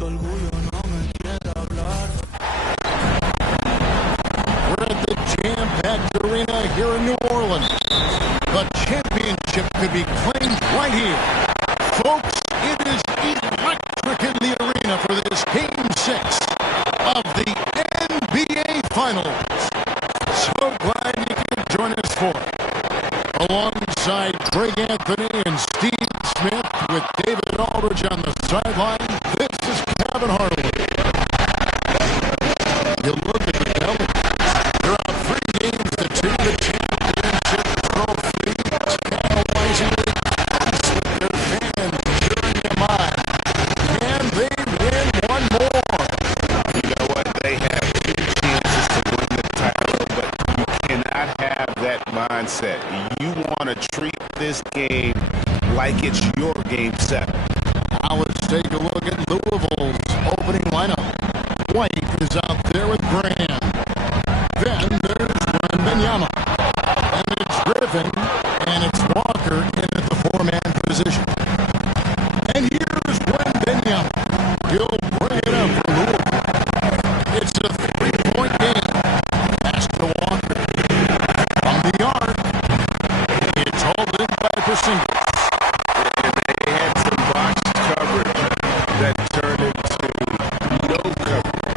We're at the jam-packed arena here in New Orleans. The championship could be claimed right here. Folks, it is electric in the arena for this Game 6 of the NBA Finals. So glad you could join us for it. Alongside Greg Anthony and Steve Smith with David Aldridge on the sideline, this is Kevin Harlan. You look at the Pelicans. They're up 3 games to 2. The championship trophy is tantalizingly close with their fans cheering them on. Can they win one more? You know what? They have 2 chances to win the title, but you cannot have that mindset. You want to treat this game like it's your Game 7. Now let's take a look at Louisville's opening lineup. White is out there with Graham. Then there's Wembanyama. And it's Griffin, and it's Walker in at the 4-man position. And here's Wembanyama. He'll bring it up for Louisville. It's a 3-point game. Pass to Walker. From the arc, it's hauled in by Porzingis. And they had some box coverage that turned into no coverage.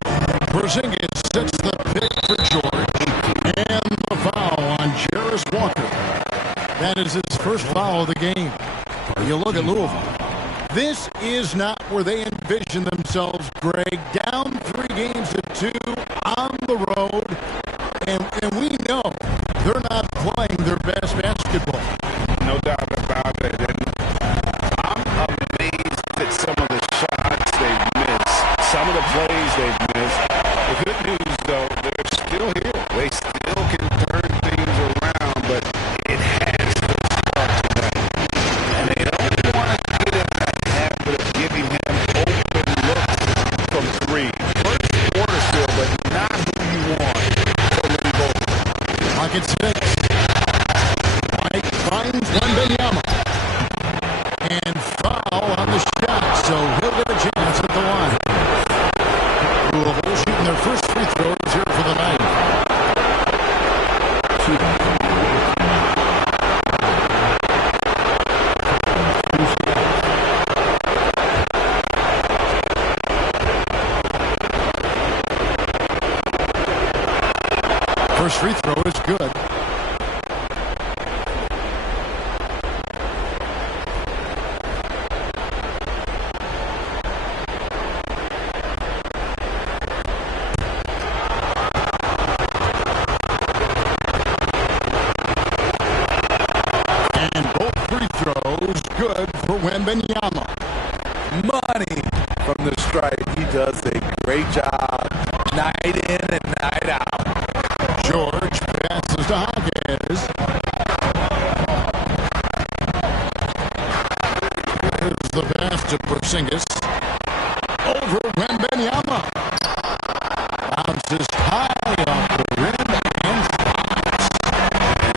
Porzingis sets the pick for George, and the foul on Jarris Walker. That is his first foul of the game. You look at Louisville. This is not where they envision themselves, Greg. Down 3 games to 2 on the road, and we know they're not playing their best basketball. No doubt about it. And I'm amazed at some of the shots they've missed, some of the plays they've missed. The good news, though, they're still here. They still can turn things around, but it has to start tonight. And they don't want to get in that habit of giving him open looks from 3. First quarter still, but not who you want to leave over. Clock at 6. Mike finds Wembanyama. And foul on the shot, so he'll get a chance at the line. Louisville shooting their first free throws here for the night. First free throw is good. Good for Wembanyama. Money from the stripe. He does a great job night in and night out. George passes to Hawkins. Here's the pass to Porzingis. Over Wembanyama. Bounces high off the rim and flies.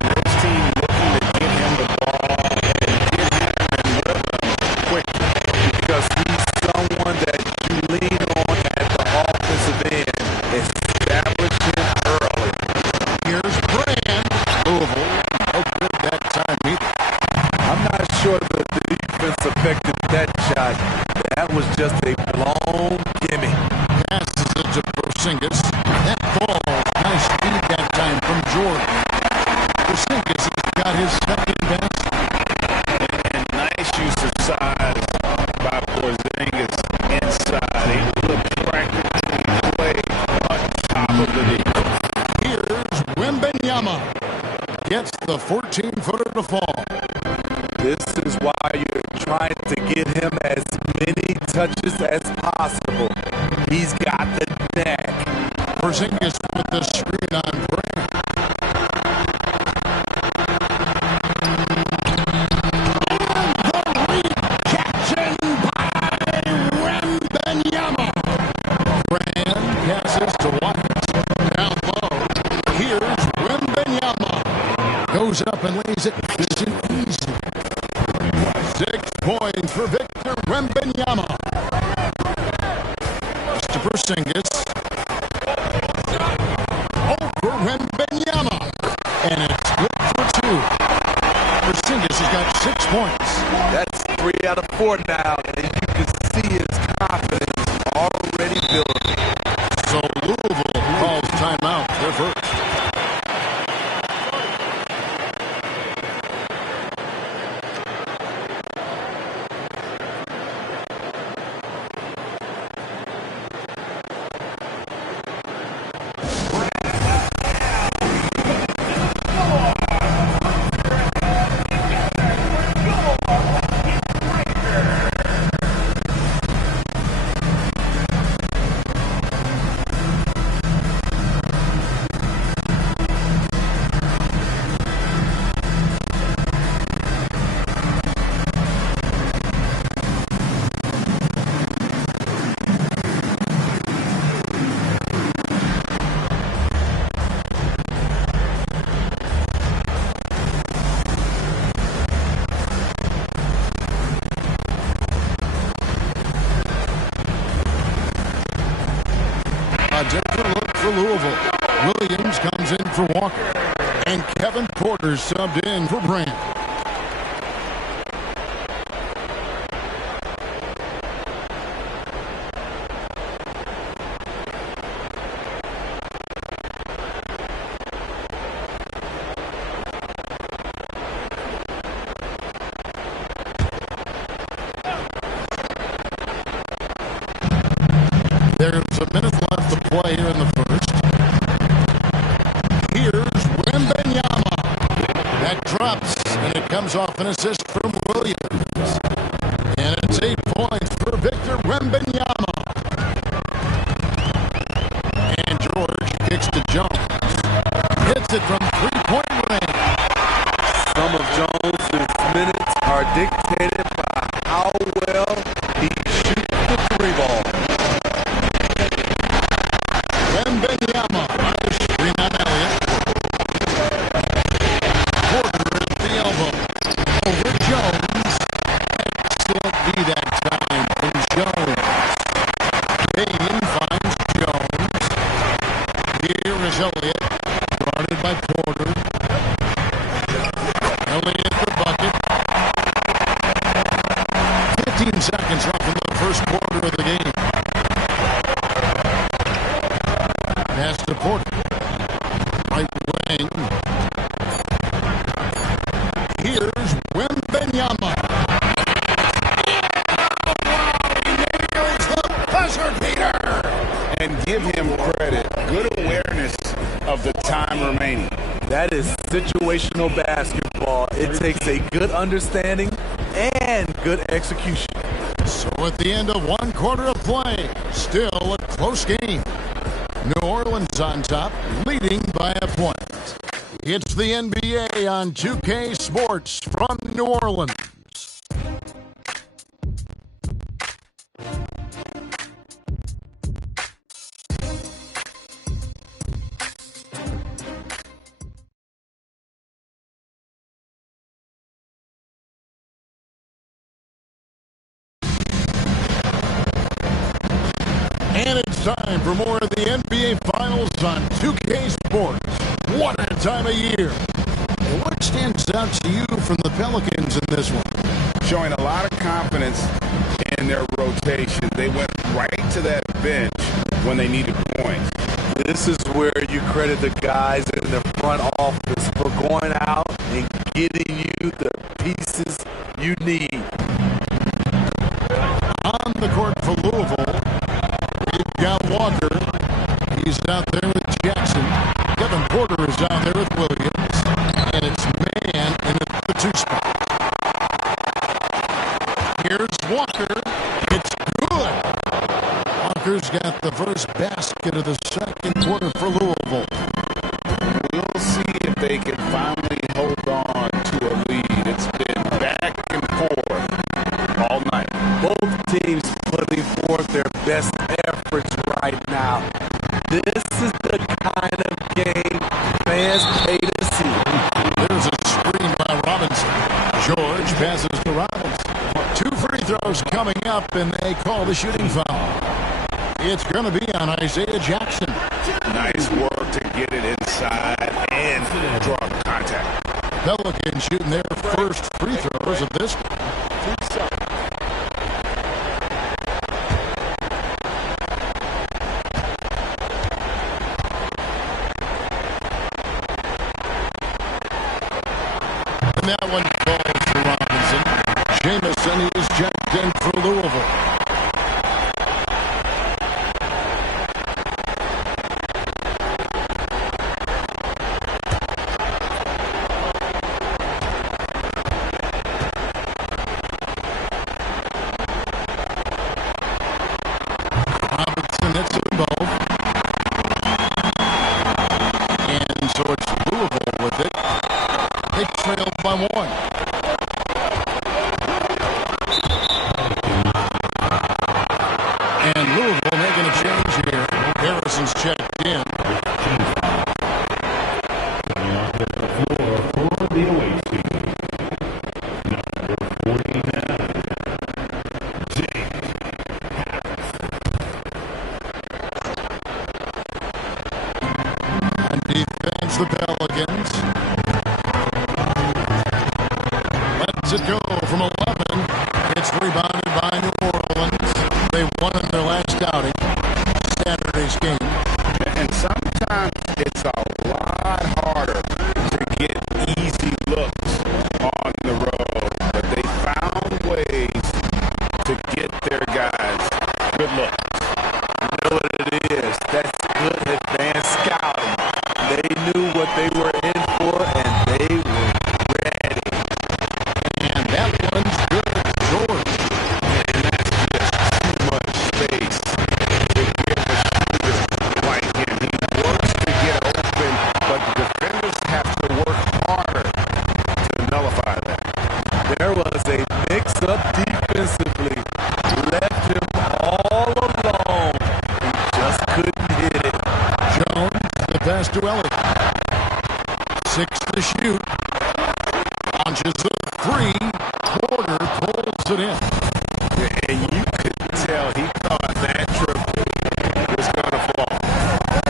And this team looking to get him the ball and get him in rhythm quickly, because he's someone that you lean on at the offensive end. Establish him early. Here's Brand. Louisville. No good that time either. I'm not sure that the defense affected that shot. That was just a blown gimme. Passes it to Porzingis. That ball, nice speed that time from George. Porzingis has got his second best. And nice use of size by Porzingis inside. Able to practically play on top of the defense. Here's Wembanyama. Gets the 14-footer to fall. This is why you're trying to get him as many touches as possible. He's got the neck. Porzingis with the screen on Brand. And the rejection by Wembanyama. Brand passes to White. Down low. Here's Wembanyama. Goes up and lays it nice and easy. 6 points for Victor Wembanyama. Porzingis. Over Wembanyama. And it's good for two. Porzingis has got 6 points. That's 3 out of 4 now, and you can see his confidence already building. So Louisville calls timeout. They're first. A different look for Louisville. Williams comes in for Walker. And Kevin Porter subbed in for Brand. There's a minute left to play here in the first. Here's Wembanyama. That drops, and it comes off an assist from Williams. And it's 8 points for Victor Wembanyama. And George kicks to Jones. Hits it from three-point range. Some of Jones' minutes are dictated by how well he shoots the 3-ball. Wembanyama on the screen on Elliott. Porter at the elbow. Over Jones. Excellent D that time from Jones. Payne finds Jones. Here is Elliott. Guarded by Porter. Elliott the bucket. 15 seconds left in the first quarter of the game. Pass to Porter. Right wing. Here's Wembanyama. He nails the buzzer beater. And give him credit. Good awareness of the time remaining. That is situational basketball. It takes a good understanding and good execution. So at the end of one quarter of play, still a close game. New Orleans on top, leading by a point. It's the NBA on 2K Sports from New Orleans. And it's time for more of the NBA Finals on 2K Sports. What a time of year. And what stands out to you from the Pelicans in this one? Showing a lot of confidence in their rotation. They went right to that bench when they needed points. This is where you credit the guys in the front office for going out and getting you the pieces you need. On the court for Louisville, we've got Walker. He's out there with Jackson. Kevin Porter is out there with Williams. And it's Man in the 2 spot. Here's Walker. It's good. Walker's got the first basket of the second quarter for Louisville. We'll see if they can finally hold on to a lead. It's been back and forth all night. Both teams putting forth their best efforts right now. This is the kind of game fans pay to see. There's a screen by Robinson. George passes to Robinson. 2 free throws coming up, and they call the shooting foul. It's going to be on Isaiah Jackson. Nice work to get it inside and draw contact. Pelicans shooting their first free throws of this. And that one falls for Robinson. Jamison is checked in for Louisville. Robinson hits them both. And so it's Louisville with it. They trail by one. And Louisville making a change here. Harrison's checked in. For the away team, number 49, James. On defense, the Pelicans. Lets it go from 11. It's rebounded by New Orleans. They won in their last outing, Saturday's game. And sometimes it's a lot harder to get easy looks on the road, but they found ways to get their guys good looks. You know what it is? That's good advanced scouting. They knew what they were in for, and they were ready. And that one's good, George. And that's just too much space to give a shooter like him. He works to get open, but the defenders have to work harder to nullify that. There was a mix-up defensively. Left him all alone. He just couldn't hit it. Jones, the pass to Elliott. 6 to shoot. Launches the three. Porter pulls it in. And you could tell he thought that triple was going to fall.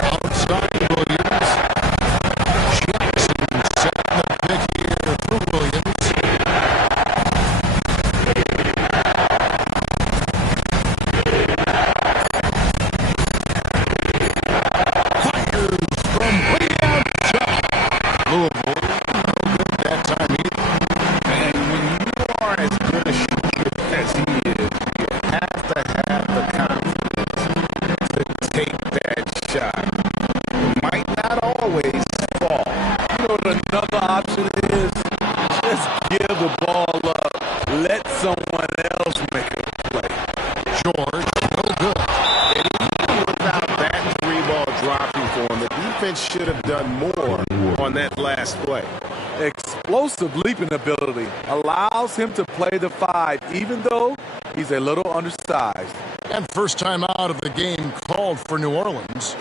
Outside Williams. Jackson setting the pick here for Williams. Fires from way outside. Louisville, no good that time either. And when you are as good a shooter as he is, you have to have the confidence to take that shot. It might not always fall. You know what another option is? Just give the ball up. Let someone else make a play. George, no good. And even without that three ball dropping for him, the defense should have done more on that last play. Explosive leaping ability allows him to play the 5, even though he's a little undersized. And first time out of the game called for New Orleans.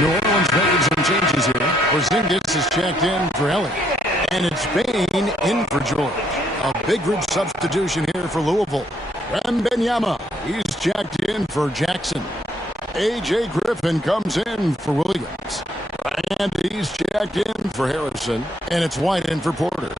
New Orleans making some changes here. Porzingis is checked in for Elliott. And it's Bain in for George. A big group substitution here for Louisville. Wembanyama He's checked in for Jackson. A.J. Griffin comes in for Williams. And he's checked in for Harrison. And it's White in for Porter.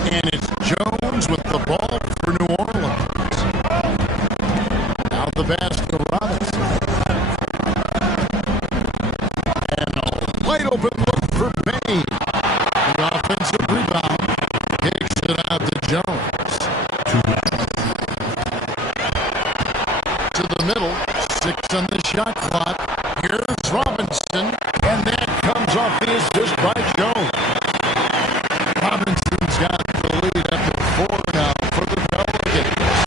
And it's Jones with the ball for New Orleans. Out the pass to Robinson. And a wide open look for Payne. The offensive rebound kicks it out to Jones. To the middle, 6 on the shot clock. Here's Robinson, and that comes off the assist by Jones. Robinson's got the lead up to 4 now for the Pelicans.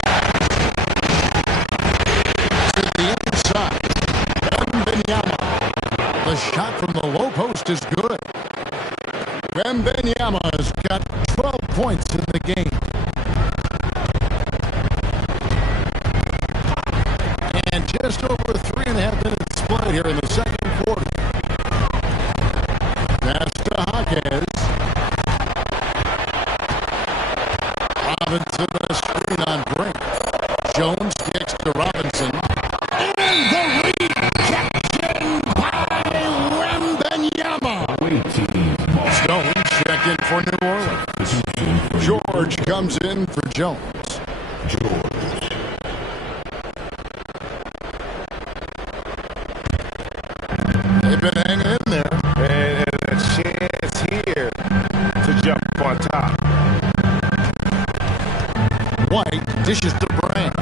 To the inside, Wembanyama. The shot from the low post is good. Wembanyama has got 12 points in the game. And just over 3.5 minutes played here in the second quarter. Pass to Hawkins. Robinson a screen on Brink. Jones kicks to Robinson. And the rejection by Wembanyama. Jones checked in for New Orleans. George comes in for Jones. They've been hanging in there. And a chance here to jump on top. White dishes to Brand.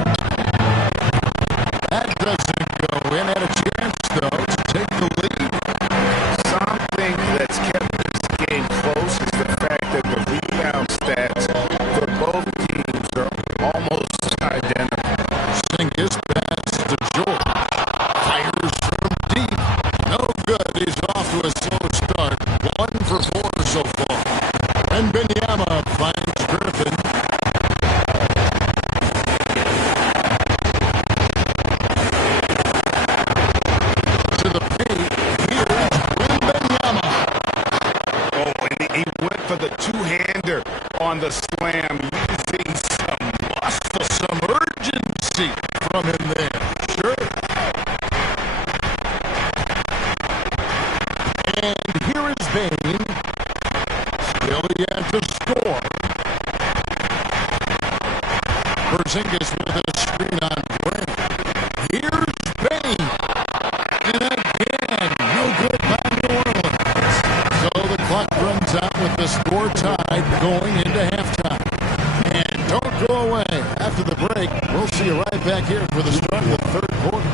That doesn't go in. Had a chance, though, to take the lead. Something that's kept this game close is the fact that the rebound stats for both teams are almost identical. Sinkus pass to George. Fires from deep. No good. He's off to a slow start. 1 for 4 so far. And Wembanyama finds Griffin. To the paint. Here's Wembanyama. Oh, and he went for the two-hander on the slam, using some muscle. Some urgency from him there. Sure. And here is Payne. Still yet to score. Porzingis with a screen on Grant. Here's Payne. And again, no good by New Orleans. So the clock runs out with the score tied going into halftime. And don't go away. After the break, we'll see you right back here for the start of the third quarter.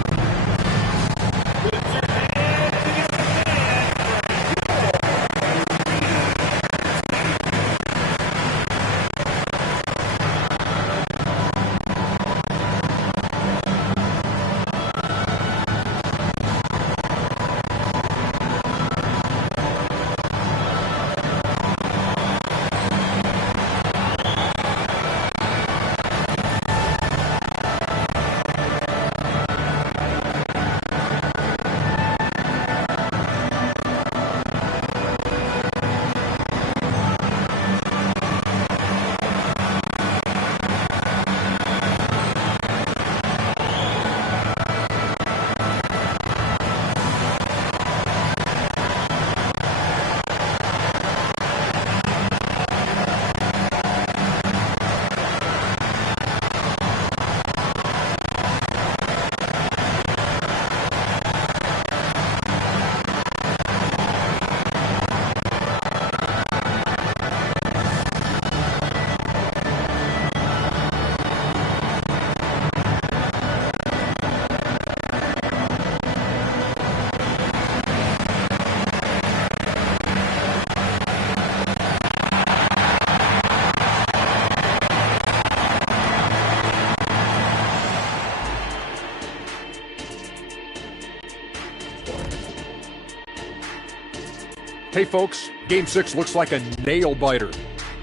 Hey folks, Game 6 looks like a nail-biter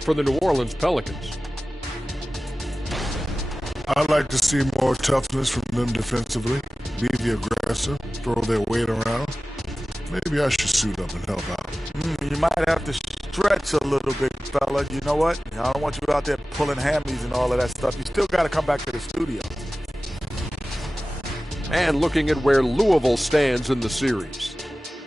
for the New Orleans Pelicans. I'd like to see more toughness from them defensively. Be the aggressor, throw their weight around. Maybe Maybe I should suit up and help out. You might have to stretch a little bit, fella. You know what? I don't want you out there pulling hammies and all of that stuff. You still got to come back to the studio. And looking at where Louisville stands in the series.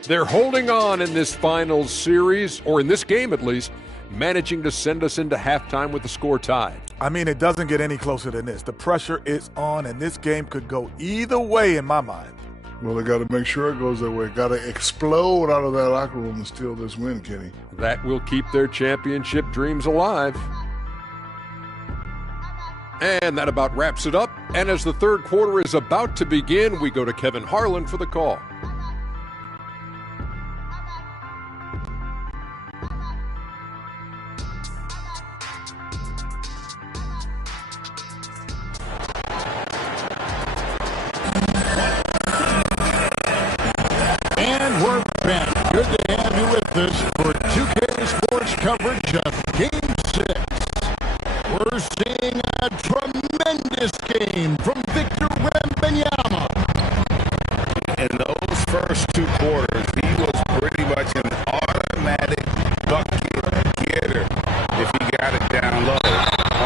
They're holding on in this final series, or in this game at least, managing to send us into halftime with the score tied. I mean, it doesn't get any closer than this. The pressure is on, and this game could go either way in my mind. Well, they got to make sure it goes that way. Got to explode out of that locker room and steal this win, Kenny. That will keep their championship dreams alive. And that about wraps it up. And as the third quarter is about to begin, we go to Kevin Harlan for the call. And we're back. Good to have you with us for 2K Sports coverage of Game 6. We're seeing a tremendous game from Victor Wembanyama. In those first two quarters, he was pretty much an automatic bucket getter if he got it down low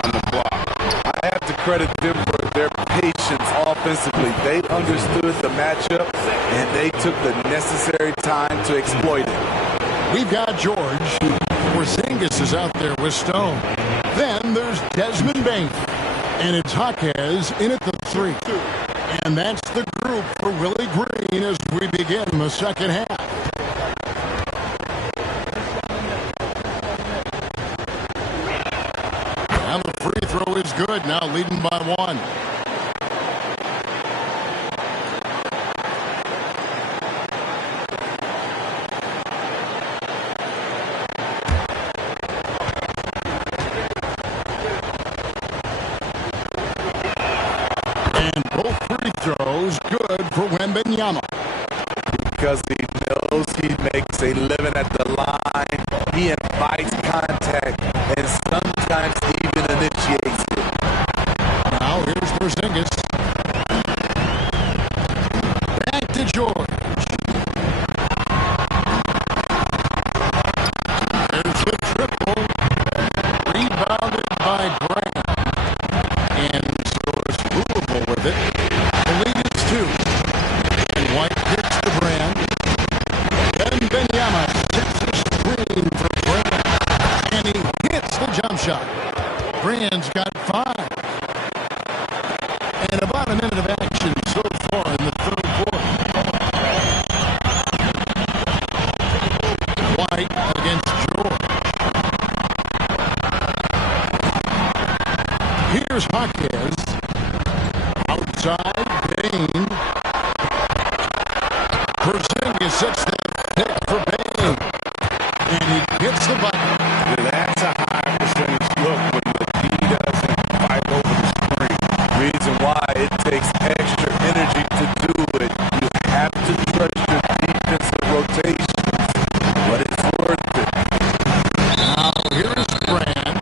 on the block. I have to credit them for their patience offensively. They understood the matchup, and they took the necessary time to exploit it. We've got George. Porzingis is out there with Stone. Then there's Desmond Bain. And it's Jaquez in at the 3. And that's the group for Willie Green as we begin the second half. And the free throw is good, now leading by 1. Throws good for Wembanyama. Because he knows he makes a living at the line. He invites contact and sometimes even initiates it. Now here's Porzingis. Back to George. There's the triple. Rebounded by Grant. And so is Louisville with it. White hits the brand. Then Wembanyama sets the screen for Brand. And he hits the jump shot. Brand's got 5. And about a minute of action so far in the third quarter. White against George. Here's Jaquez. Outside, Bain. Porzingis sets that pick for Bain. And he hits the button. That's a high percentage look when the D doesn't fight over the screen. Reason why it takes extra energy to do it. You have to trust your defensive rotations, but it's worth it. Now here's Brand.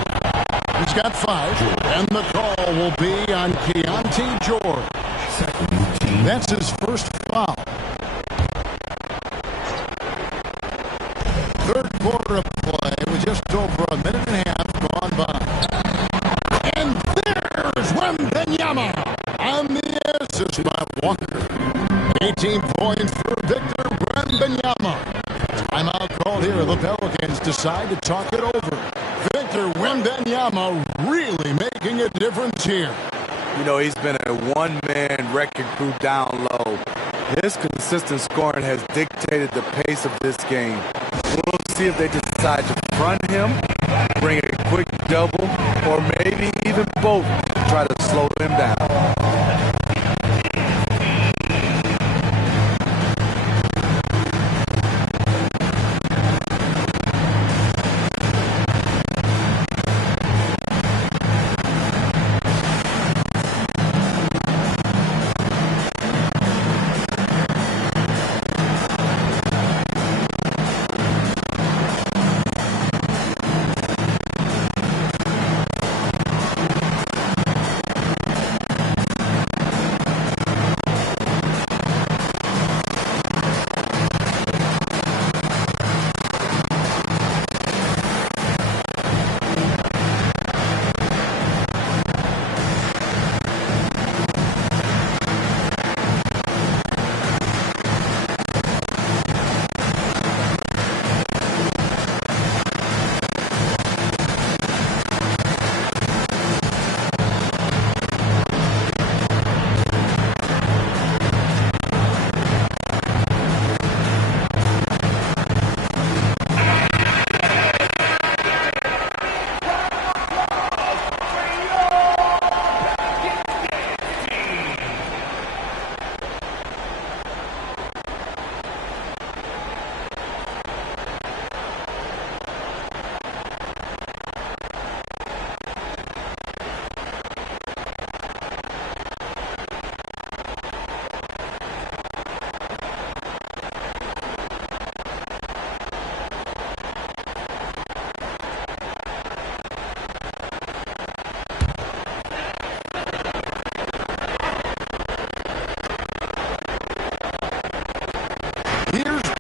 He's got 5. And the call will be on Keontae George. That's his first foul. Third quarter of play with just over a minute and a half gone by. And there's Wembanyama on the assist by Walker. 18 points for Victor Wembanyama. Timeout called here. The Pelicans decide to talk it over. Victor Wembanyama really making a difference here. You know, he's been a one-man wrecking crew down low. His consistent scoring has dictated the pace of this game. We'll see if they decide to front him, bring a quick double, or maybe even both to try to slow him down.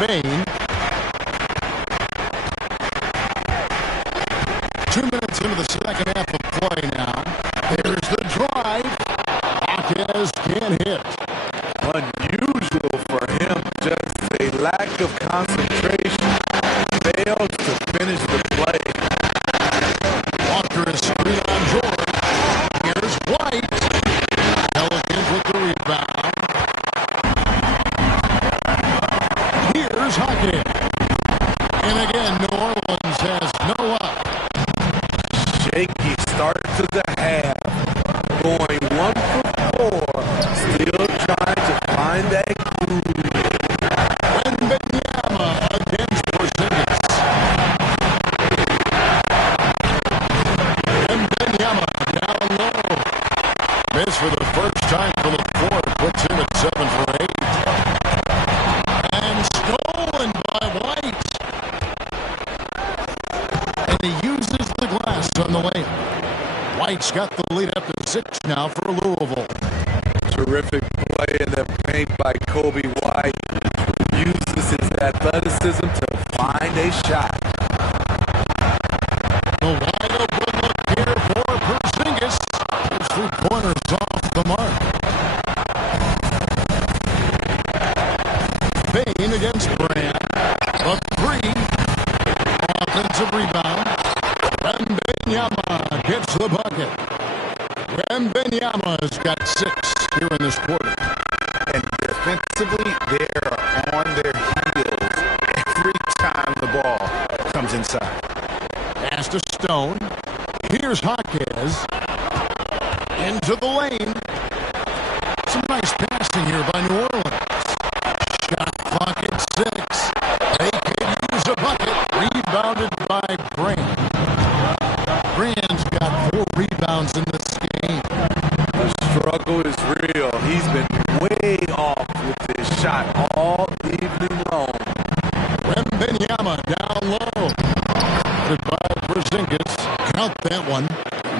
Bain. 2 minutes into the second half of play now. There's the drive. Hawkins can't hit. Unusual for him, just a lack of concentration. Fails to finish the play. Walker is screen on George. Here's White. Pelicans with the rebound. Here's Hawkins. And again, New Orleans has no up. Shaky start to the half. Going 1 for 4. Still trying to find that groove. Wembanyama against Porzingis. Wembanyama down low. Missed for the first time for the fourth. Puts him at 7 for 8. And stolen by White. And he uses the glass on the layup. White's got the lead up to 6 now for Louisville. Terrific play in the paint by Kobe White. Uses his athleticism to find a shot. The wide open look here for Porzingis. Those 3 pointers off the mark. Bain against Brand. A 3. Offensive rebound. Wembanyama gets the bucket. Wembanyama's got 6 here in this quarter. And defensively, they're on their heels every time the ball comes inside. Pass to Stone. Here's Hawkins. Into the lane. Some nice passing here by New Orleans. Shot clock at 6. They could use a bucket. Rebounded by Brand. Brand's got 4 rebounds in this game. The struggle is real. He's been way off with his shot all evening long. Wembanyama down low. Goodbye, Porzingis. Count that one.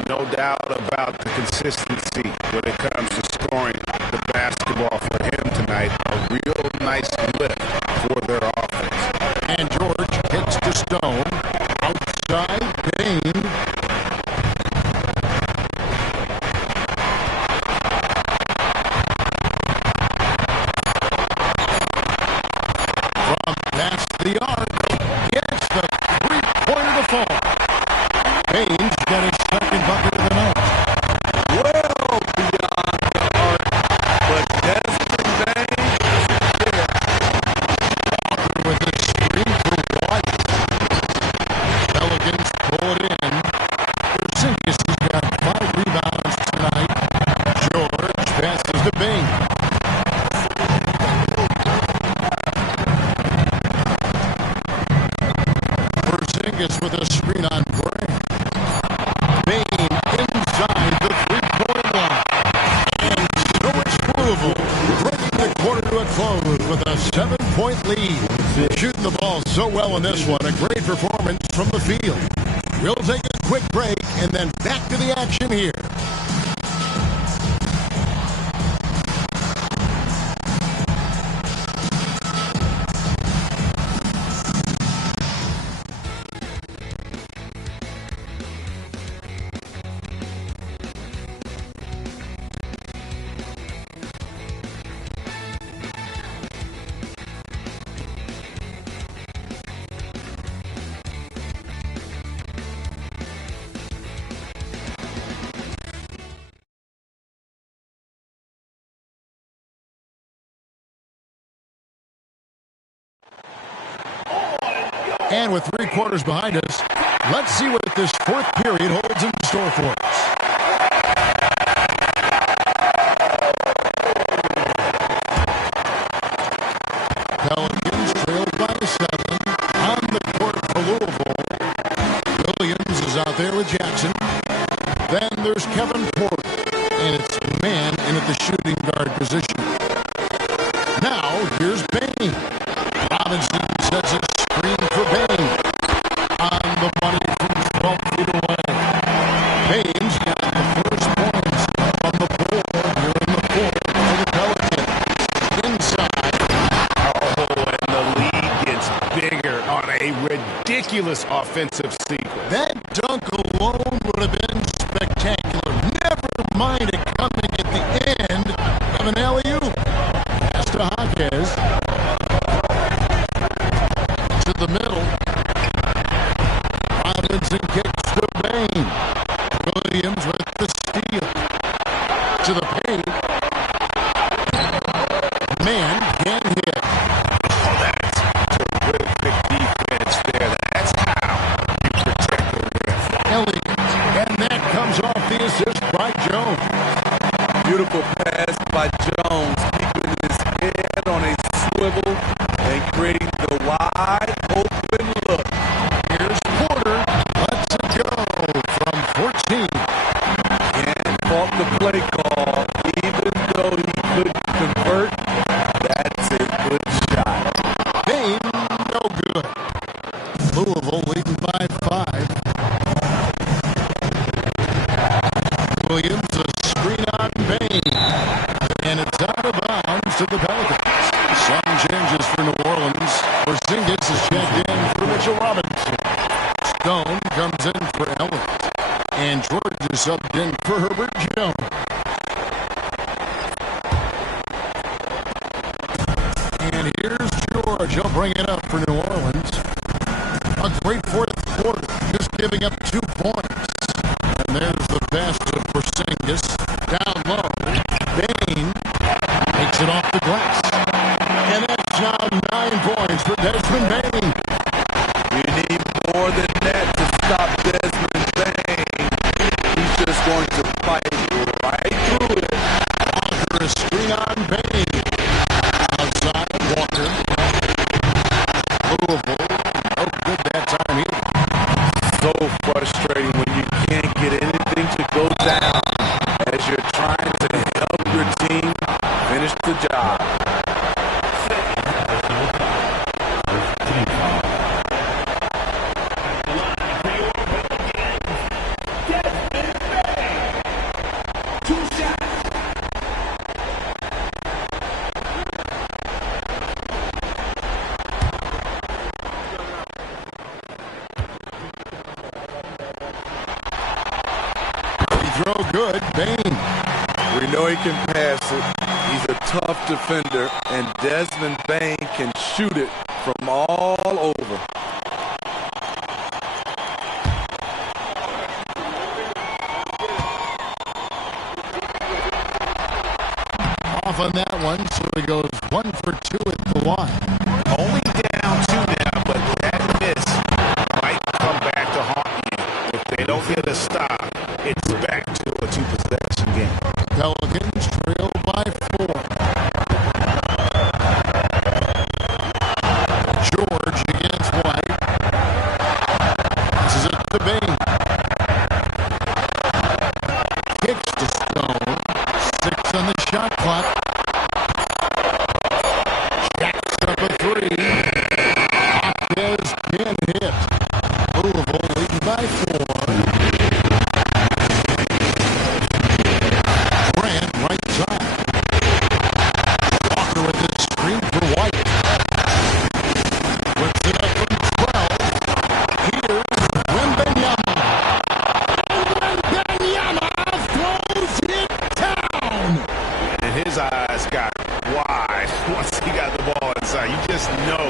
No doubt about the consistency when it comes to scoring the basketball for him tonight. A real nice lift for their offense. And George kicks to Stone. Outside, Bain. From past the arc, gets the 3-pointer to fall. Bain's got his second bucket of the night. Well beyond the arc, but Desmond Bain there. Walker with a screen for White. Pelicans pull it in. Porzingis has got 5 rebounds tonight. George passes to Bain. Porzingis with a screen on Gray. Bain inside the 3-point line. And so it's Louisville bringing the quarter to a close with a 7-point lead. Shooting the ball so well in this one. A great performance from the field. We'll take a quick break and then back to the action here. And with 3 quarters behind us, let's see what this 4th period holds in store for us. Pelicans trailed by 7 on the court for Louisville. Williams is out there with Jackson. Then there's Kevin Porter, and it's man in at the shooting guard position. Now here's Bain. Robinson sets a screen for Bain. On the money from 12 feet away. Bain's got the first points on the board here in the fourth for the Pelicans. Inside. Oh, and the lead ridiculous offensive sequence. That dunk alone would have been spectacular. Never mind it coming at the end of an alley-oop. Pass to Hawkes. To the middle. Robinson kicks to Bain. Williams with the steal. To the paint. Man can hit. Oh, that's terrific defense there. That's how you protect the rim. Elliott. And that comes off the assist by Jones. Beautiful pass by Jones, keeping his head on a swivel and creating the wide open look. Here's Porter. Let's it go from 14. And fought the play call, even though he couldn't convert. That's a good shot. Bain, no good. Louisville leading by 5. Williams, a screen on Bain. And it's out of bounds to the Pelicans. Some changes for New Orleans. Porzingis is checked in for Mitchell Robinson. Stone comes in for Elliott. And George is subbed in for Herbert Jones. And here's George. He'll bring it up for New Orleans. A great fourth quarter, just giving up 2 points. And there's the pass to Porzingis. Down low. Bain takes it off the glass. And that's now 9 points for Desmond Bain. You need more than that to stop Desmond Bain. He's just going to fight right through it. Walker, a screen on Bain. Outside, Walker. Louisville, no good that time either. So frustrating when you can't get anything to go down as you're trying to help your team finish the job. Throw good, Bain. We know he can pass it. He's a tough defender, and Desmond Bain can shoot it from all over. Off on that one, so he goes 1 for 2 at the line. Only down 2 now, but that miss might come back to haunt you. If they don't get a stop, it's back to a 2-possession game. Pelicans trail by 4. George against White. This is it to Bain. Kicks to Stone. 6 on the shot clock. Jacks up a 3. Hawkes can hit. Louisville leading by 4. Right side. Walker with his screen for White. Puts it up from 12. Here's Wembanyama. Wembanyama throws it down. And his eyes got wide once he got the ball inside. You just know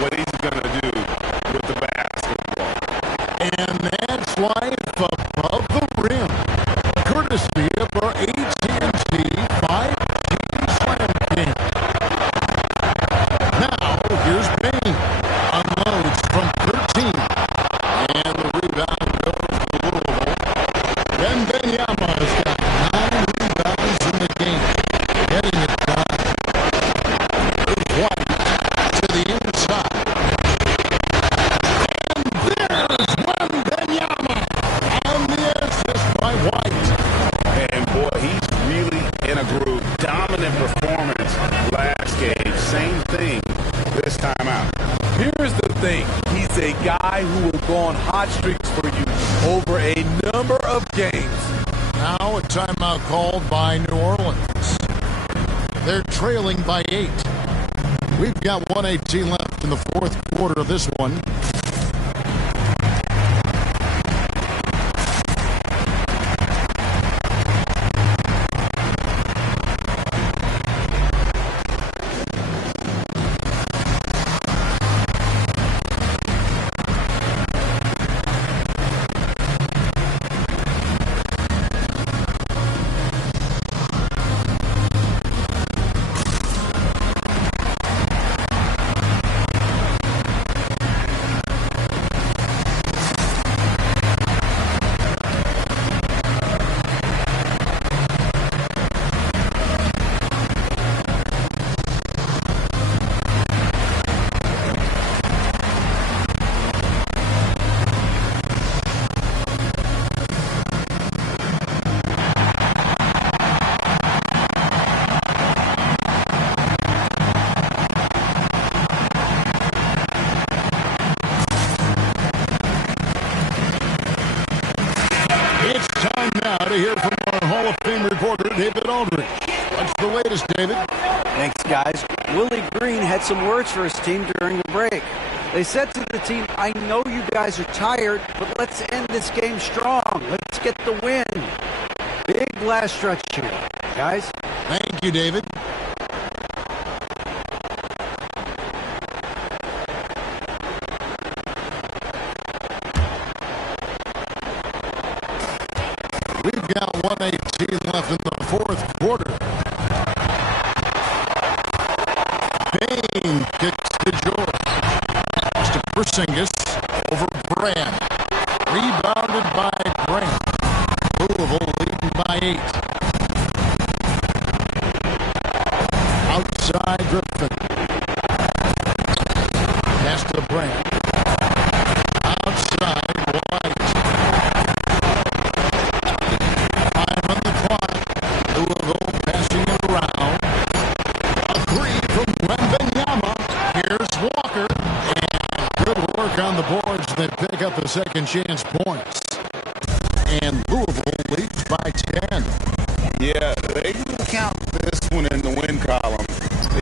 what he's going to do with the basketball. And that's why it's above the rim. Courtesy of our AT&T 5G Slam King. Now, here's Bain. Unloads from 13. And the rebound goes to Louisville. Wembanyama's got 9 rebounds in the game. Getting it done. Here's White to the inside. And there's Wembanyama. And the assist by White. And boy, he's really in a groove. Dominant performance last game. Same thing this time out. Here's the thing. He's a guy who will go on hot streaks for you over a number of games. Now a timeout called by New Orleans. They're trailing by 8. We've got 1:18 left in the fourth quarter of this one. reporter David Aldridge. What's the latest, David? Thanks, guys. Willie Green had some words for his team during the break. They said to the team, I know you guys are tired, but let's end this game strong. Let's get the win. Big last stretch here, guys. Thank you, David. We've got 1:18 left in the fourth quarter. Payne kicks to George. To Porzingis over Brand. Rebounded by Brand. Louisville leading by 8. Outside Griffin. Pass to Brand. Outside White. 5 on the clock. Louisville passing it around. A 3 from Wembanyama. Here's Walker. And good work on the boards. They pick up the second chance points. And Louisville leads by 10. Yeah, they can count this one in the win column.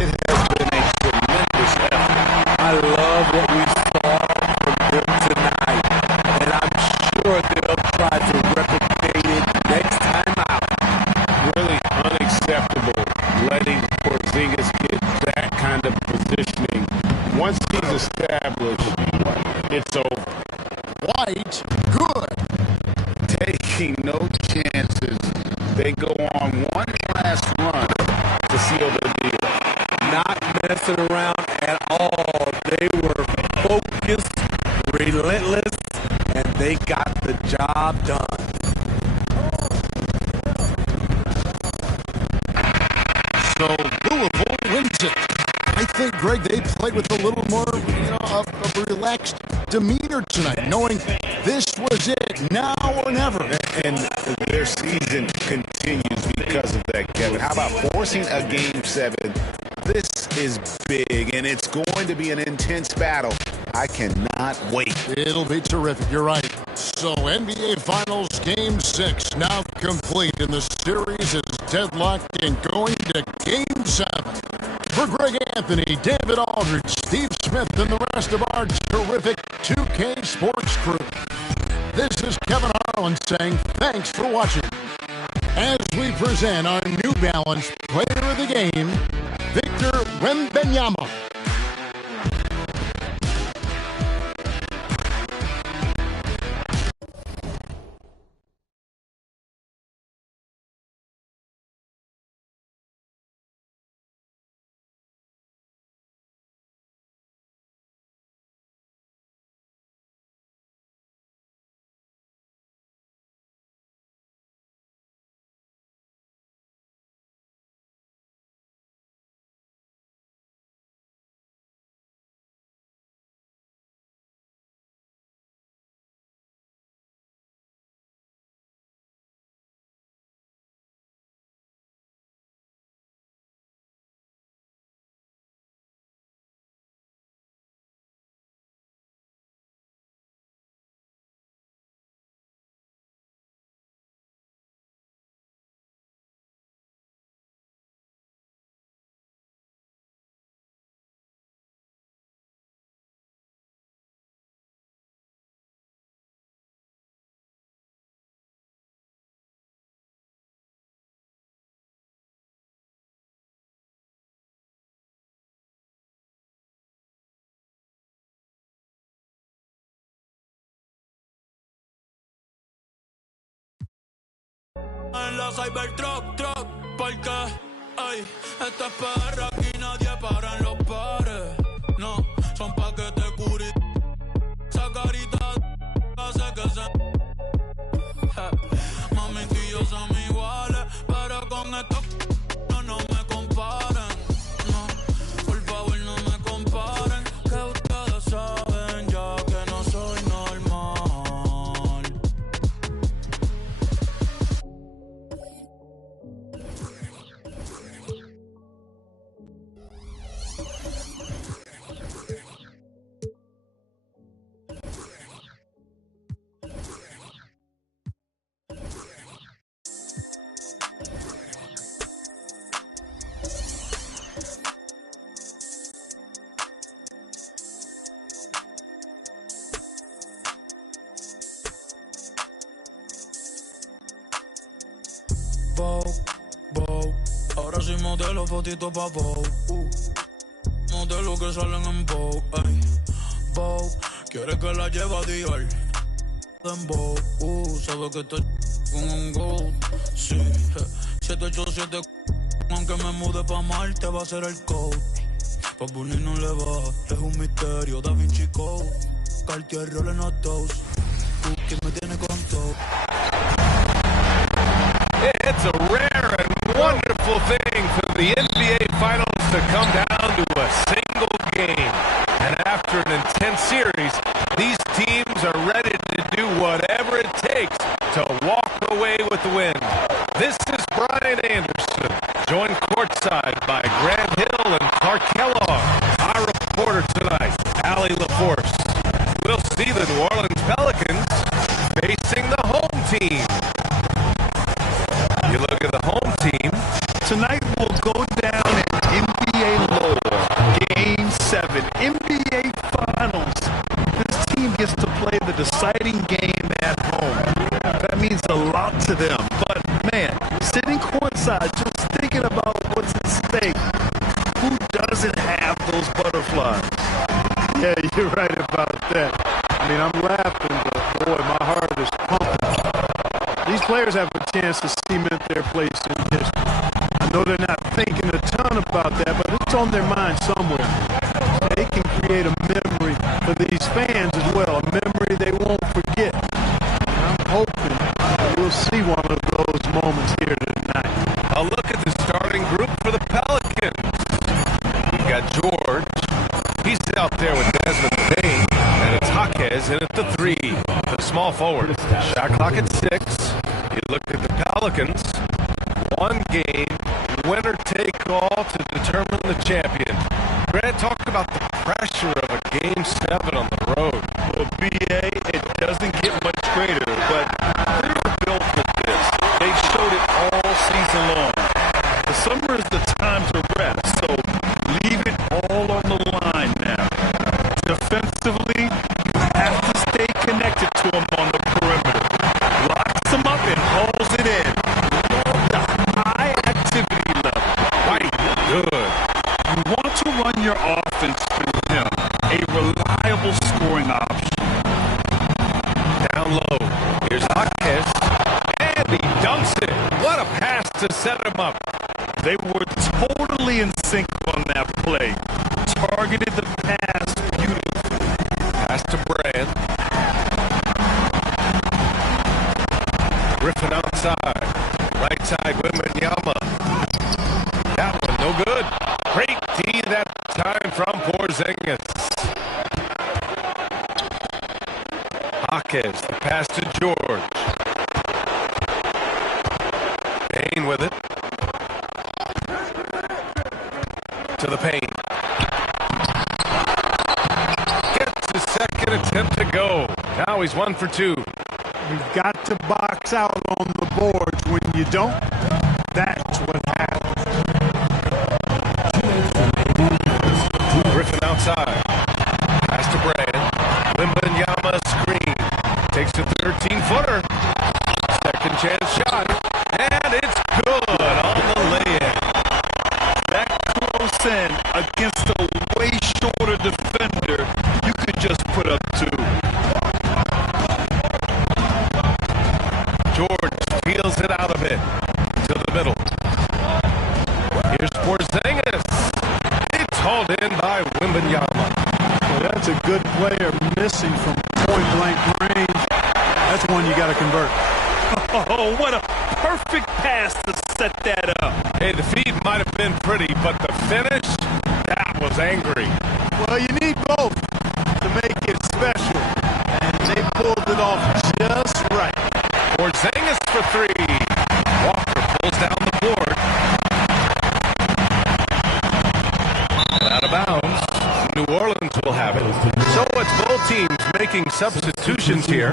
It has been a tremendous effort. I love what we saw from them tonight, and I'm sure they'll try to replicate it next time out. Really unacceptable letting Porzingis get that kind of positioning. Once he's established, it's over. White, good. Taking no chances. They go on one last run to seal their deal. Not messing around at all. They were focused, relentless, and they got the job done. So Louisville wins it. I think, Greg, they played with a little more, of a relaxed demeanor tonight, knowing this was it, now or never. And their season continues because of that, Kevin. How about forcing a Game 7? This is big, and it's going to be an intense battle. I cannot wait. It'll be terrific. You're right. So NBA Finals Game 6 now complete, and the series is deadlocked and going to Game 7. For Greg Anthony, David Aldridge, Steve Smith, and the rest of our terrific 2K Sports crew, this is Kevin Harlan saying thanks for watching. As we present our New Balance Player of the Game, Victor Wembanyama. En la Cybertruck, porque, ey, esta es perra, aquí nadie para en los pares. No, son pa' que te curi. Esa carita hace que se... Mami, tú y yo somos iguales, pero con esto no me comparen. No, por favor no me comparen, que ustedes saben ya que no soy normal. modelo, fotito pa' Vogue. Modelo que salen en Vogue, ey. Vogue, quiere que la lleve a Dior. Dembow, sabe que estoy con un go. Sí, 787, aunque me mude pa' Marte va a ser el code. Pa' Bunny no le va, es un misterio, Da Vinci Code. Cartier, Rolling a Toast, que me tiene con todo. It's a rare and wonderful thing for the NBA Finals to come down to a single game. And after an intense series, these teams are ready to do whatever it takes to walk away with the win. This is Brian Anderson, joined courtside by Grant Hill and Clark Kellogg. Our reporter tonight, Allie LaForce. We'll see the New Orleans Pelicans facing the home team. You look at the home team. Tonight will go down in NBA lore. Game 7, NBA Finals. This team gets to play the deciding game at home. That means a lot to them. But, man, sitting courtside, just thinking about what's at stake. Who doesn't have those butterflies? Yeah, you're right about that. I mean, I'm laughing, but, boy, my heart is pumping. These players have a chance to cement their place in history. I know they're not thinking a ton about that, but it's on their mind somewhere. They can create a memory for these fans as well, a memory they won't forget. And I'm hoping that we'll see one of those moments here tonight. A look at the starting group for the Pelicans. We've got George. He's out there with Desmond Bain, and it's Jaquez in at the 3, the small forward. Shot clock at 6. You look at the Pelicans. One game, winner take all to determine the champion. Grant talked about the pressure of a Game 7 on the road. Well, BA, it doesn't get much greater, but they're built for this. They've showed it all season long. The summer is the time to rest, so leave it all on the line now. Defensively, you have to stay connected to them on the perimeter. Locks them up and hauls it in. Love the high activity level. Right, good. You want to run your offense through him, a reliable scoring option. Down low, here's Jaquez, and he dunks it. What a pass to set him up. They were totally in sync on that play. Targeted the pass beautifully. Pass to Brand. Griffin outside. Right side, Wembanyama. That one no good. Great D that time from Porzingis. Jaquez, the pass to George. Payne with it. To the paint. Gets his second attempt to go. Now he's 1 for 2. You've got to box out on the boards. When you don't, that's what happens. Griffin outside. Pass to Brand. Wembanyama screen. Takes a 13-footer. Second chance shot. And it's good on the lay-in. That close in against a way shorter defender, you could just put up 2. George feels it out of it. To the middle. Here's Porzingis. It's hauled in by Wembanyama. Well, that's a good player missing from point-blank range. That's one you got to convert. Oh, what a perfect pass to set that up. Hey, the feed might have been pretty, but the finish, that was angry. Well, you need both to make it special, and they pulled it off just right. Porzingis for 3. Walker pulls down the board. Out of bounds. New Orleans will have it. So it's both teams making substitutions here.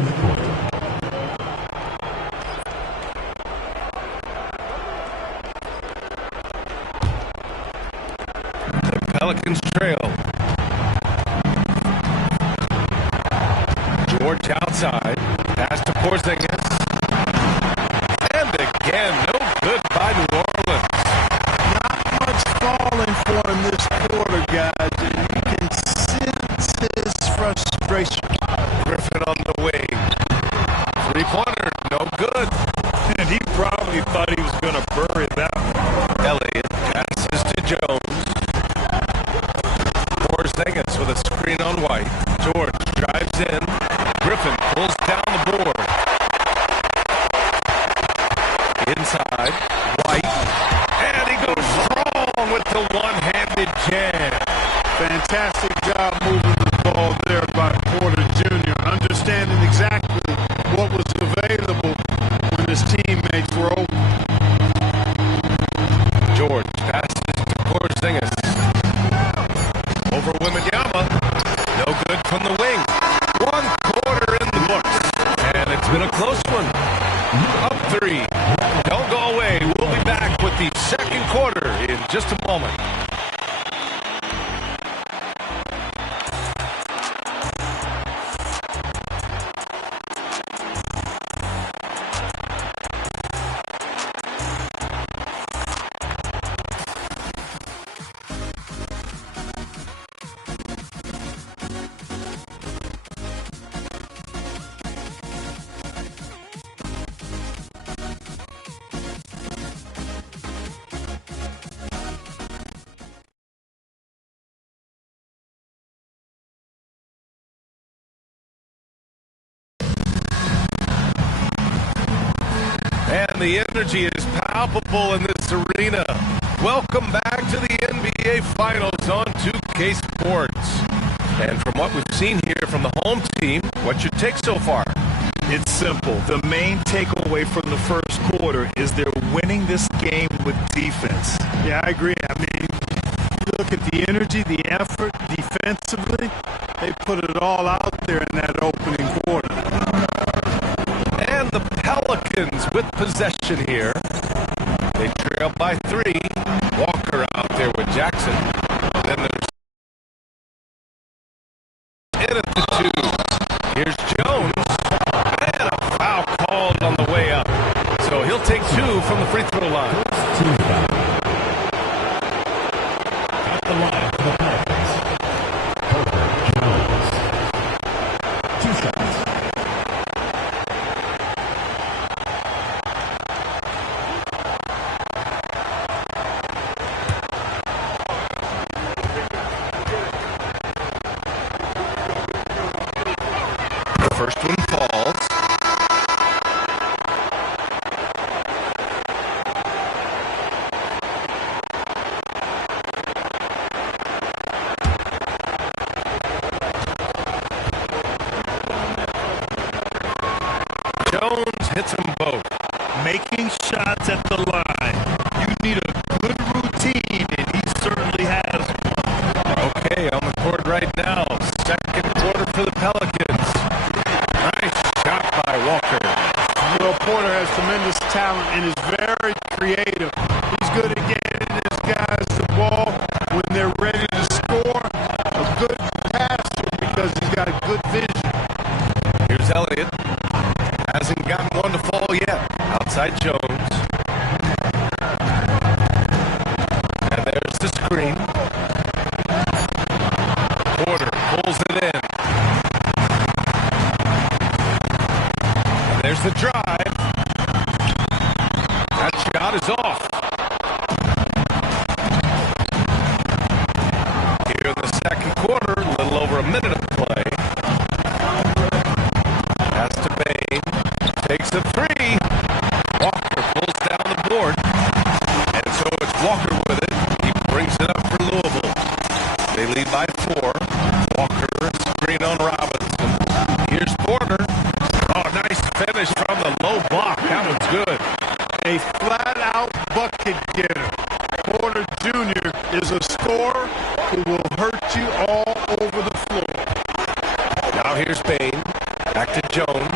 The Pelicans trail. George outside. Pass to Porzingis. And again, no good by New Orleans. Not frustration. Griffin on the wing. Three-pointer, no good. And he probably thought he was going to bury that one. Elliott passes to Jones. Porzingis with a screen on White. George drives in. Griffin pulls down the board. Inside, White. And he goes strong with the one-handed jam. Fantastic job moving the ball there by Porter Jr., understanding exactly what was available when his teammates were open. George passes to Porzingis. Over Wembanyama. No good from the wing. 1 quarter in the books. And it's been a close one. Up 3. Don't go away. We'll be back with the second quarter in just a moment. And the energy is palpable in this arena. Welcome back to the NBA Finals on 2K Sports. And from what we've seen here from the home team, what's your take so far? It's simple. The main takeaway from the first quarter is they're winning this game with defense. Yeah, I agree. I mean, look at the energy, the effort defensively. They put it all out there in that opening quarter. And the Pelicans with possession here. They trail by 3. Walker out there with Jackson. Then there's in at the 2. Here's Jones. And a foul called on the way up. So he'll take 2 from the free throw line. At the line for the Pelicans, Parker Jones. 2 shots. First one falls. Jones hits them both. Making shots at the line. You need a good routine, and he certainly has one. Okay, on the court right now. Second quarter for the Pelicans. Nice shot by Walker. Well, Porter has tremendous talent and is very creative. He's good at getting his guys the ball when they're ready to score. A good passer because he's got a good vision. Here's Elliott. Hasn't gotten one to fall yet. Outside Jones. And there's the screen. Porter pulls it in. And there's the drive. That shot is off. Here in the second quarter, a little over a minute of play. Pass to Bain. Takes a 3. Walker pulls down the board. And so it's Walker with it. He brings it up for Louisville. They lead by 4. Walker, screen on Robinson. Here's Porter. Oh, nice finish from the low block. That one's good. A flat-out bucket getter. Porter Jr. is a scorer who will hurt you all over the floor. Now here's Bain. Back to Jones.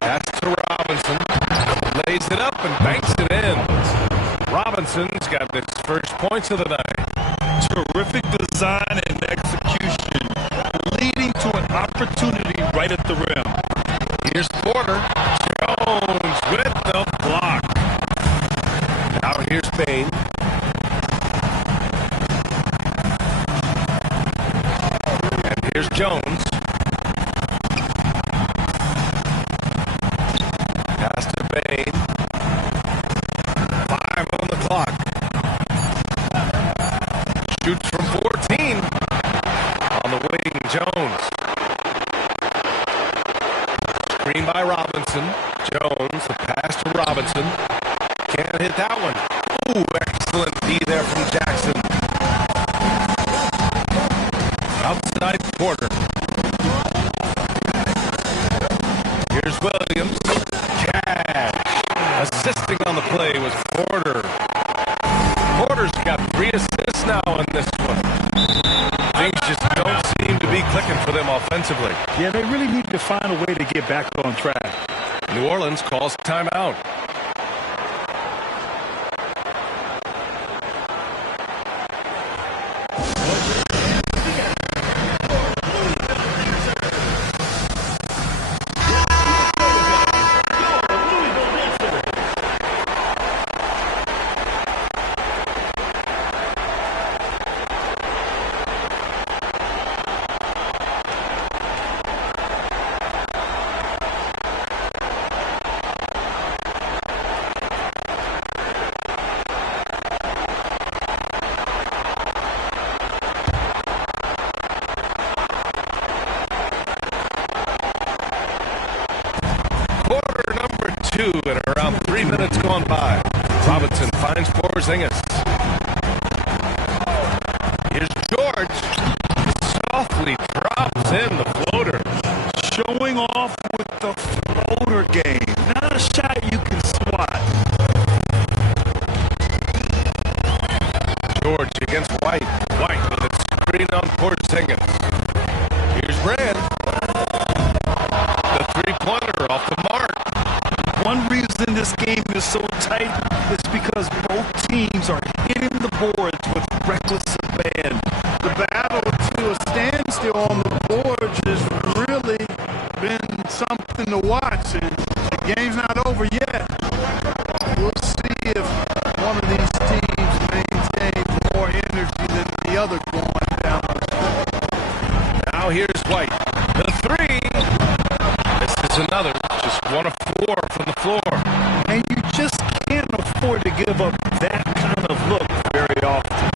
Pass to Robinson. Lays it up and banks it in. Robinson's got his first points of the night. Terrific design and execution, leading to an opportunity right at the rim. Here's Porter. Jones with the block. Now here's Bain. Here's Jones. Pass to Bain. 5 on the clock. Shoots from 14. On the wing, Jones. Screen by Robinson. Jones, the pass to Robinson. Can't hit that one. Ooh, excellent D there from Jackson. Outside Porter. Here's Williams. Cash. Assisting on the play was Porter. Porter's got 3 assists now in this one. Things just don't seem to be clicking for them offensively. Yeah, they really need to find a way to get back on track. New Orleans calls timeout. And around 3 minutes gone by. Robinson finds Porzingis. Here's George. Softly drops in the floater. Showing off with the floater game. Not a shot you can swat. George against White. White with a screen on Porzingis. Here's Brand. The three-pointer off the mark. One reason this game is so tight is because both teams are hitting the boards with reckless abandon. The battle to a standstill on the boards has really been something to watch, and the game's not over yet. We'll see if one of these teams maintains more energy than the other going down. Now here's White. The three. This is another. Just 1 of 4 from the floor. And you just can't afford to give up that kind of look very often.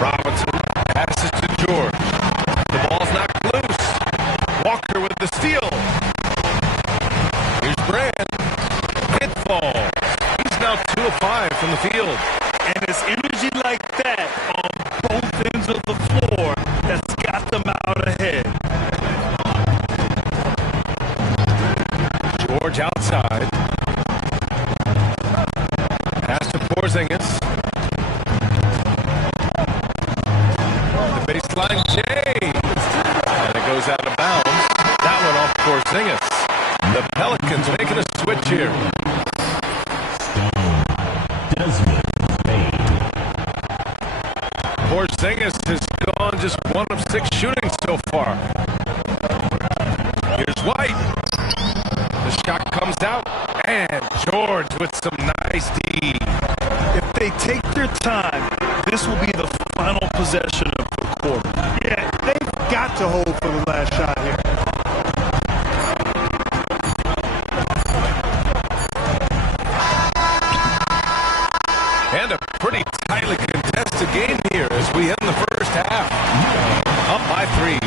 Robinson passes to George. The ball's knocked loose. Walker with the steal. Here's Brand. It falls. He's now 2 of 5 from the field. And it's energy like that on both ends of the floor that's got them out ahead. George outside. Pass to Porzingis. The baseline J. And it goes out of bounds. That one off Porzingis. The Pelicans making a switch here. Porzingis has gone just 1 of 6 shooting so far. Here's White. The shot comes out, and George with some nice D. If they take their time, this will be the final possession of the quarter. Yeah, they've got to hold for the last shot here. And a pretty tightly contested game here as we end the first half. Up by 3.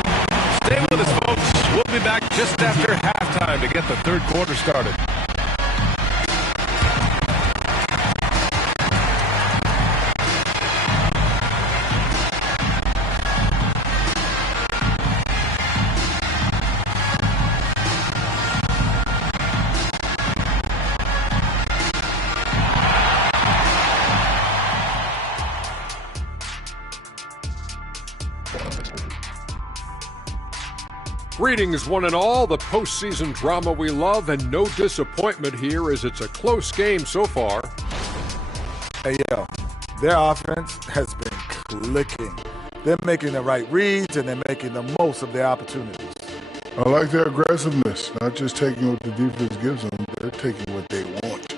Stay with us, folks. We'll be back just after halftime to get the third quarter started. Greetings, one and all. The postseason drama we love, and no disappointment here as it's a close game so far. Hey, yo, their offense has been clicking. They're making the right reads, and they're making the most of their opportunities. I like their aggressiveness, not just taking what the defense gives them, they're taking what they want.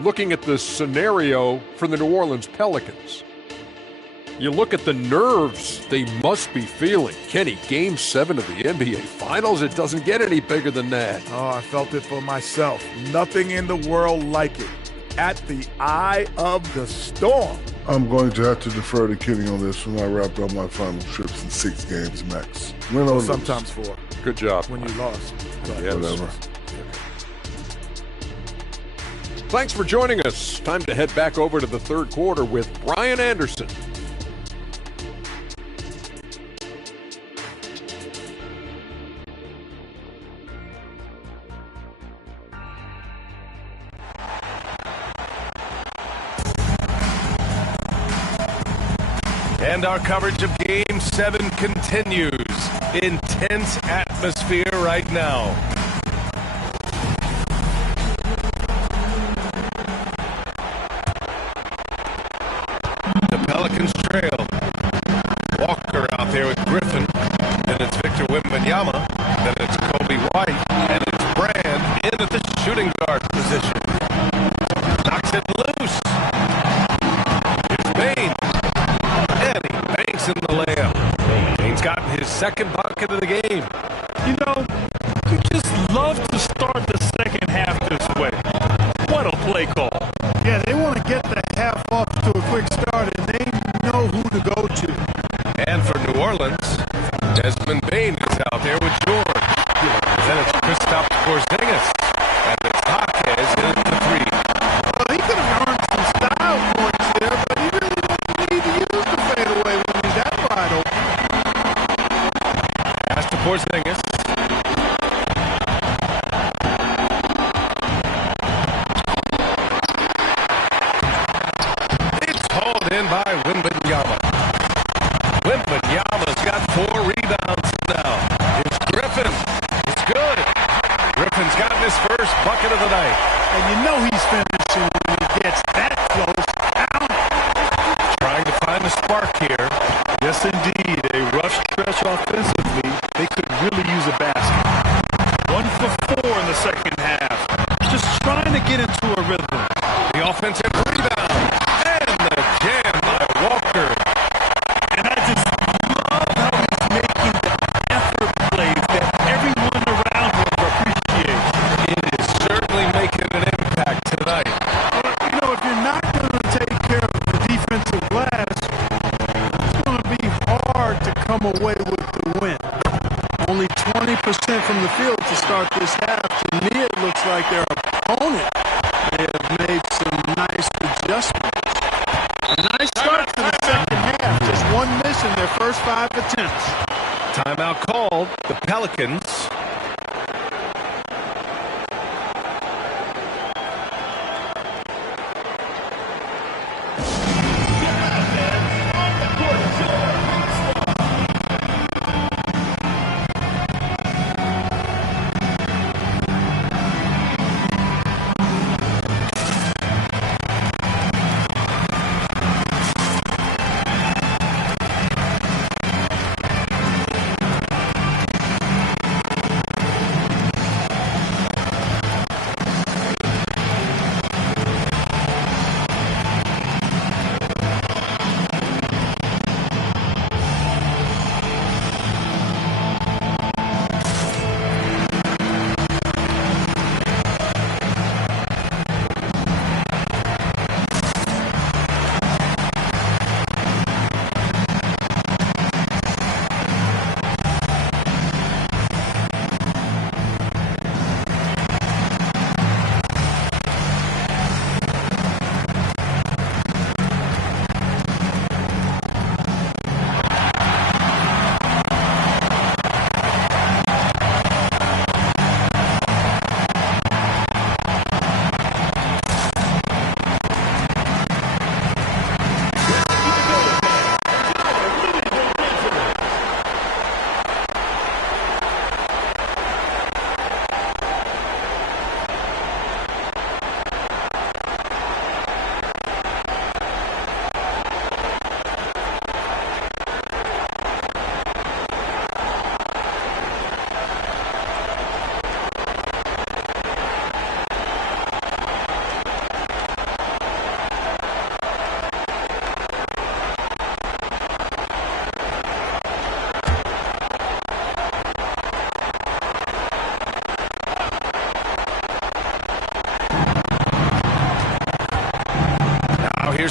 Looking at the scenario for the New Orleans Pelicans. You look at the nerves they must be feeling. Kenny, Game 7 of the NBA Finals, it doesn't get any bigger than that. Oh, I felt it for myself. Nothing in the world like it. At the eye of the storm. I'm going to have to defer to Kenny on this when I wrapped up my final trips in 6 games max. Win or lose. Sometimes 4. Good job. When you lost. Yes. Whatever. Thanks for joining us. Time to head back over to the third quarter with Brian Anderson. And our coverage of Game 7 continues. Intense atmosphere right now. The Pelicans trail. Walker out there with Griffin. Then it's Victor Wembanyama. Then it's Kobe White. And it's Brand in at the shooting guard position. Knocks it loose. Here's Bain. And he banks in the layup. Bain's gotten his second bucket of the game. You know, you just love to start the second half this way. What a play call. Yeah, they want to get the half off to a quick start, and they know who to go to. And for New Orleans, Desmond Bain is out there with George. Then it's Kristaps Porzingis. And it's Jaquez in at the 3. Well, he could have earned some style points there, but he really doesn't need to use the fadeaway when he's that wide open. Pass to Porzingis. It's hauled in by Wembanyama. Wembanyama's got 4 rebounds now. It's Griffin. It's good. Griffin's gotten his first bucket of the night. And you know he's finishing when he gets that close. Count. Trying to find the spark here. Yes, indeed. A rough stretch offensively. They could really use a basket. 1 for 4 in the second half. Just trying to get into a rhythm. The offensive rebound. And the jam by Walker. And I just love how he's making the effort plays that everyone around him appreciates. It is certainly making an impact tonight. Well, you know, if you're not going to take care of the defensive glass, it's going to be hard to come away with the win. Only 20% from the field to start this half. To me, it looks like their opponent may have made some nice adjustments. A nice start to the second half. Just 1 miss in their first 5 attempts. Timeout called. The Pelicans.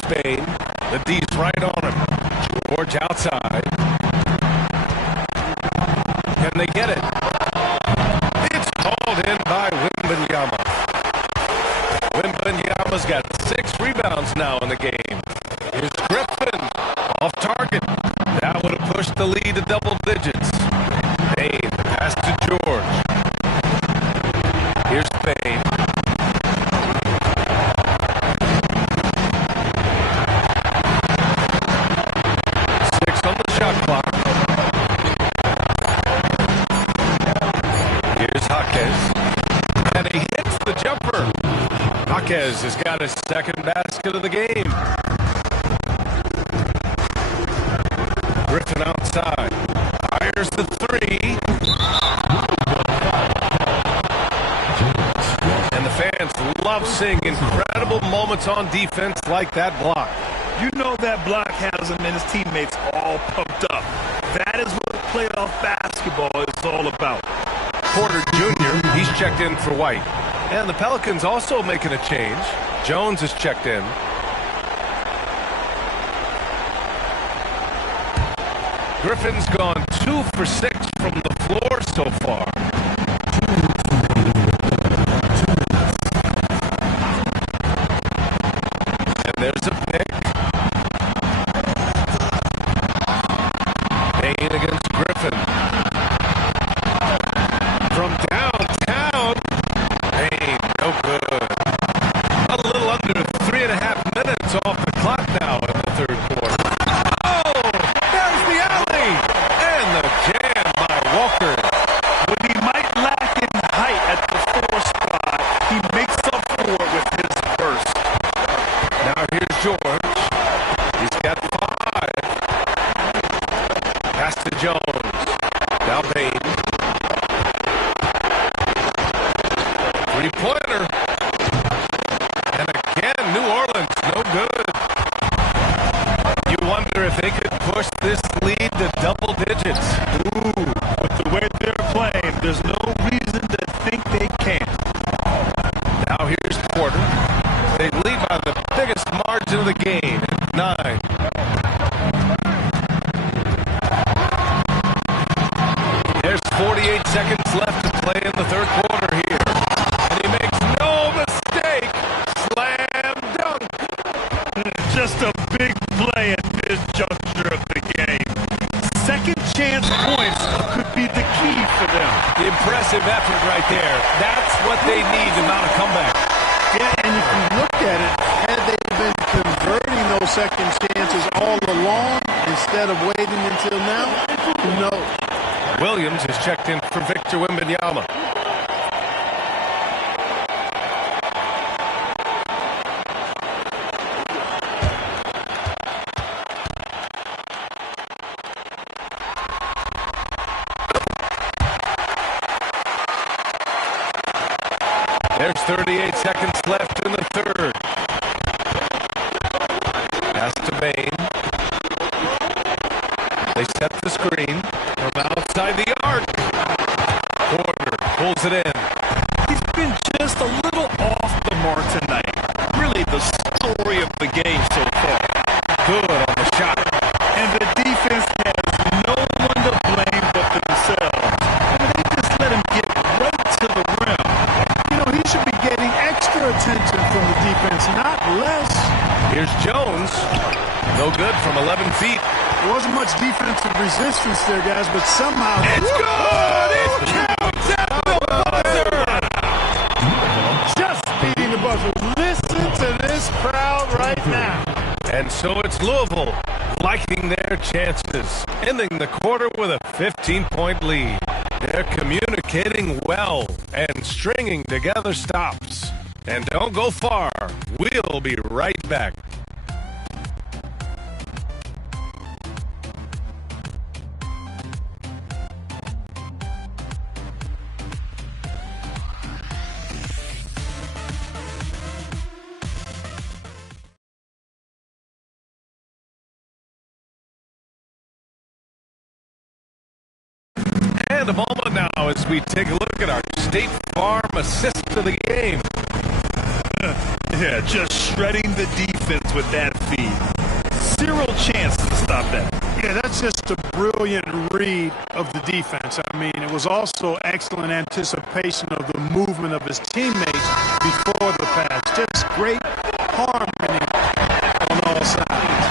Bain. The D's right on him. George outside. Can they get it? It's called in by Wembanyama. Wembanyama's got 6 rebounds now in the game. Here's Griffin off target. That would have pushed the lead to double digits. Bain, pass to George. Here's Bain. Shot clock. Here's Jaquez. And he hits the jumper. Jaquez has got his second basket of the game. Griffin outside. Fires the 3. And the fans love seeing incredible moments on defense like that block. You know that block has him and his teammates all pumped up. That is what playoff basketball is all about. Porter Jr., he's checked in for White. And the Pelicans also making a change. Jones is checked in. Griffin's gone 2 for 6 from the floor so far. And there's a pick. Bain against Griffin. From downtown. Bain, no good. A little under 3.5 minutes off the clock now in the third quarter. Oh, there's the alley. And the jam by Walker. When he might lack in height at the 4 spot, he makes up for it with his burst. Now here's George. He's got 5. Pass to Jones. Now Bain. 3-pointer. And again, New Orleans, no good. You wonder if they could push this lead to double digits. Ooh, with the way they're playing, there's no reason to think they can't. Now here's Porter. They lead by the biggest margin of the game, 9. There's 48 seconds left to play in the third quarter here. And he makes no mistake. Slam dunk. Just a big play at this juncture of the game. Second chance points could be the key for them. Impressive effort right there. That's what they need to mount a comeback. Yeah, and if you look at it, had they been converting those second chances all along instead of waiting until now, who knows? Williams is checked in for Victor Wembanyama. There's 38 seconds left in the third. Pass to Bain. They set the screen from outside the arc. Porter pulls it in. He's been just a little off the mark tonight. Really the story of the game so far. Good on the shot. And the defense has no one to blame but themselves. And they just let him get right to the rim. You know, he should be getting extra attention from the defense, not less. Here's Jones. No good from 11 feet. There wasn't much defensive resistance there, guys, but somehow... It's good! It counts at the buzzer! Just beating the buzzer. Listen to this crowd right now. And so it's Louisville liking their chances, ending the quarter with a 15-point lead. They're communicating well and stringing together stops. And don't go far. We'll be right back. And a moment now as we take a look at our State Farm assist of the game. Yeah, just shredding the defense with that feed. Zero chance to stop that. Yeah, that's just a brilliant read of the defense. I mean, it was also excellent anticipation of the movement of his teammates before the pass. Just great harmony on all sides.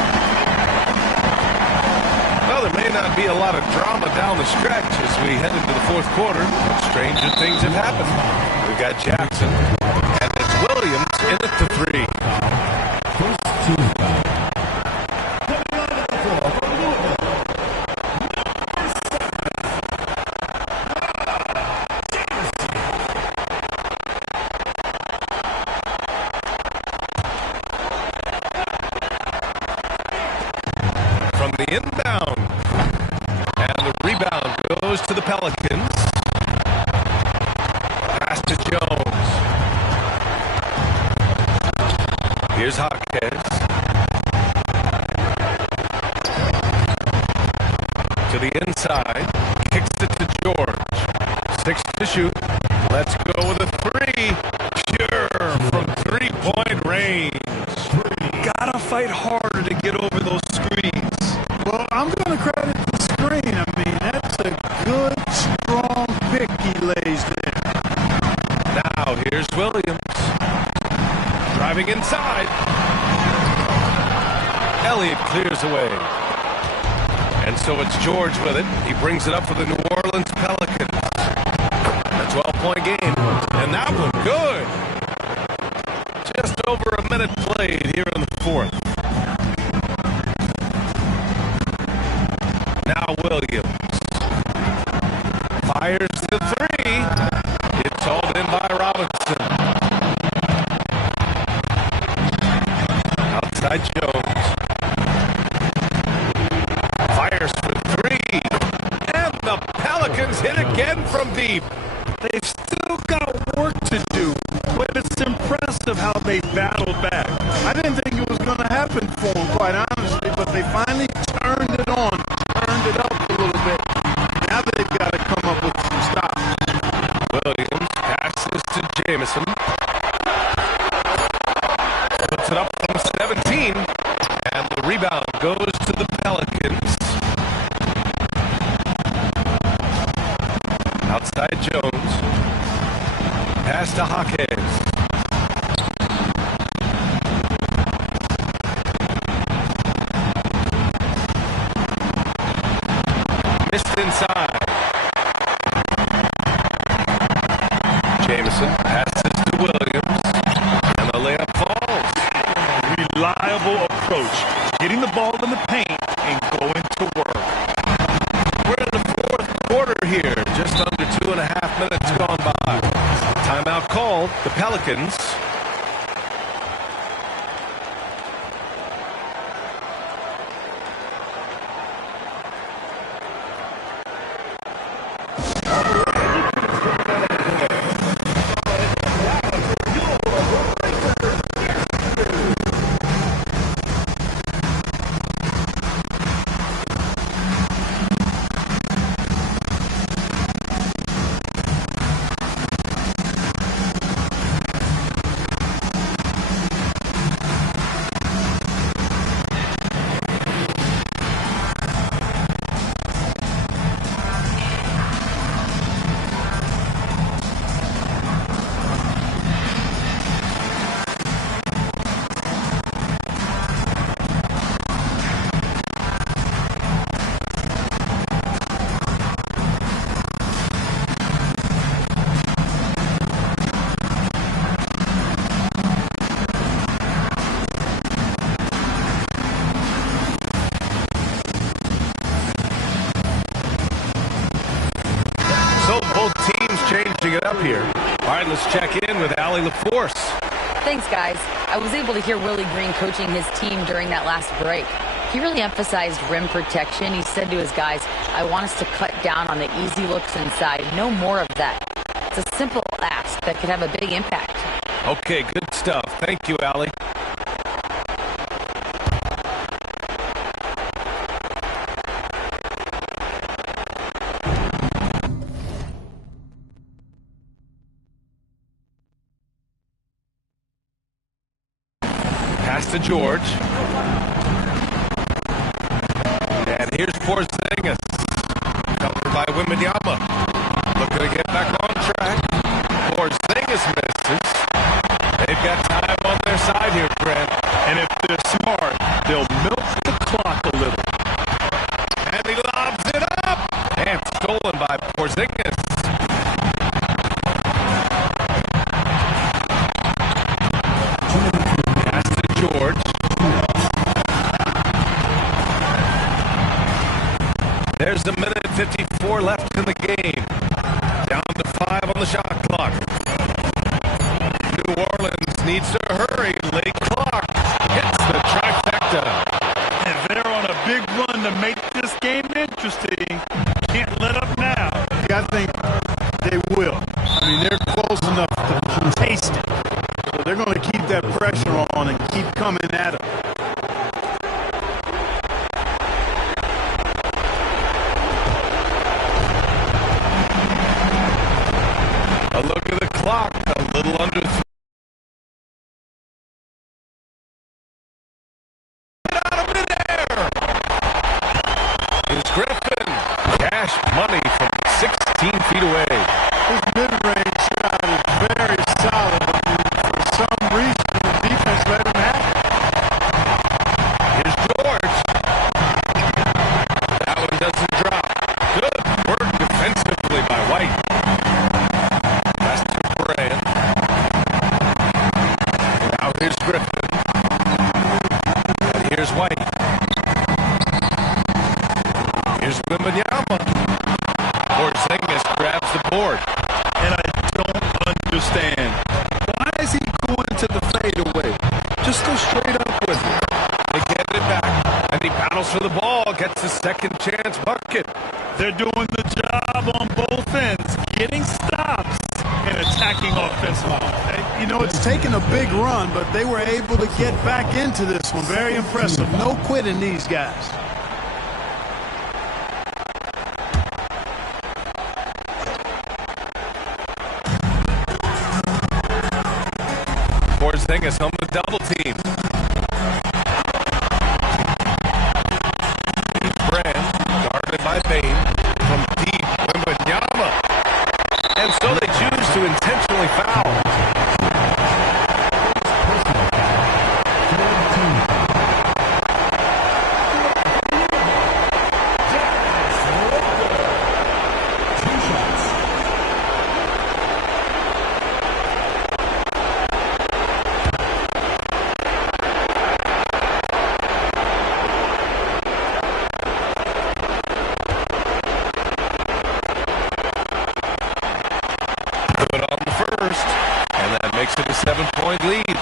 Well, there may not be a lot of drama down the stretch as we head into the fourth quarter, but stranger things have happened. We've got Jackson, and it's Williams in at the three. From the inbound, and the rebound goes to the Pelicans. Pass to Jones. Here's Jaquez. To the inside, kicks it to George. 6 to shoot. Let's go with a three. Pure from three-point range. Gotta fight harder to get over those screens. Well, I'm going to credit the screen. I mean, that's a good, strong pick he lays there. Now, here's Williams. Driving inside. Elliott clears away. And so it's George with it. He brings it up for the New Orleans Pelicans. A 12-point game. And that one good. Just over a minute played here in the fourth. Now Williams fires the three. It's hauled in by Robinson. Outside Jones. Fires for three. And the Pelicans hit again from deep. They've still got work to do, but it's impressive how they battled back. I didn't think it was going to happen for them, quite honestly, but they finally turned it on, turned it up a little bit. Now they've got to come up with some stops. Williams passes to Jamison. Puts it up from 17. And the rebound goes to the Pelicans. Outside Jones. Pass to Jaquez. Missed inside. Jamison passes to Williams. And the layup falls. Reliable approach. Getting the ball in the paint and going to work. We're in the fourth quarter here. Just under 2.5 minutes gone by. Timeout called. The Pelicans. Changing it up here. All right, let's check in with Allie LaForce. Thanks, guys. I was able to hear Willie Green coaching his team during that last break. He really emphasized rim protection. He said to his guys, I want us to cut down on the easy looks inside. No more of that. It's a simple ask that could have a big impact. Okay, good stuff. Thank you, Allie. Pass to George. And here's Porzingis. Covered by Wembanyama. Looking to get back on track. Porzingis misses. They've got time on their side here, Grant. And if they're smart, they'll milk the clock a little. And he lobs it up. And stolen by Porzingis. Pass to George. There's a minute and 54 left in the game. Down to 5 on the shot clock. New Orleans needs to hurry. Late clock. Hits the trifecta. And they're on a big run to make this game interesting. Can't let up now. I think they will. I mean, they're close enough to taste it. So they're going to keep that pressure on and keep coming at it. A look at the clock. A little under 3. Out of midair. Here's Griffin. Cash money from 16 feet away. His mid-range shot is very solid. I mean, for some reason, the defense let him have it. Here's George. That one doesn't drop. Good work defensively by White. Pass to Moran. Now here's Griffin. And here's White. Here's Wembanyama. Porzingis grabs the board. And I don't understand. Why is he going to the fadeaway? Just go straight up with it. They get it back. And he battles for the ball. Gets a second chance bucket. They're doing the job on both ends. Getting stops and attacking offensively. You know, it's taken a big run, but they were able to get back into this one. Very impressive. No quitting these guys. Porzingis on the double team. Brand guarded by Bain from deep. Wembanyama. And so they choose to intentionally foul. Good on the first, and that makes it a 7-point lead.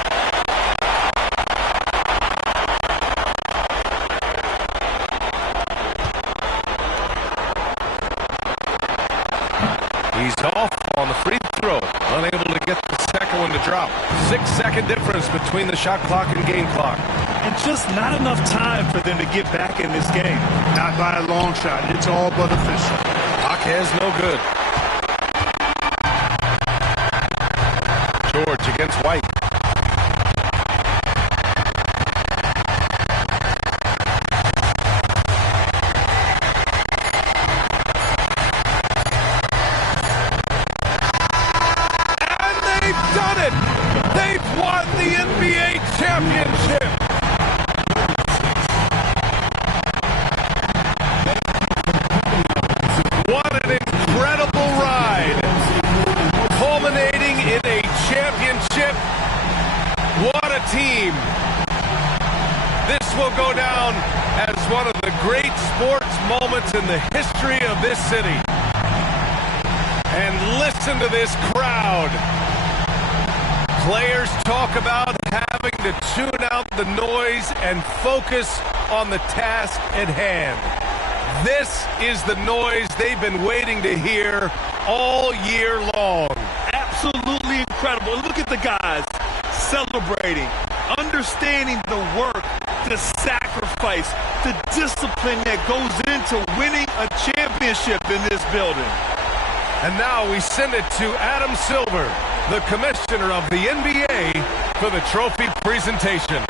He's off on the free throw, unable to get the second one to drop. 6-second difference between the shot clock and game clock. And just not enough time for them to get back in this game. Not by a long shot. It's all but official. Jaquez no good. George against White. And they've done it! They've won the NBA championship! What an incredible ride! Culminating in a championship. What a team. This will go down as one of the great sports moments in the history of this city. And listen to this crowd. Players talk about having to tune out the noise and focus on the task at hand. This is the noise they've been waiting to hear all year long. Absolutely incredible. Look at the guys celebrating, understanding the work, the sacrifice, the discipline that goes into winning a championship in this building. And now we send it to Adam Silver, the commissioner of the NBA, for the trophy presentation.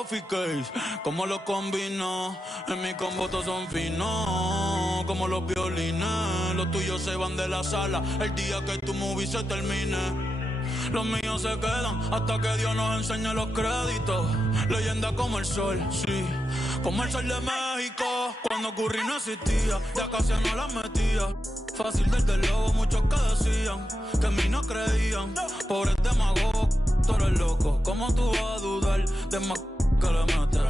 coffee case. Como lo combino, en mi combo todos son finos. Como los violines, los tuyos se van de la sala el día que tu movie se termine. Los míos se quedan hasta que Dios nos enseñe los créditos. Leyenda como el sol, sí, como el sol de México. Cuando Curry no existía, ya casi no la metía. Fácil desde luego, muchos que decían que en mí no creían. Pobres demagogos, tú eres loco. ¿Cómo tú vas a dudar de más que le metes?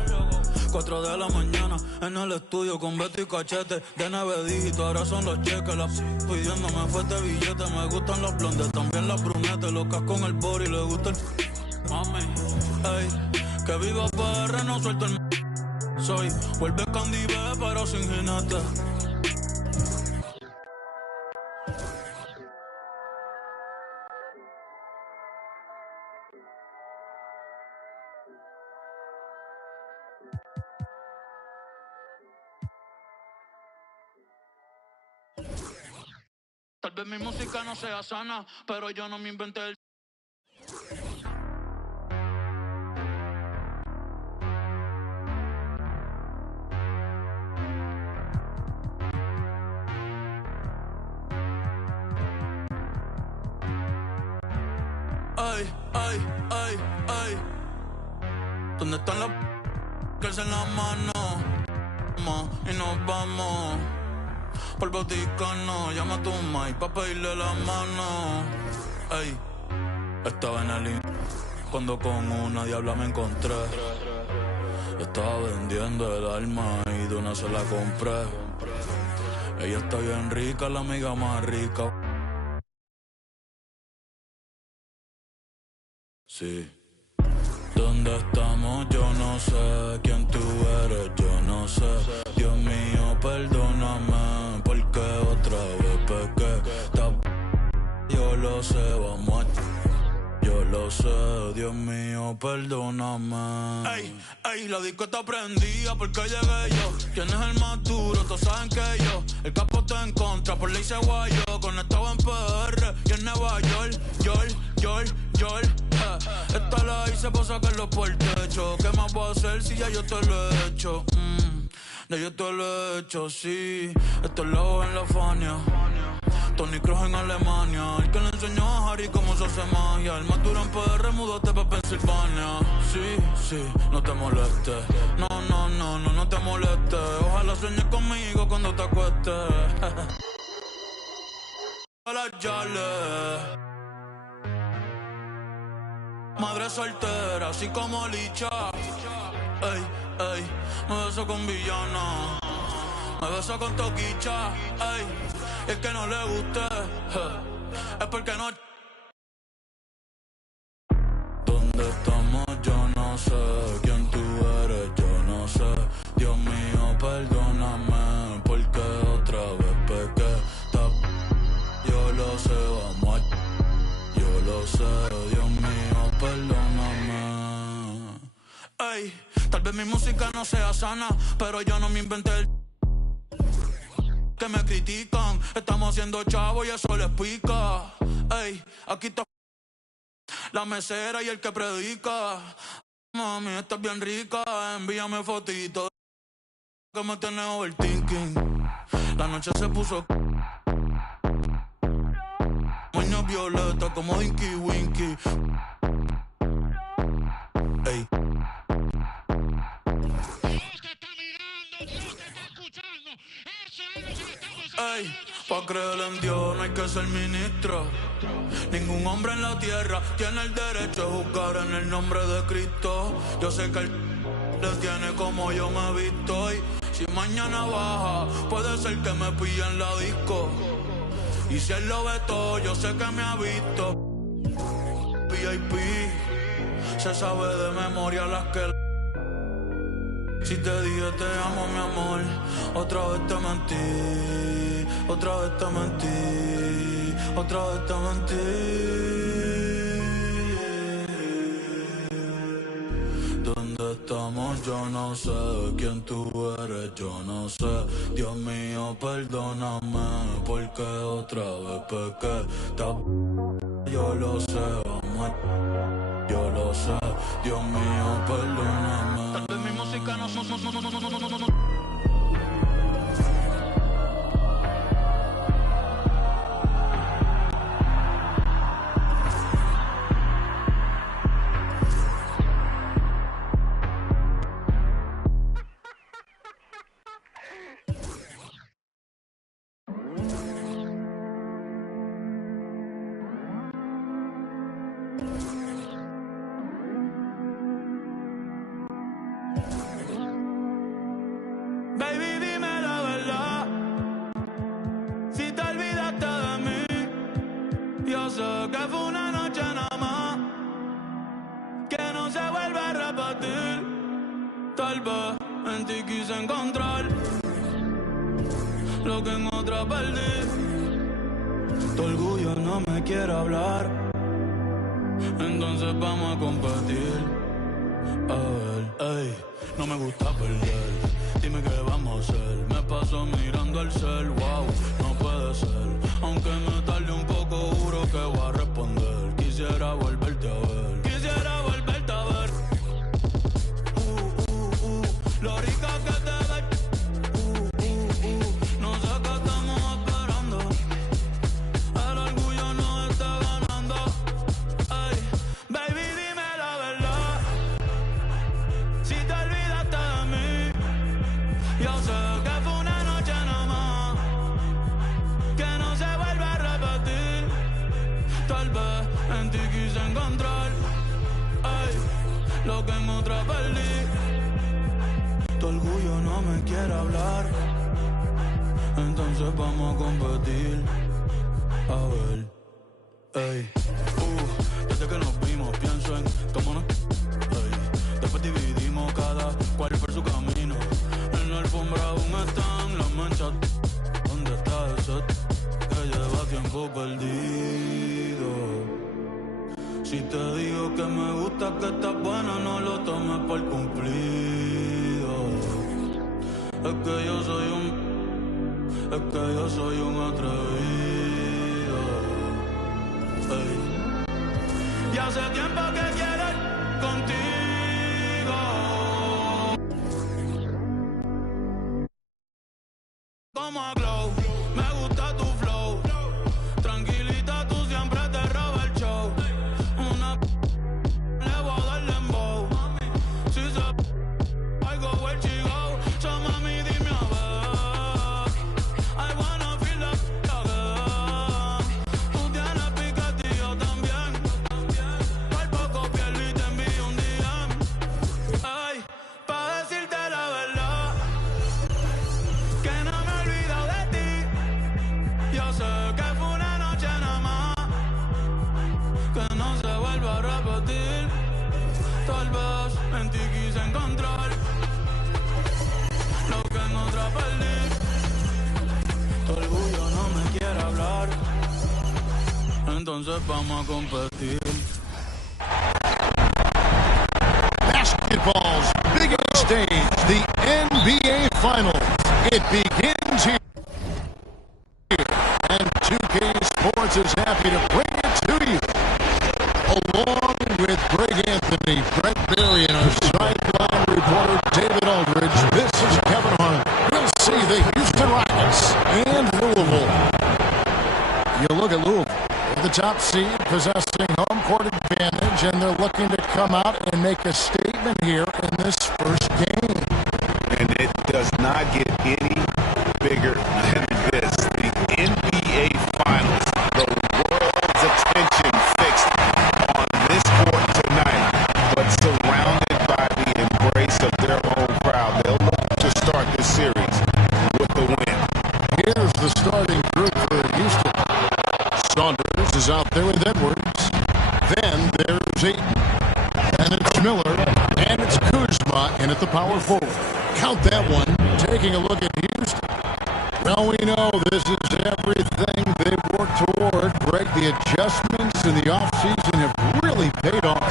4 de la mañana en el estudio con Betty y Cachete. De 9 dígitos, ahora son los cheques. La pidiéndome fuerte billete. Me gustan los blondes, también las brunetes. Locas con el body, le gusta el mami. Ey, que viva PR, no suelto el soy. Vuelve Candy B, pero sin jinete. Tal vez mi música no sea sana, pero yo no me inventé el... Ay, ay, ay, ay. ¿Dónde están las que alzan la mano? Y nos vamos. Por Vaticano, llama a tu Mike pa' pedirle la mano. Ey, estaba en el cuando con una diabla me encontré. Estaba vendiendo el alma y de una se la compré. Ella está bien rica, la amiga más rica. Sí. ¿Dónde estamos? Yo no sé. ¿Quién tú eres? Yo no sé. Dios mío, perdóname, porque otra vez pequé. Yo lo sé, vamos a... Yo lo sé, Dios mío, perdóname. Ey, ey, la disco está prendida porque llegué yo. ¿Quién es el más duro? Todos saben que yo. El capo está en contra, por ley se guayó. Conectado en PR y en Nueva York. York. Esta la hice para sacarlo por el techo. ¿Qué más voy a hacer si ya yo te lo he hecho? Ya yo te lo he hecho, sí. Estos lejos en la Fania. Tony Kroos en Alemania. El que le enseñó a Harry cómo se hace magia. El más duro en PR, mudate pa' Pensilvania. Sí, no te molestes. No te molestes. Ojalá sueñes conmigo cuando te acuestes. Las Yales. Madre soltera, así como Licha. Ey, me beso con villana. Me beso con Toquicha. Ey, y el que no le guste, es porque no... ¿Dónde estamos? Yo no sé. ¿Quién tú eres? Yo no sé. Dios mío, perdóname, porque otra vez pequé. Yo lo sé, vamos a... Yo lo sé, Dios mío, perdóname. Ey, tal vez mi música no sea sana, pero yo no me inventé el... Que me critican, estamos haciendo chavo y eso les pica. Ey, aquí está la mesera y el que predica. Mami, estás bien rica, envíame fotito que me tiene overthinking. La noche se puso moño violeta como Dinky Winky. Ey. Ey, pa' creer en Dios no hay que ser ministro. Ningún hombre en la tierra tiene el derecho a juzgar en el nombre de Cristo. Yo sé que él le tiene como yo me he visto. Y si mañana baja, puede ser que me pille en la disco. Y si él lo ve todo, yo sé que me ha visto. VIP, se sabe de memoria las que... Si te dije te amo, mi amor, otra vez te mentí, otra vez te mentí, otra vez te mentí. ¿Dónde estamos? Yo no sé. ¿Quién tú eres? Yo no sé. Dios mío, perdóname, porque otra vez pequé. Yo lo sé, vamos. mal. Yo lo sé, Dios mío, perdóname. Tal vez mi música no. Baby, dime la verdad. Si te olvidaste de mí, yo sé que fue una noche nada más, que no se vuelve a repetir. Tal vez en ti quise encontrar lo que en otra perdí. Tu orgullo no me quiere hablar, entonces vamos a competir. A ver, ey, no me gusta perder. Dime qué vamos a hacer. Me paso mirando el cel, wow, no puede ser. Aunque me tarde un poco, juro que voy a responder. Quisiera volverte a ver. Quisiera volverte a ver. Lo rica que te ves. No sé qué estamos esperando. El orgullo nos está ganando. Ay, baby, dime la verdad. Si te olvidaste de mí, yo sé que fue una noche nada más, que no se vuelve a repetir. Tal vez en ti quise encontrar, ay, lo que en otra perdí. Tu orgullo no me quiere hablar, entonces vamos a competir. A ver, ey, desde que nos vimos pienso en cómo no, ey, después dividimos cada cual por su camino. En la alfombra aún están las manchas. ¿Dónde está ese que lleva tiempo perdido? Si te digo que me gusta, que estás buena, no lo tomes por cumplido. Es que yo soy un atrevido. Ey. Y hace tiempo que quiero ir contigo. Como a Glow, me gusta tu flow. Tranquilita, tú siempre te robas el show. Una le voy a dar dembow. Si se algo where she go. So mami, dime a ver. I wanna feel like again. Tú tienes picante y yo también. Por poco pierdo y te envío un DM. Ay, pa' decirte la verdad, que no me olvido de ti. Yo sé que fue una noche nada más, que no se vuelva a repetir. Tal vez en ti quise encontrar lo que en otra perdí. Tu orgullo no me quiere hablar, entonces vamos a competir. Basketball's biggest stage, the NBA Finals. It begins here. And 2K Sports is happy to bring it to you. Along with Greg Anthony, Brett Berry, and our sideline reporter David Aldridge, this is Kevin Hart. We'll see the Houston Rockets and Louisville. You look at Louisville, the top seed, possessing home court advantage, and they're looking to come out and make a statement here in this first game. And it does not get any bigger than this. The NBA Finals, the world's attention fixed on this court tonight, but surrounded by the embrace of their own crowd. They'll look to start this series with the win. Here's the starting group for Houston. Saunders is out there with Edwards. Then there's Ayton. And it's Miller. And it's Kuzma in at the power forward. Count that one. Taking a look at Houston. Well, we know this is everything they've worked toward. Greg, the adjustments in the offseason have really paid off.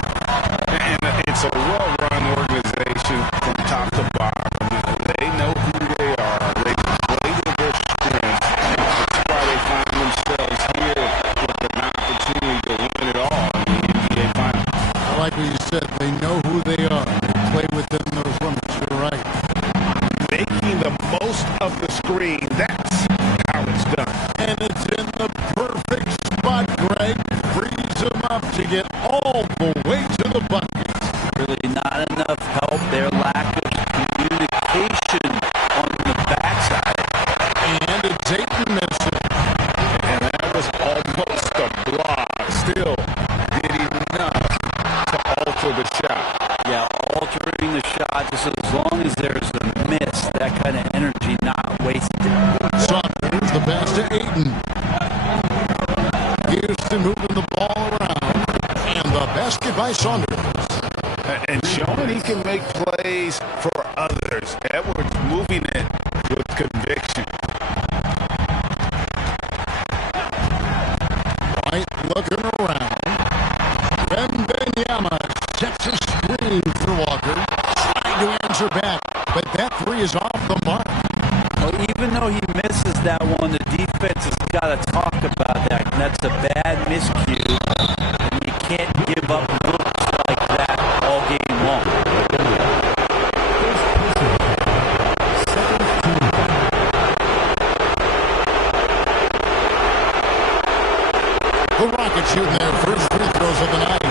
And it's a well-run organization from top to bottom. They know who they are. They play to their strengths. That's why they find themselves here with an opportunity to win it all in the NBA of the screen. That's how it's done. And it's in the perfect spot, Greg. Frees him up to get all the way to the bucket. Really not enough help. Their lack of communication on the backside. And it's Ayton missing. And that was almost a block. Still did enough to alter the shot. Yeah, altering the shot just as long as there's a miss. That kind of energy not wasted. Saunders the pass to Ayton. Houston moving the ball around. And the basket by Saunders. And showing he can make plays for others. Edwards moving it with conviction. White looking around. Wembanyama sets a screen for Walker. Trying to answer back, but that three is off the mark. Well, even though he misses that one, the defense has got to talk about that. And that's a bad miscue. And you can't give up looks like that all game long. The Rockets shooting their first free throws of the night.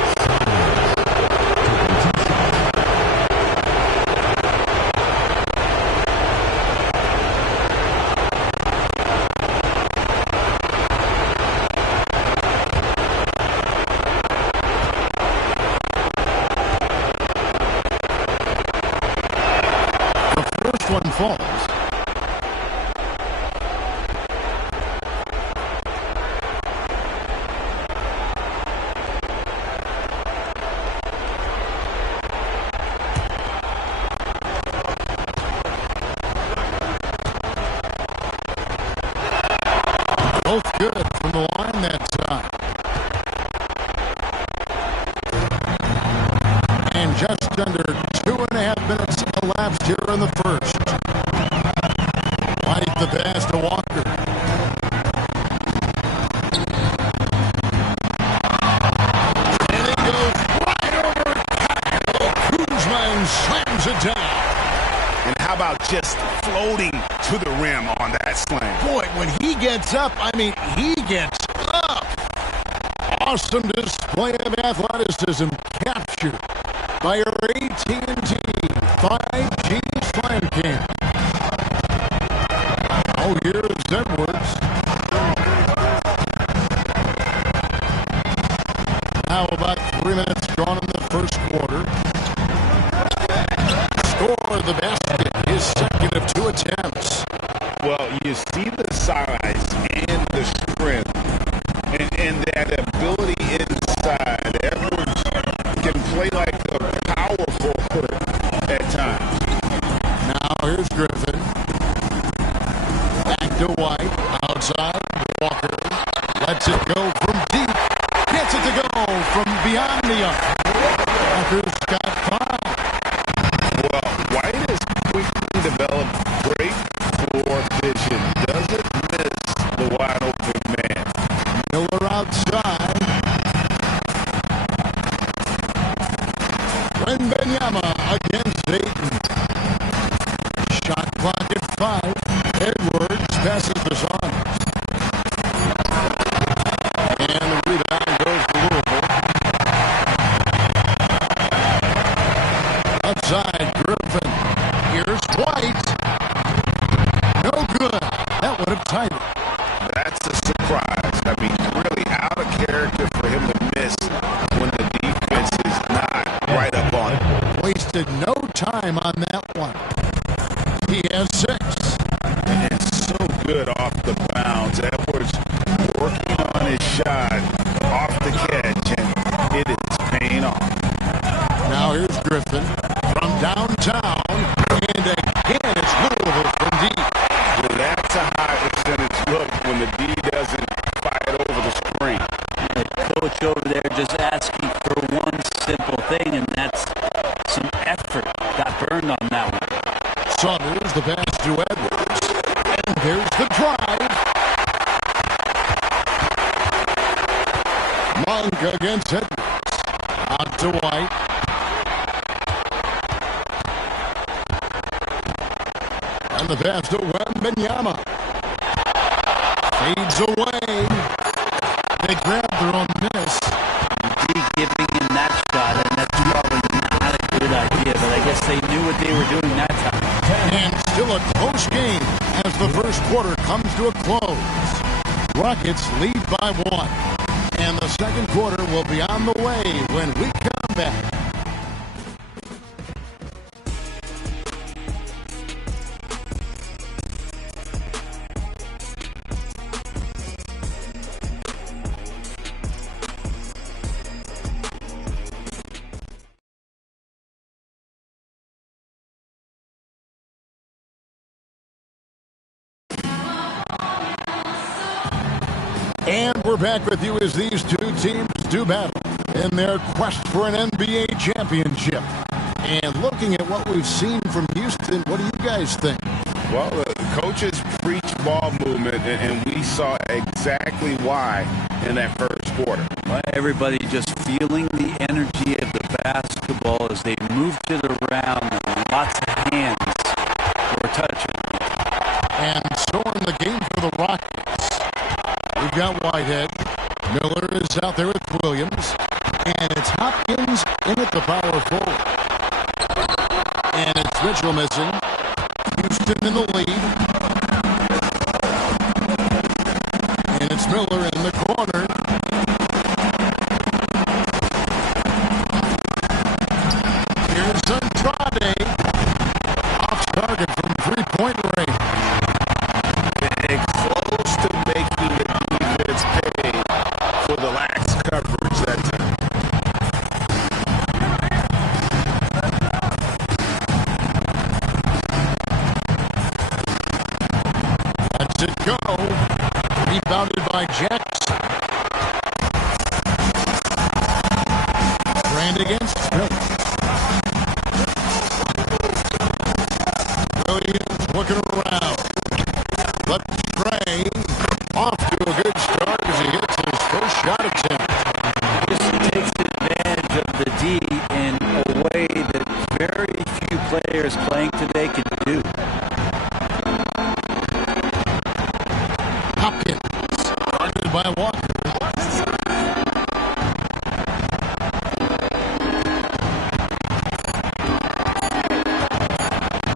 The first one falls. Both good from the line that time. And just under 2.5 minutes elapsed here in the first. White the pass to Walker. And it goes right over Kyle Kuzma and slams it down. And how about just floating to the rim on that slam? Boy, when he gets up, I mean, he gets up. Awesome display of athleticism captured by our AT&T 5G Slam Cam. Oh, here's Edwards. Now about 3 minutes gone in the first quarter. Score the basket, his second of 2 attempts. Well, you see the size and the strength and that ability inside. Edwards can play like a power forward at times. Now here's Griffin. Back to White. Outside. Walker lets it go from deep. Gets it to go from beyond the arc. Walker's got 5. Well, White has quickly developed great floor vision. Doesn't miss the wide open man. Miller outside. Wembanyama against Ayton. Shot clock at 5. Edwards passes to Saunders. And the rebound goes to Louisville. Outside, Griffin. Here's White. No good. That would have tied it. That's a surprise. I mean, really out of character for him to miss when the defense is not right up on it. Wasted no time on that one. He has 6. And it's so good off the bounds. Edwards working on his shot off the catch, and it is paying off. Now here's Griffin from downtown, and again it's Louisville from deep. Well, that's a high percentage look when the D doesn't fight over the screen. The coach over there just asking for one simple thing, and that's some effort. Got burned on that one. Saunders the pass to Edwards, and there's the drive. Monk against Edwards. Out to White. And the pass to Wembanyama. Fades away. They grab their own miss. Giving him that shot, and that's probably not a good idea, but I guess they knew what they were doing that time. And still a close game as the first quarter comes to a close. Rockets lead by 1. And the second quarter will be on the way when we come back. And we're back with you as these two teams do battle in their quest for an NBA championship. And looking at what we've seen from Houston, what do you guys think? Well, the coaches preach ball movement, and we saw exactly why in that first quarter. Well, everybody just feeling the energy of the basketball as they moved it around, and lots of hands were touching. And so in the game for the Rockets, we've got Whitehead. Miller is out there with Williams. And it's Hopkins in at the power forward. And it's Mitchell missing. Houston in the lead. And it's Miller in the corner. Here's Andrade. Off target from three-point range. And close to making the defense pay for the lax coverage that time. Lets it go. Rebounded by Jackson. Brand against Phillips. Williams looking around. Let Trey off to a good start as he hits his first shot attempt. This takes advantage of the D in a way that very few players playing today can do. Hopkins, guarded by Walker.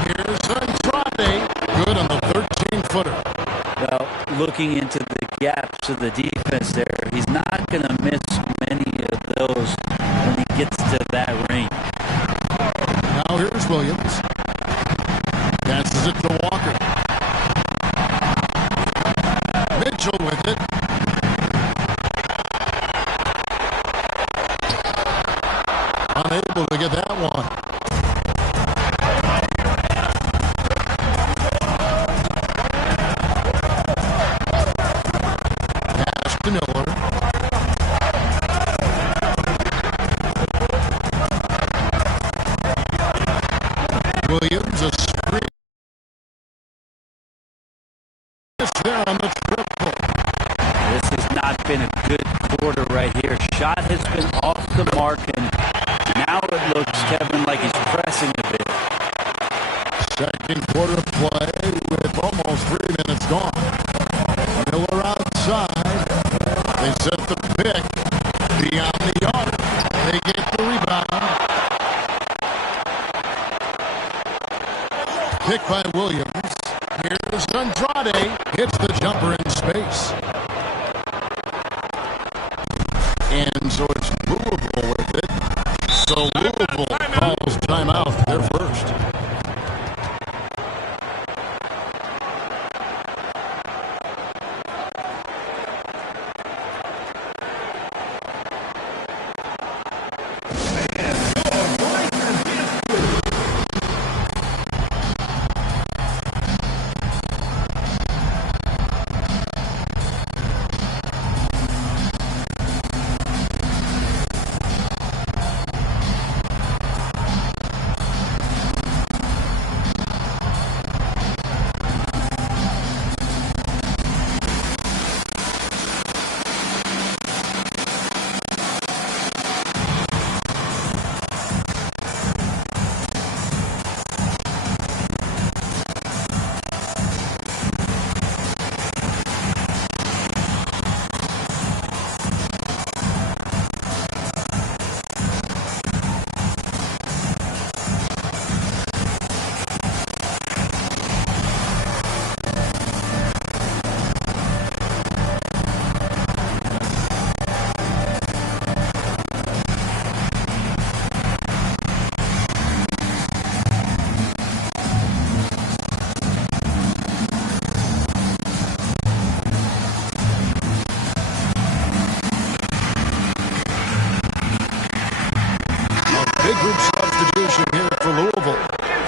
Here's Andrade, good on the 13-footer. Well, looking into the gaps of the defense there, he's not going to miss many of those when he gets to that range. Now here's Williams. Passes it to Walker. Mitchell with it. Unable to get that one. Pass to Miller. Williams, a screen. It's there on the triple. This has not been a good quarter right here. Shot has been off the mark, and now it looks, Kevin, like he's pressing a bit. Second quarter play with almost 3 minutes gone. Miller outside. They set the pick beyond the arc. They get the rebound. Pick by Williams. Here's Andrade. Hits the jumper in space. And so it's Louisville with it. So Louisville calls timeout. They're first.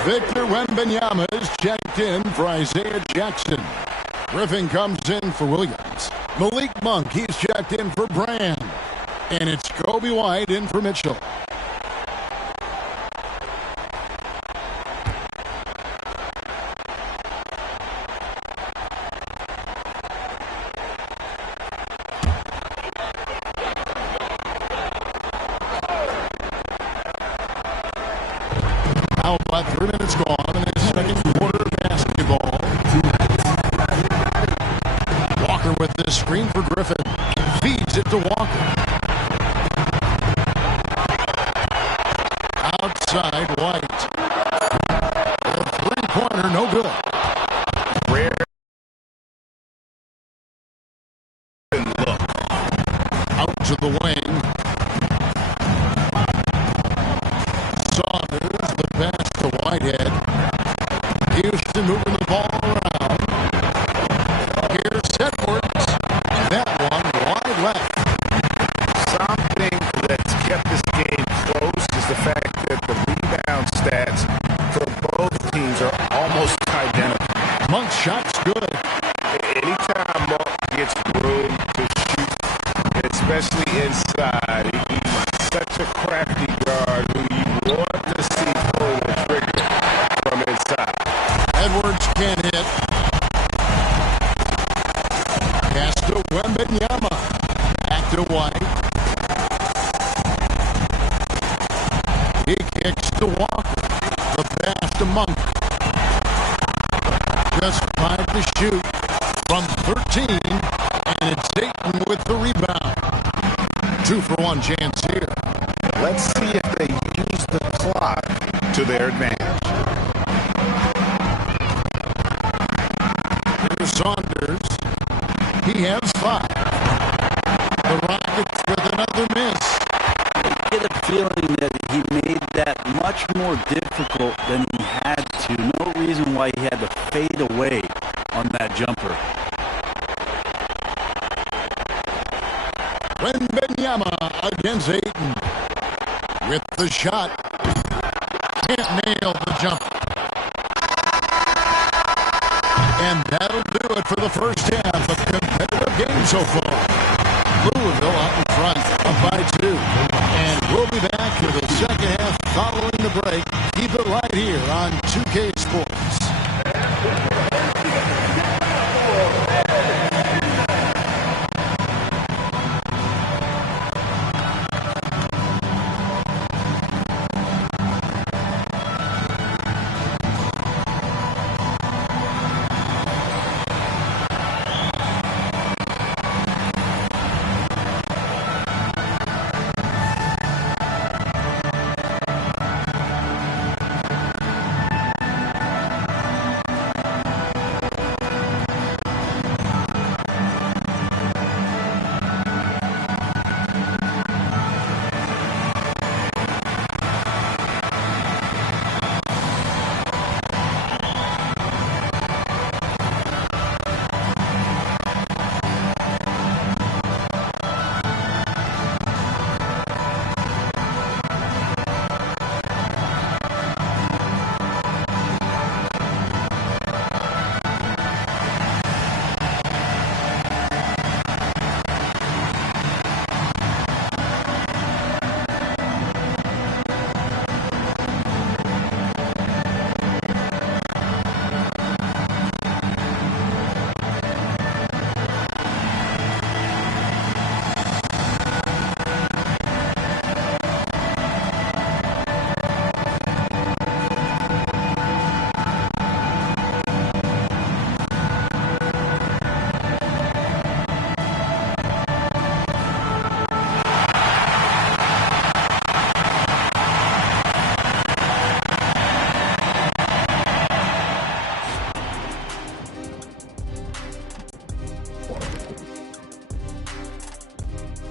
Victor Wembanyama is checked in for Isaiah Jackson. Griffin comes in for Williams. Malik Monk, he's checked in for Brand. And it's Kobe White in for Mitchell. Now about 3 minutes gone in the second quarter of basketball. Walker with this screen for Griffin. Feeds it to Walker. Outside White. The three-pointer, no good. Rare look. Out to the wing. Saunders, the pass to Whitehead. Houston moving the ball around. Here's Edwards. That one wide left. Something that's kept this game close is the fact that the rebound stats for both teams are almost identical. Monk's shot's good. Anytime Monk gets room to shoot, especially inside, he's such a crafty guard who you want to see pull the trigger from inside. Edwards can't hit. Pass to Wembanyama. Back to White. He kicks to Walker. The pass to Monk. Just 5 to shoot from 13. And it's Dayton with the rebound. 2-for-1 chance here. Let's see if they use the clock to their advantage. Here's Saunders. He has 5. The Rockets with another miss. I get a feeling that he made that much more difficult than he had to. No reason why he had to fade away on that jumper. Wembanyama against Ayton. With the shot. Can't nail the jumper. And that'll do it for the first half of competitive game so far. Louisville out in front, up by 2. And we'll be back for the second half following the break. Keep it right here on 2K Sports.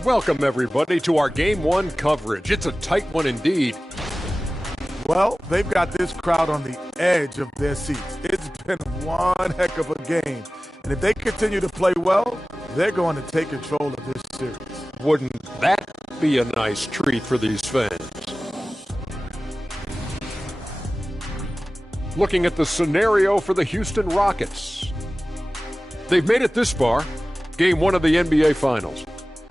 Welcome, everybody, to our Game 1 coverage. It's a tight one indeed. Well, they've got this crowd on the edge of their seats. It's been one heck of a game. And if they continue to play well, they're going to take control of this series. Wouldn't that be a nice treat for these fans? looking at the scenario for the Houston Rockets. They've made it this far, game 1 of the NBA Finals.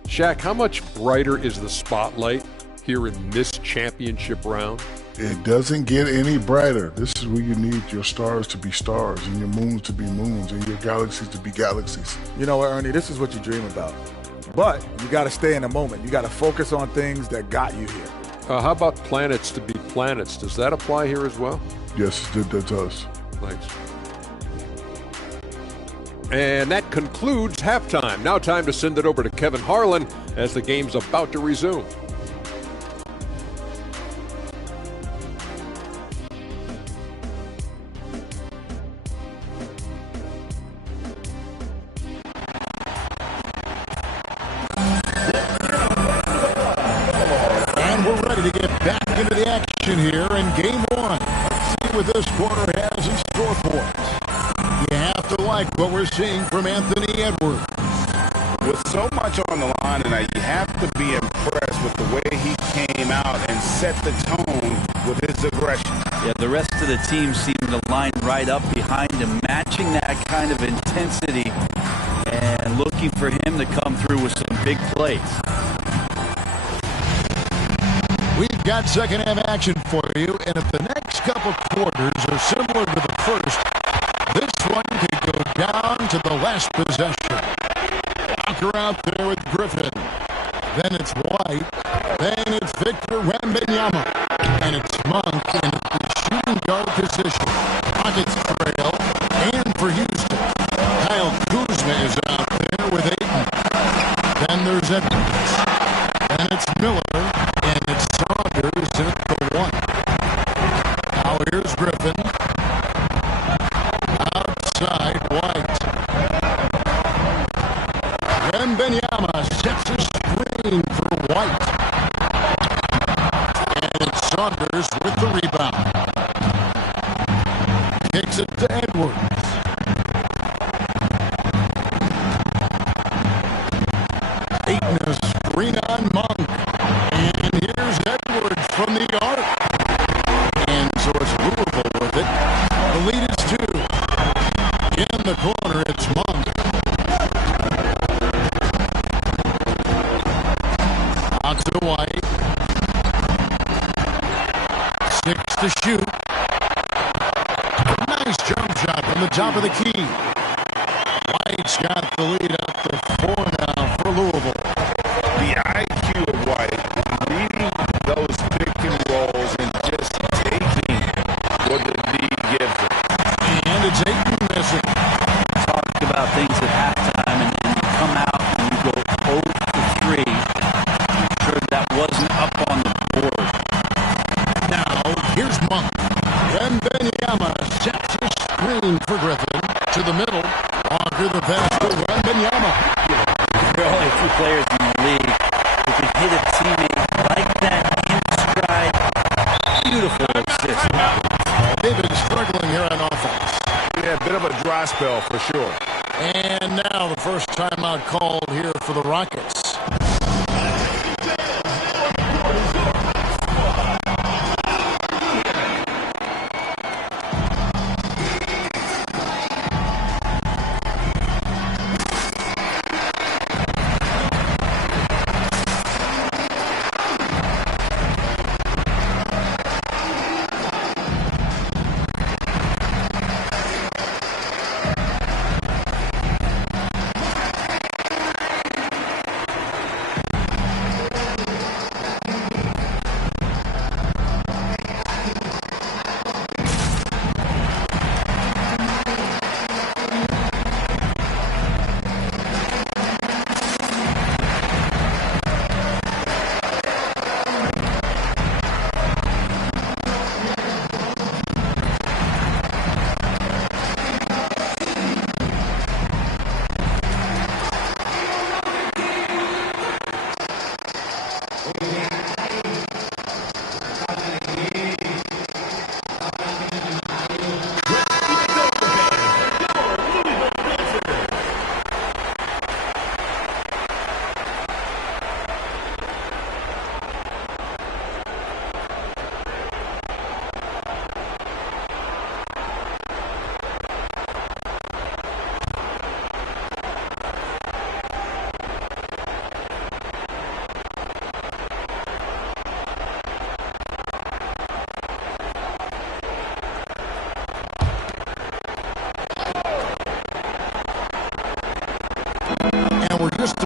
Shaq, how much brighter is the spotlight here in this championship round? It doesn't get any brighter. This is where you need your stars to be stars and your moons to be moons and your galaxies to be galaxies. You know what, Ernie, this is what you dream about. But you got to stay in the moment. You got to focus on things that got you here. How about planets to be planets? Does that apply here as well? Yes, it does. Thanks. And that concludes halftime. Now time to send it over to Kevin Harlan as the game's about to resume. And we're ready to get back into the action here in game 1. Let's see what this quarter has in store for us. You have to like what we're seeing from Anthony Edwards. With so much on the line tonight, you have to be impressed with the way he came out and set the tone with his aggression. Yeah, the rest of the team seemed to line right up behind him, matching that kind of intensity and looking for him to come through with some big plays. We've got second half action for you, and if the next couple quarters are similar to the first, this one could go down to the last possession. Walker out there with Griffin. Then it's White. Then it's Victor Wembanyama. And it's Monk in the shooting guard position. Rockets trail. And for Houston, Kyle Kuzma is out there with Ayton. Then there's Edwards. Then it's Miller. And it's Saunders at the 1. Now here's Griffin. Outside White. Wembanyama sets a screen for White. And it's Saunders with the rebound. Kicks it to Edwards. Ayton a screen on Monk. And here's Edwards from the arc. And so it's Louisville with it. The lead is 2. In the corner, it's Monk. Out to White. 6 to shoot. Nice jump shot from the top of the key. White's got the lead up to 4 now for Louisville. The IQ of White, reading those pick and rolls and just taking what the D gives him. And it's Ayton missing. Talked about things at halftime, and then you come out and you go 0 for 3. I'm sure that wasn't up on the board. Now, here's Monk. Wembanyama sets a screen for Griffin to the middle. Walker the pass to Wembanyama. There are only a few players in the league who can hit a teammate like that in stride. Beautiful assist. They've been struggling here on offense. Yeah, a bit of a dry spell for sure. And now the first timeout called here for the Rockets.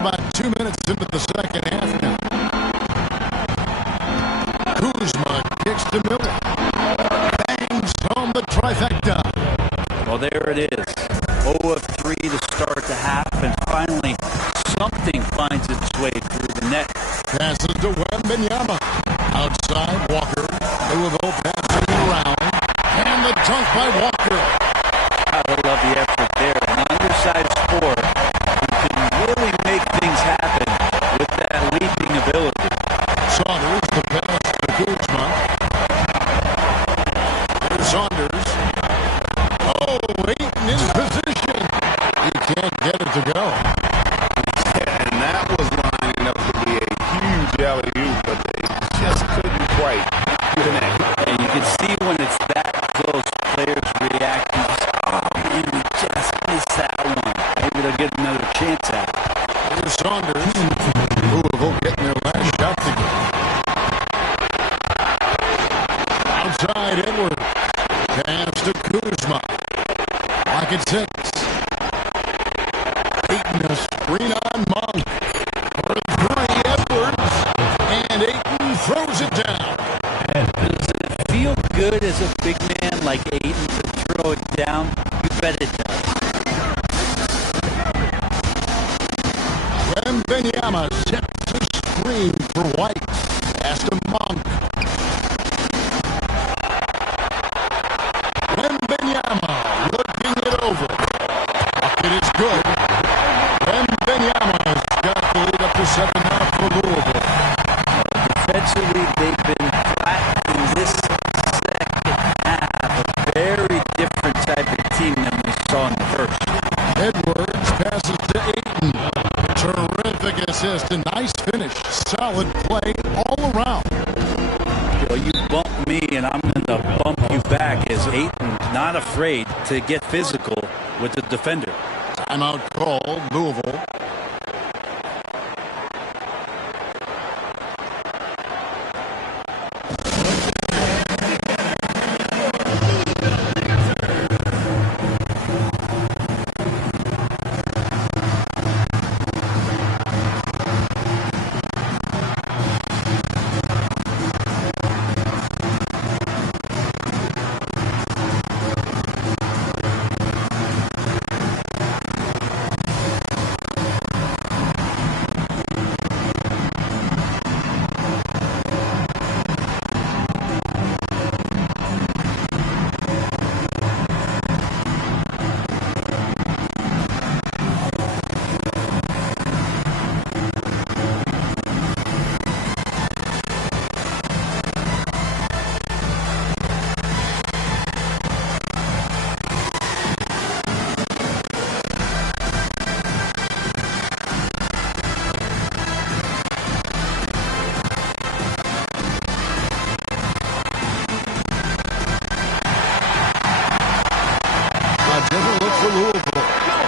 about 2 minutes into the second half now. Kuzma kicks to Miller. Bangs home the trifecta. Well, there it is. 0 of 3 to start the half, and finally something finds its way through the net. Passes to Wembanyama. Outside, Walker. Louisville passing around. And the dunk by Walker. Gotta love the effort there. An undersized sport who can really make things happen with that leaping ability. Saunders, the pass to Kuzma. Here's Saunders. Oh, Ayton in position. He can't get it to go. And that was lining up to be a huge alley-oop, but they just couldn't quite connect. And you can see when it's that close, players react. Oh, man, we just missed that one. Maybe they'll get another chance at it. Here's Saunders. Louisville getting their last shot to get. Outside, Edwards. Pass to Kuzma. Lock at 6. Ayton a screen on Monk. For 3, Edwards. And Ayton throws it down. Does it feel good as a big man like Ayton to throw it down? You bet it does. Wembanyama sets the screen for White. Pass to Monk. Wembanyama looking it over. Bucket is good. Wembanyama's got the lead up to 7 now for Louisville. Defensively, they've been flat in this second half. A very different type of team than we saw in the first. Edwards passes to Ayton. Terrific assist. A nice finish. Solid play all around. You bump me and I'm going to bump you back, as Ayton not afraid to get physical with the defender. Timeout called, Louisville.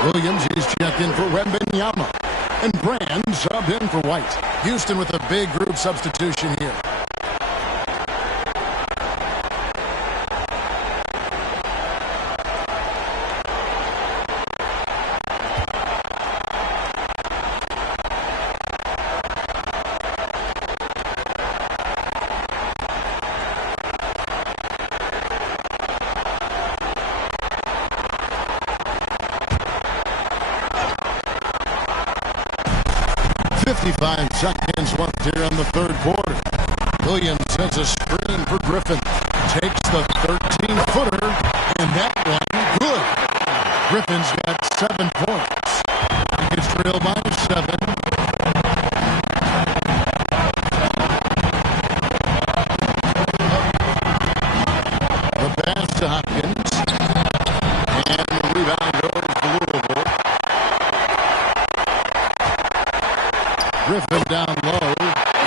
Williams is checked in for Wembanyama. And Brand subbed in for White. Houston with a big group substitution here. .55 seconds left here in the third quarter. Williams sends a screen for Griffin. Takes the 13-footer, and that one good. Griffin's got 7 points. He gets trailed by 7. The pass to Hopkins. And the rebound goes to Louisville. Griffin down low.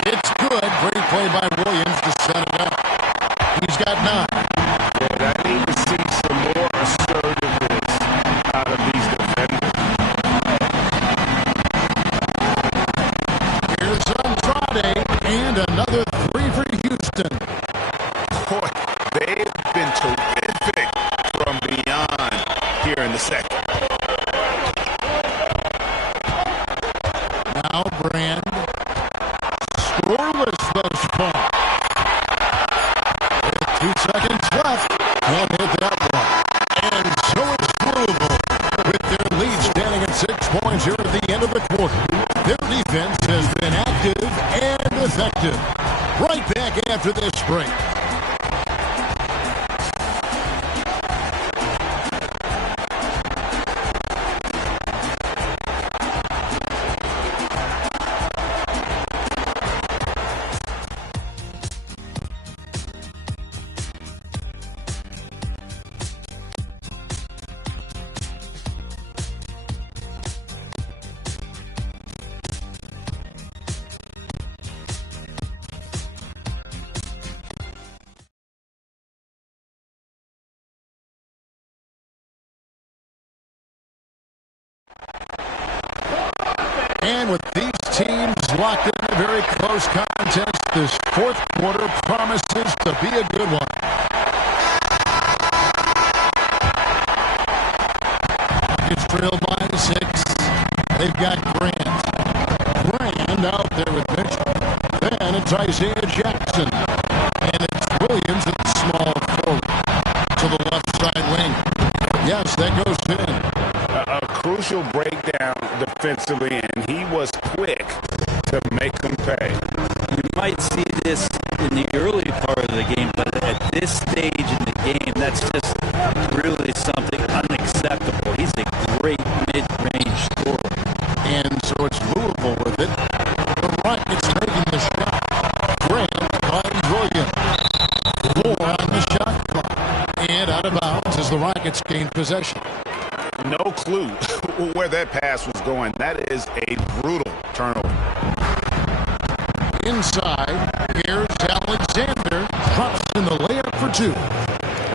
It's good. Great play by Williams to set it up. He's got 9. But I need to see some more assertiveness out of these defenders. Here's Andrade and another 3 for Houston. Boy, they've been terrific from beyond here in the second. Now points here at the end of the quarter. Their defense has been active and effective. Right back after this break. And with these teams locked in a very close contest, this fourth quarter promises to be a good one. It's trailed by 6. They've got Grant. Grant out there with Mitchell. Then it's Isaiah Jackson. And it's Williams at the small forward to the left side wing. Yes, that goes in. A crucial breakdown defensively, and he was quick to make them pay. You might see this in the early part of the game, but at this stage in the game, that's just really something unacceptable. He's a great mid-range scorer. And so it's Louisville with it. The Rockets making the shot. Grant finds Williams. 4 on the shot clock. And out of bounds as the Rockets gain possession. No clue where that pass was going. That is a brutal turnover. Inside, here's Alexander. Drops in the layup for 2.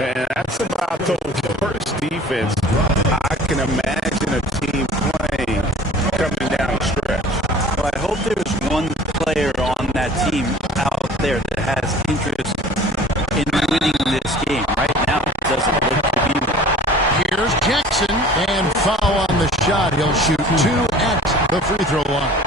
And that's about the worst defense I can imagine a team playing coming down the stretch. Well, I hope there's one player on that team out there that has interest in winning this game. Right now, it doesn't look to be there. Here's Jackson, and foul on the shot. He'll shoot 2 at the free throw line.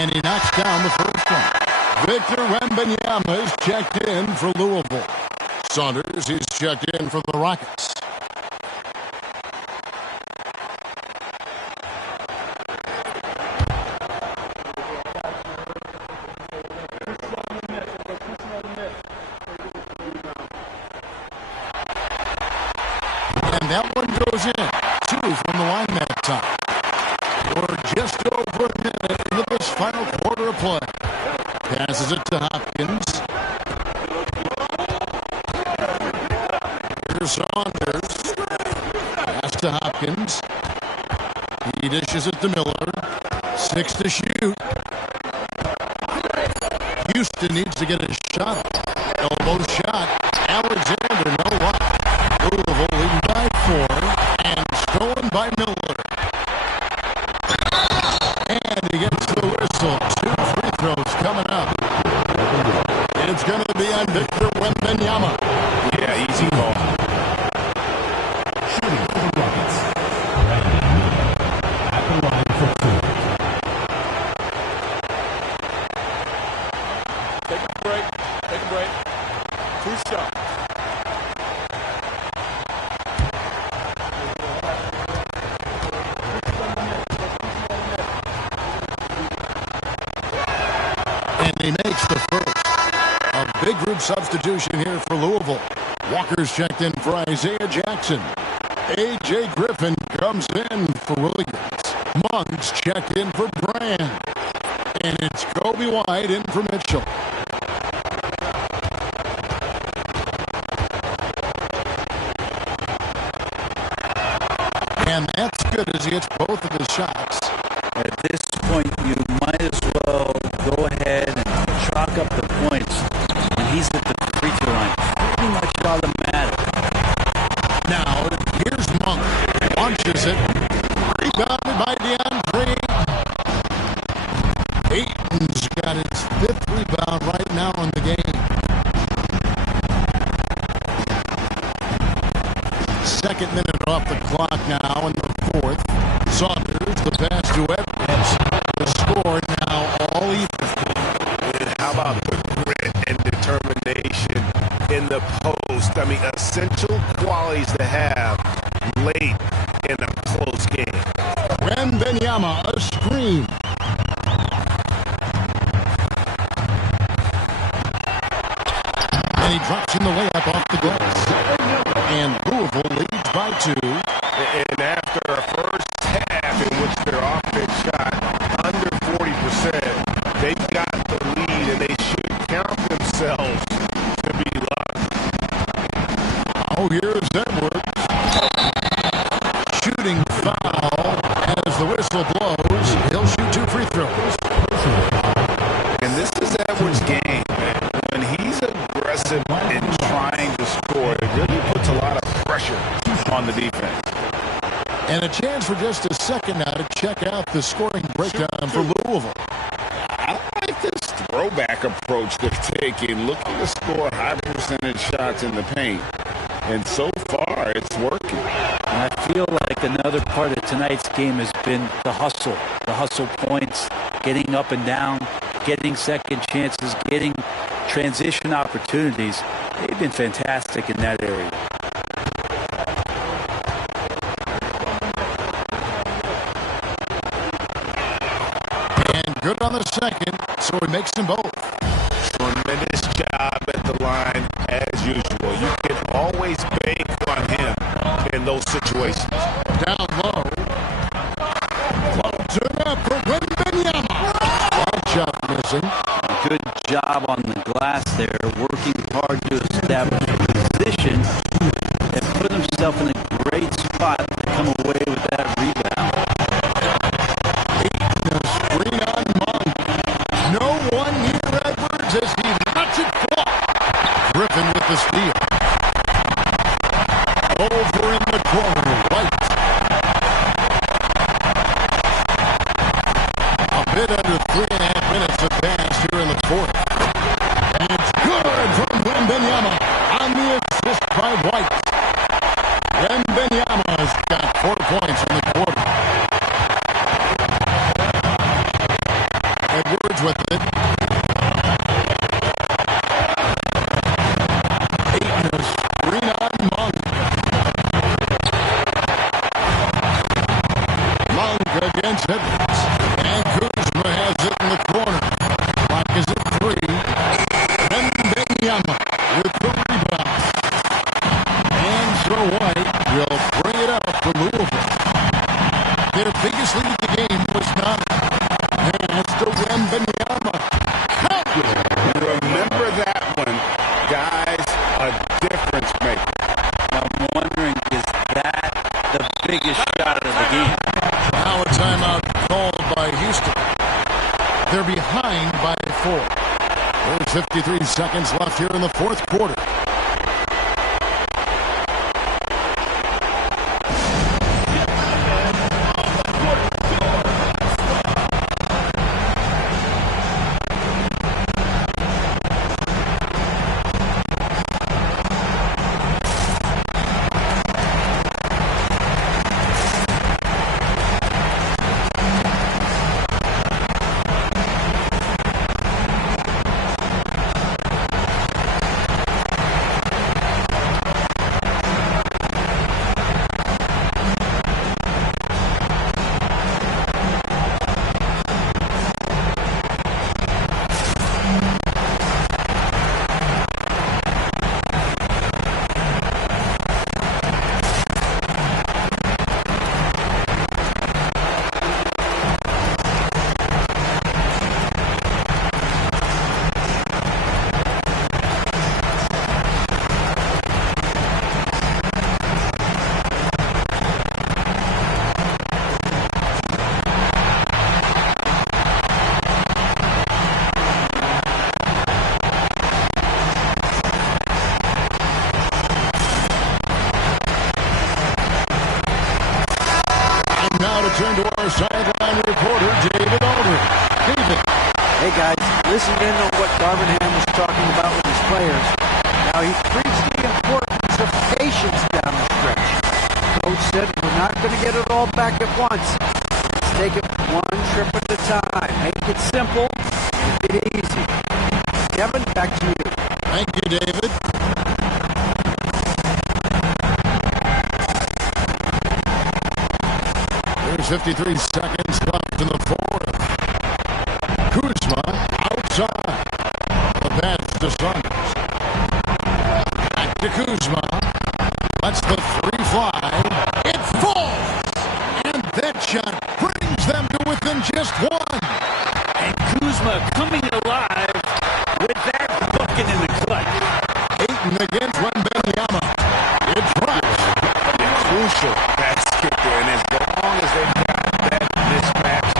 And he knocks down the first one. Victor Wembanyama is checked in for Louisville. Saunders is checked in for the Rockets. And that one goes in. 2 from the line that time. We're just over a minute into this final quarter of play. Passes it to Hopkins. Here's Saunders. Pass to Hopkins. He dishes it to Miller. 6 to shoot. Houston needs to get a shot. Elbow shot. Alexander, no luck. Louisville leading by 4. And stolen by Miller. And he gets the whistle. 2 free throws coming up. It's going to be on Victor Wembanyama. Yeah, easy call. Shooting for the Rockets. Brandon Miller at the line for 2. Take a break. Take a break. 2 shots. And he makes the first. A big group substitution here for Louisville. Walker's checked in for Isaiah Jackson. A.J. Griffin comes in for Williams. Monk's checked in for Brand. And it's Kobe White in for Mitchell. And that's good as he hits both of his shots. At this point, you might as well go ahead and chalk up the points. And he's at the free throw line. Pretty much automatic. Now, here's Monk. Launches it. Rebounded by DeAndre. Ayton's got his 5th rebound right now in the game. Second minute off the clock now in the fourth. Saunders, the pass to Edwards. The score now all even. How about the grit and determination in the post? I mean, essential qualities to have late in a close game. Wembanyama, a screen. And he drops in the layup off the glass. And Louisville leads by 2. And after a first half in which their offense shot under 40%, they got the lead and they should count themselves to be lucky. Oh, here's Edwards. Shooting foul as the whistle blows. He'll shoot 2 free throws. And this is Edwards' game, man. When he's aggressive in trying to score, it really puts a lot of pressure on the defense. And a chance for just a second now to check out the scoring breakdown for Louisville. I like this throwback approach they're taking, looking to score high percentage shots in the paint. And so far, it's working. And I feel like another part of tonight's game has been the hustle points, getting up and down, getting second chances, getting transition opportunities. They've been fantastic in that area. And good on the second, so he makes them both. Tremendous job at the line as usual. You can always bank on him in those situations. Down low. Floats it up for Wembanyama. Watch out missing. Good job on the glass there, working hard to establish a position and put himself in a great spot to come away with that rebound. The screen on Monk. No one near Edwards as he lets it fly. Griffin with the steal. Over in the corner, White. A bit under 3.5 minutes have passed here in the fourth. And it's good from Wembanyama on the assist by White. Wembanyama's got 4 points in the quarter. Edwards with it. Aiton, a screen on Monk. Monk against Edwards. And Kuzma has it in the corner. Clock is at 3. Wembanyama with the rebound. And so White will bring it up for Louisville. Their biggest lead of the game was not pass to Wembanyama. Remember that one, guys, a difference maker. Now I'm wondering, is that the biggest shot of the game? Now a timeout called by Houston. They're behind by 4. There's 53 seconds left here in the fourth quarter. Now to turn to our sideline reporter, David Aldridge. David. Hey guys, listen in on what Darvin Ham was talking about with his players. Now, he preached the importance of patience down the stretch. Coach said, we're not going to get it all back at once. Let's take it one trip at a time. Make it simple. Make it easy. Kevin, back to you. Thank you, David. There's 53 seconds left in the fourth. Kuzma outside. The pass to Saunders. Back to Kuzma. Lets the three fly. It falls! And that shot brings them to within just one. And Kuzma coming alive with that bucket in the clutch. Ayton against Wembanyama. It drops. Crucial basket there, and as long as they've got that mismatch,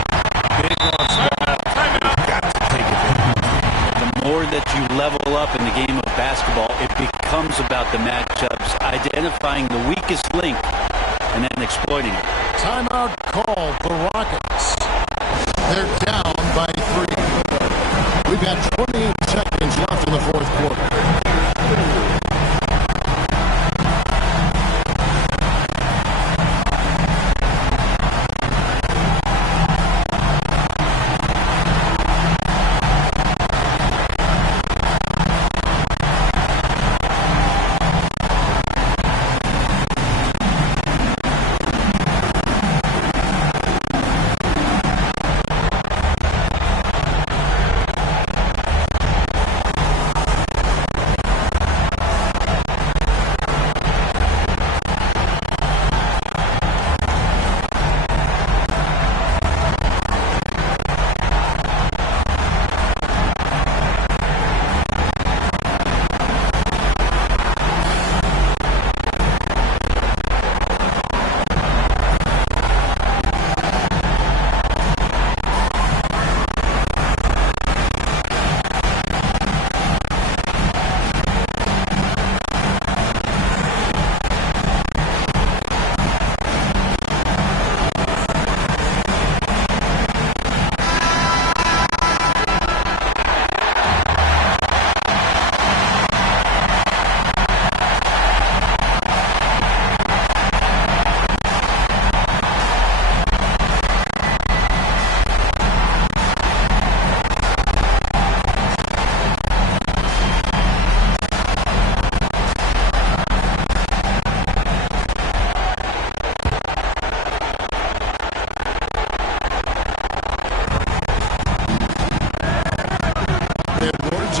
big on small, you've got to take it. The more that you level up in the game of basketball, it becomes about the matchups, identifying the weakest link, and then exploiting it. Timeout called the Rockets. They're down by 3. We've got 28 seconds left in the fourth quarter.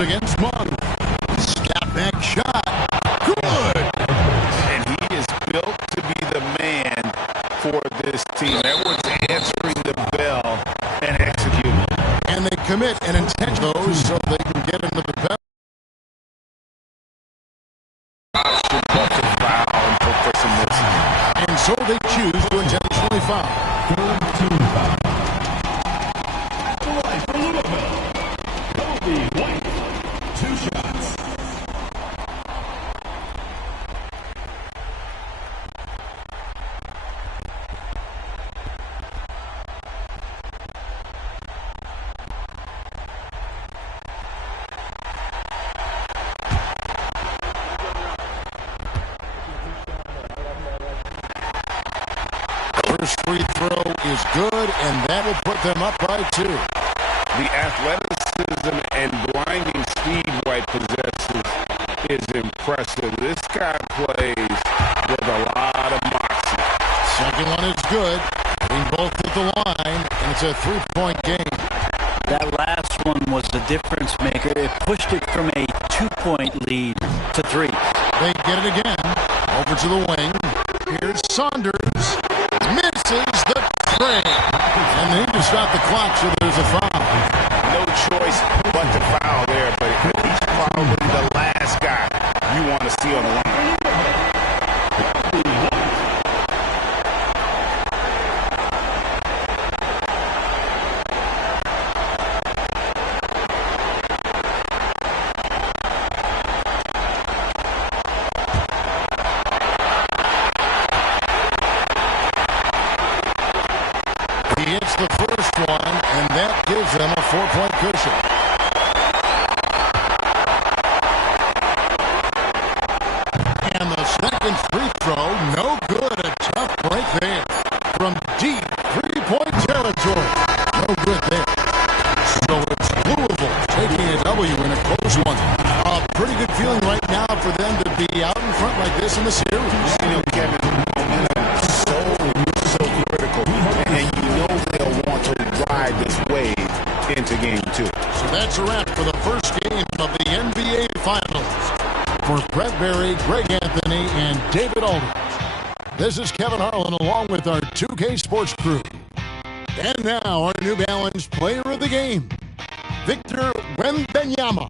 Against Monk. Step back shot. Good. And he is built to be the man for this team. Edwards answering the bell and executing. And they commit an intention those so they can get into the bell. Option but to foul and for some misses. And so they choose to intentionally foul. Third team foul. For Louisville, Kobe White. 2 shots. First free throw is good, and that will put them up by 2. The athleticism and blinding speed White possesses is impressive. This guy plays with a lot of moxie. Second one is good. Being both at the line, and it's a 3-point game. That last one was the difference maker. It pushed it from a 2-point lead to 3. They get it again. Over to the wing. Here's Saunders. Misses the tray. And they need to stop the clock, so there's a foul. No choice but to foul there, but he's probably the last guy you want to see on the line. He hits the first one, and that gives them a 4-point cushion. a W in a close one. A pretty good feeling right now for them to be out in front like this in the series. You know, Kevin, momentum is so critical, and you know they'll want to ride this wave into game 2. So that's a wrap for the first game of the NBA Finals. For Brett Berry, Greg Anthony, and David Aldridge, this is Kevin Harlan along with our 2K Sports crew. And now our New Balance Player of the Game, Victor Wembanyama.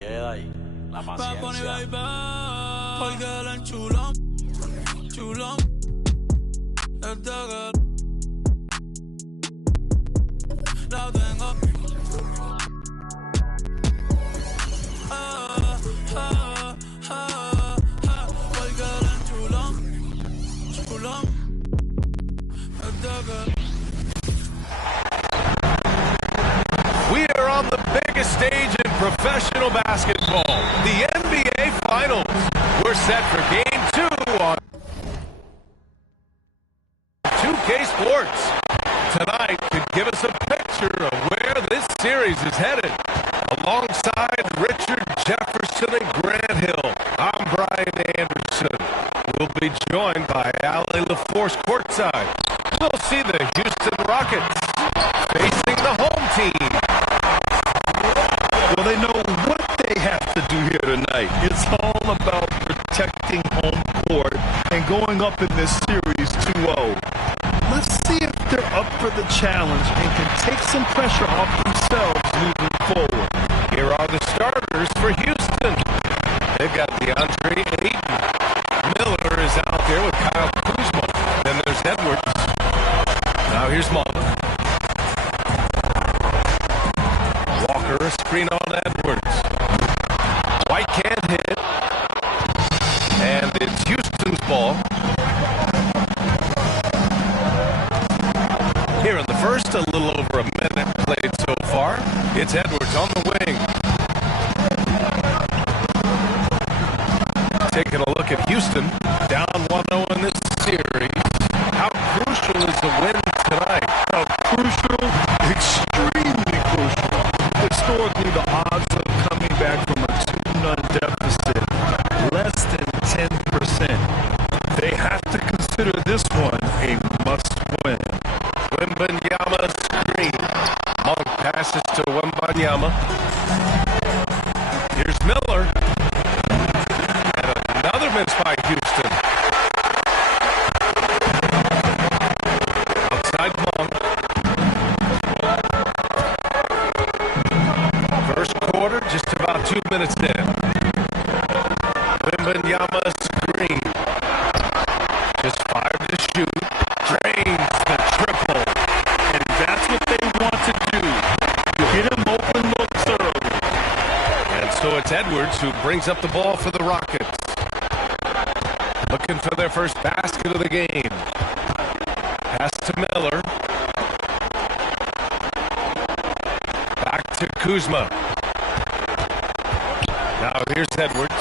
Queda ahí la Bad Bunny, paciencia. baby, porque la enchulón, chulón, desde que la tengo. Porque la enchulón, chulón, desde que. We are on the biggest stage in professional basketball, the NBA Finals. We're set for Game 2 on 2K Sports. Tonight could give us a picture of where this series is headed. Alongside Richard Jefferson and Grant Hill, I'm Brian Anderson. We'll be joined by Ali LaForce courtside. We'll see the Houston Rockets facing the home team. Well, they know what they have to do here tonight. It's all about protecting home court and going up in this series 2-0. Let's see if they're up for the challenge and can take some pressure off themselves moving forward. Here are the starters for Houston. They've got DeAndre Ayton. Miller is out there with Kyle Kuzma. Then there's Edwards. Now here's Monk. Walker, a screen on Edwards. White can't hit. And it's Houston's ball. Here in the first, a little over a minute played so far. It's Edwards on the wing. Taking a look at Houston, down 1-0 in this series. How crucial is the win tonight? How crucial? Extremely crucial. Historically, the odds of coming back from a 2-0 deficit, less than 10%. They have to consider this one a must-win. Wembanyama screen. Monk passes to Wembanyama. Here's Miller. And another miss by Houston. Outside Monk. First quarter, just about 2 minutes in. Wembanyama screen. Just 5 to shoot. Drains the triple. And that's what they want to do. Get him open looks early. And so it's Edwards who brings up the ball for the Rockets. Looking for their first basket of the game. Pass to Miller. Back to Kuzma. Now here's Edwards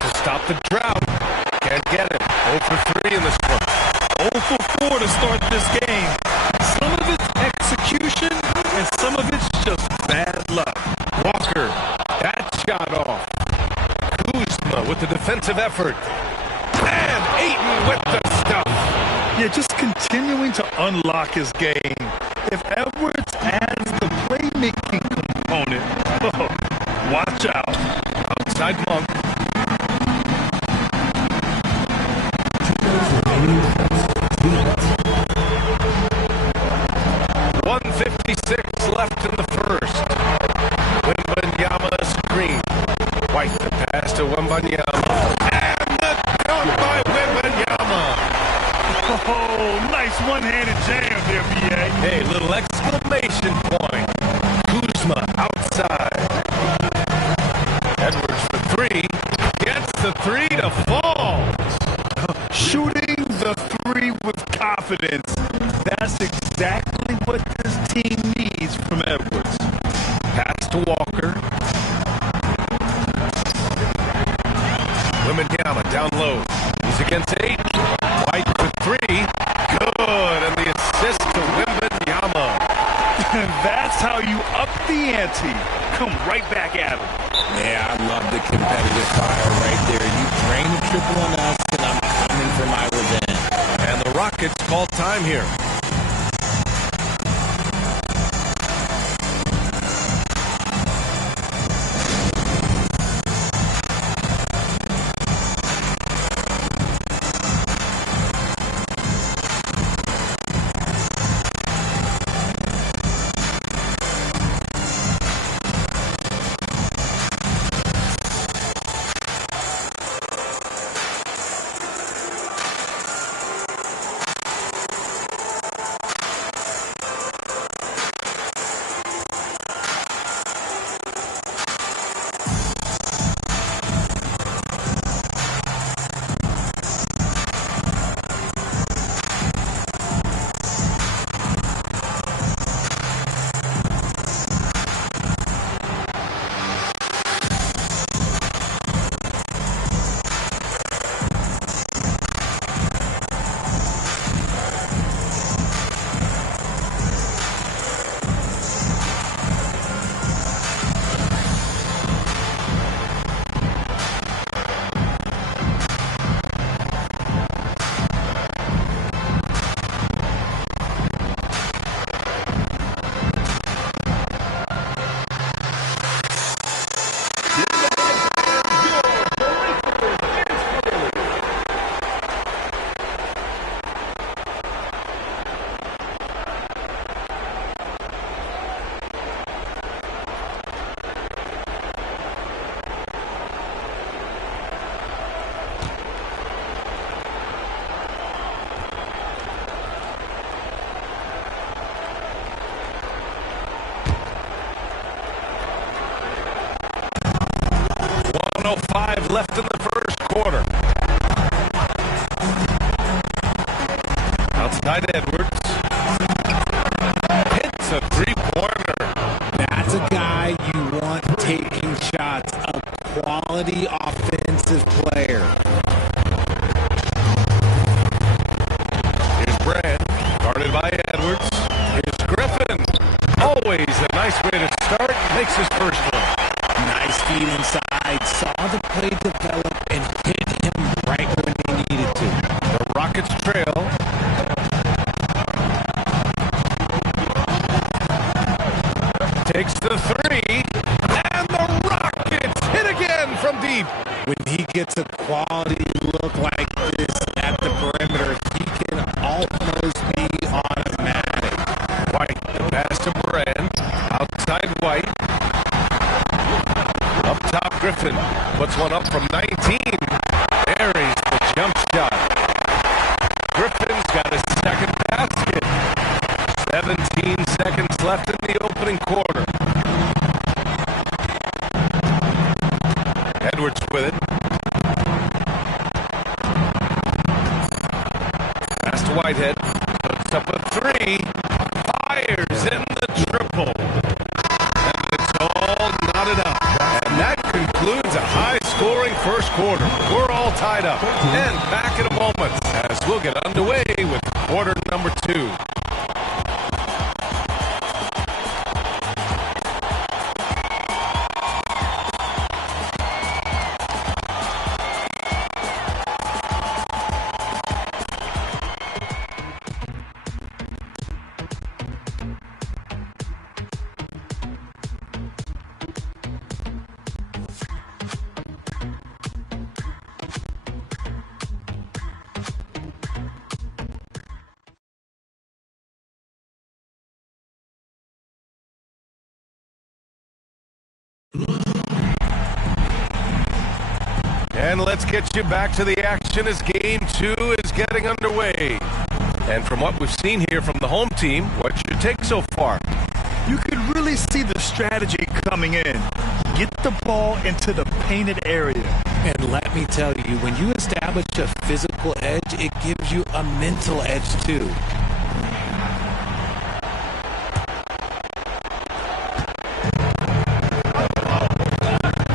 to stop the drought. Can't get it. 0 for 3 in this one. 0 for 4 to start this game. Some of it's execution, and some of it's just bad luck. Walker, that shot off. Kuzma with the defensive effort. And Ayton with the stuff. Yeah, just continuing to unlock his game. If Edwards adds the playmaking component, watch out. Outside Monk. .156 left in the first. Wembanyama screen. White the pass to Wembanyama. And the dunk by Wembanyama. Oh, nice one-handed jam there, B.A. Hey, little exclamation point. Kuzma outside. Edwards for 3. Gets the 3 to fall. Shooting the 3 with confidence. That's exactly what this team needs from Edwards. Pass to Walker. Wembanyama down low. He's against 8. White for 3. Good. And the assist to Wembanyama. And that's how you up the ante. Come right back at him. Yeah, I love the competitive fire right there. You drain the triple on us, and I'm coming for my revenge. And the Rockets call time here. left in the first quarter. Outside Edwards. Hits a three-pointer. That's a guy you want taking shots. A quality offensive player. Here's Brand, guarded by Edwards. Here's Griffin. Always a nice way to start. Makes his first one. Nice feed inside. Saw the play develop and hit him right when he needed to. The Rockets trail. Takes the three. And the Rockets hit again from deep. When he gets a quality look like this at the perimeter, he can almost be automatic. White, the pass to Brand. Outside White. Up top, Griffin. Puts one up from 19. Buries the jump shot. Griffin's got his second basket. 17 seconds left in the opening quarter. Edwards with it. Pass to Whitehead. Puts up a three. Fires in the triple. And it's all knotted up. And that concludes a high-scoring first quarter. We're all tied up. And back in a moment as we'll get underway with quarter number 2. And let's get you back to the action as game 2 is getting underway. And from what we've seen here from the home team, what's your take so far? You could really see the strategy coming in. Get the ball into the painted area. And let me tell you, when you establish a physical edge, it gives you a mental edge too.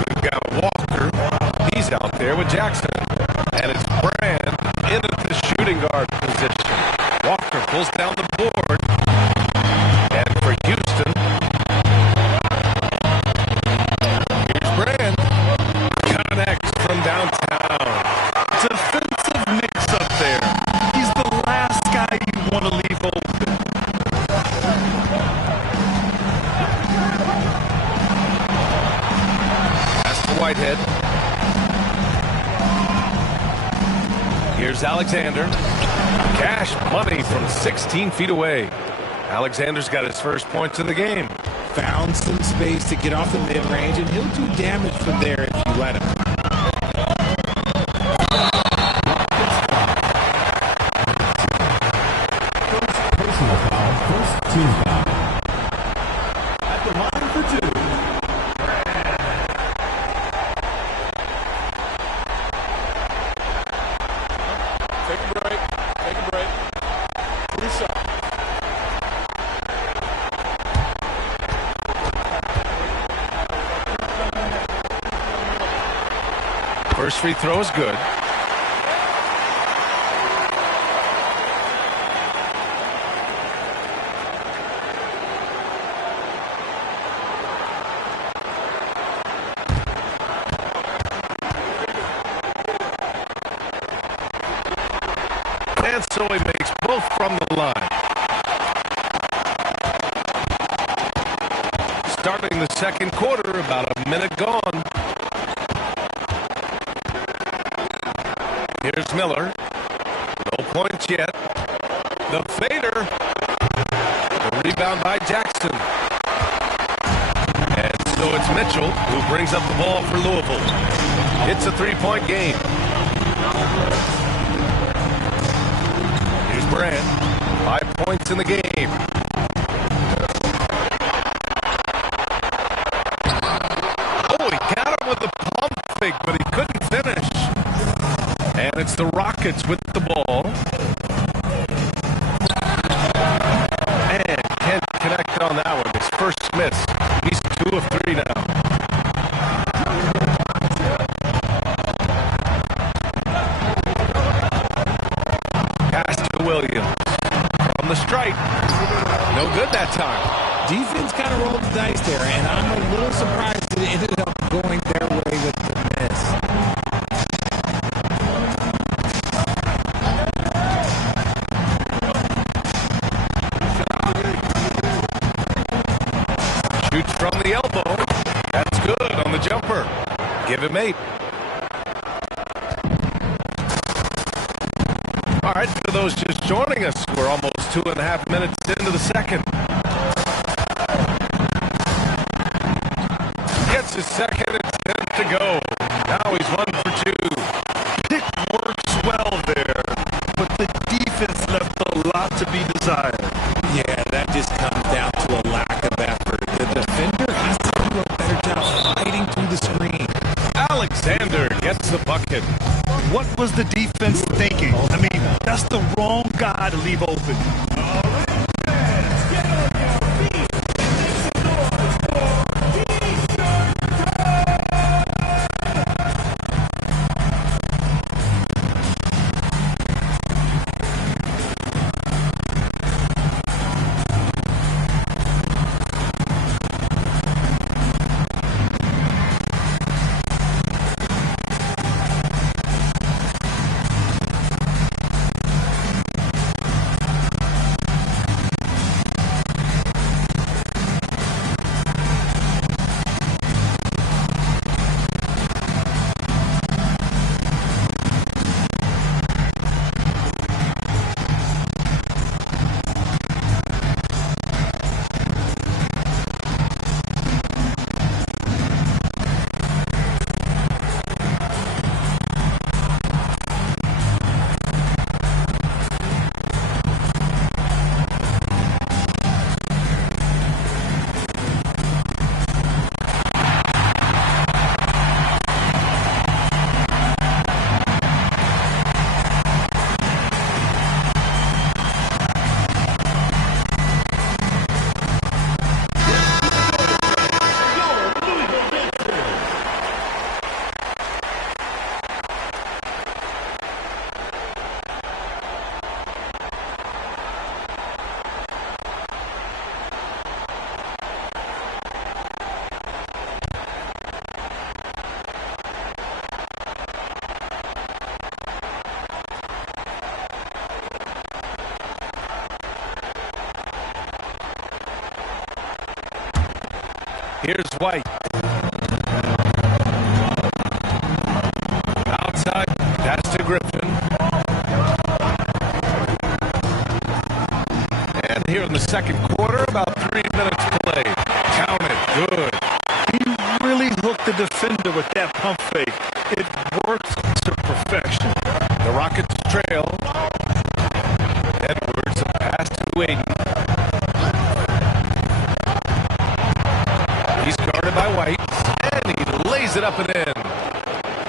We've got Walker. He's out there with Jackson. And it's Brand in at the shooting guard position. Walker pulls down the board. And for Houston, here's Brand. Connects from downtown. Defensive mix-up there. He's the last guy you want to leave open. Pass to Whitehead. Here's Alexander. Cash money from 16 feet away. Alexander's got his first points of the game. Found some space to get off the mid-range, and he'll do damage from there if you let him. Personal foul, first team foul. At the line for 2. Take a break. Take a break. Reset. First free throw is good. And so he makes both from the line. Starting the second quarter, about a minute gone. Here's Miller. No points yet. The fader. The rebound by Jackson. And so it's Mitchell who brings up the ball for Louisville. It's a three-point game. Here's Brand. 5 points in the game. Oh, he got him with the pump fake, but he couldn't finish. Rockets with the ball. And can't connect on that one. His first miss. He's 2 of 3 now. Pass to Williams. From the strike. No good that time. Defense kind of rolled the dice there, and I'm a little surprised it ended up going their way with the miss. Shoots from the elbow. That's good on the jumper. Give him 8. All right, for those just joining us, we're almost 2.5 minutes into the second. Gets his second, it's 10 to go. Now he's 1 for 2. Pick works well there, but the defense left a lot to be desired. Yeah, that just comes down to a lack of effort. The defender has to do a better job fighting through the screen. Alexander gets the bucket. What was the defense thinking? I mean, that's the wrong guy to leave open. Here's White. Outside, pass to Griffin. And here in the second quarter, about 3 minutes played. Count it. Good. He really hooked the defender with that pump fake. It worked to perfection. The Rockets trail. Edwards, a pass to Wade. He's guarded by White, and he lays it up and in.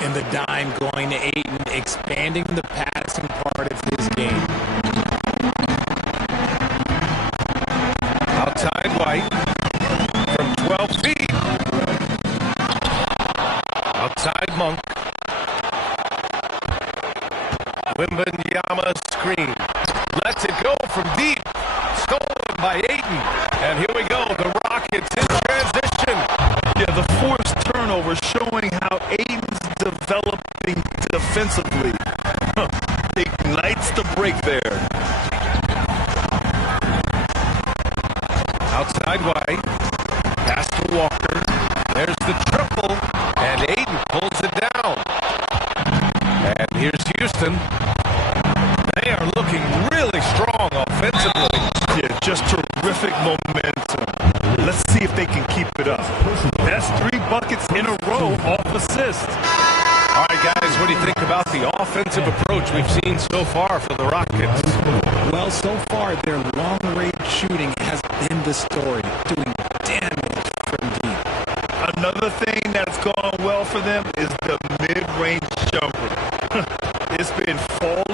And the dime going to Ayton, expanding the passing part of his game. Outside White from 12 feet. Outside Monk. Wembanyama screen. Lets it go from deep. Stolen by Ayton. And here we go. The Rockets in transition. Yeah, the forced turnover showing how Ayton's developing defensively. Ignites the break there. Outside White. Pass to Walker. There's the triple. And Ayton pulls it down. And here's Houston. They are looking really strong offensively. Yeah, just terrific momentum. Let's see if they can keep it up. That's 3 buckets in a row off assist. All right, guys, what do you think about the offensive approach we've seen so far for the Rockets? Well, so far, their long-range shooting has been the story, doing damage from deep. Another thing that's gone well for them is the mid-range jumper. It's been falling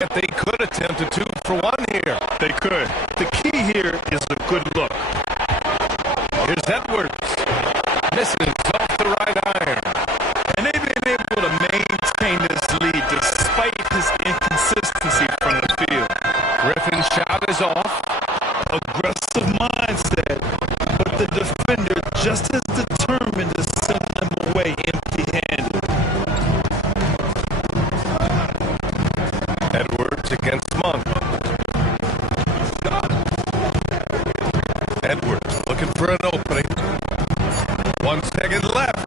Yet they could attempt a 2-for-1 here. They could. The key here is a good look. Here's Edwards. Misses off the right iron. And they've been able to maintain this lead despite his inconsistency from the field. Griffin's shot is off. Aggressive mindset, but the defender just as determined to send them away empty-handed. Edwards against Monk. Edwards looking for an opening. 1 second left.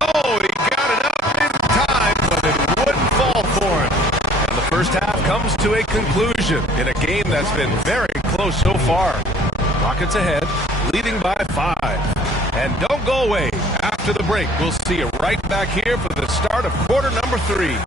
Oh, he got it up in time, but it wouldn't fall for him. And the first half comes to a conclusion in a game that's been very close so far. Rockets ahead, leading by 5. And don't go away. After the break, we'll see you right back here for the start of quarter number 3.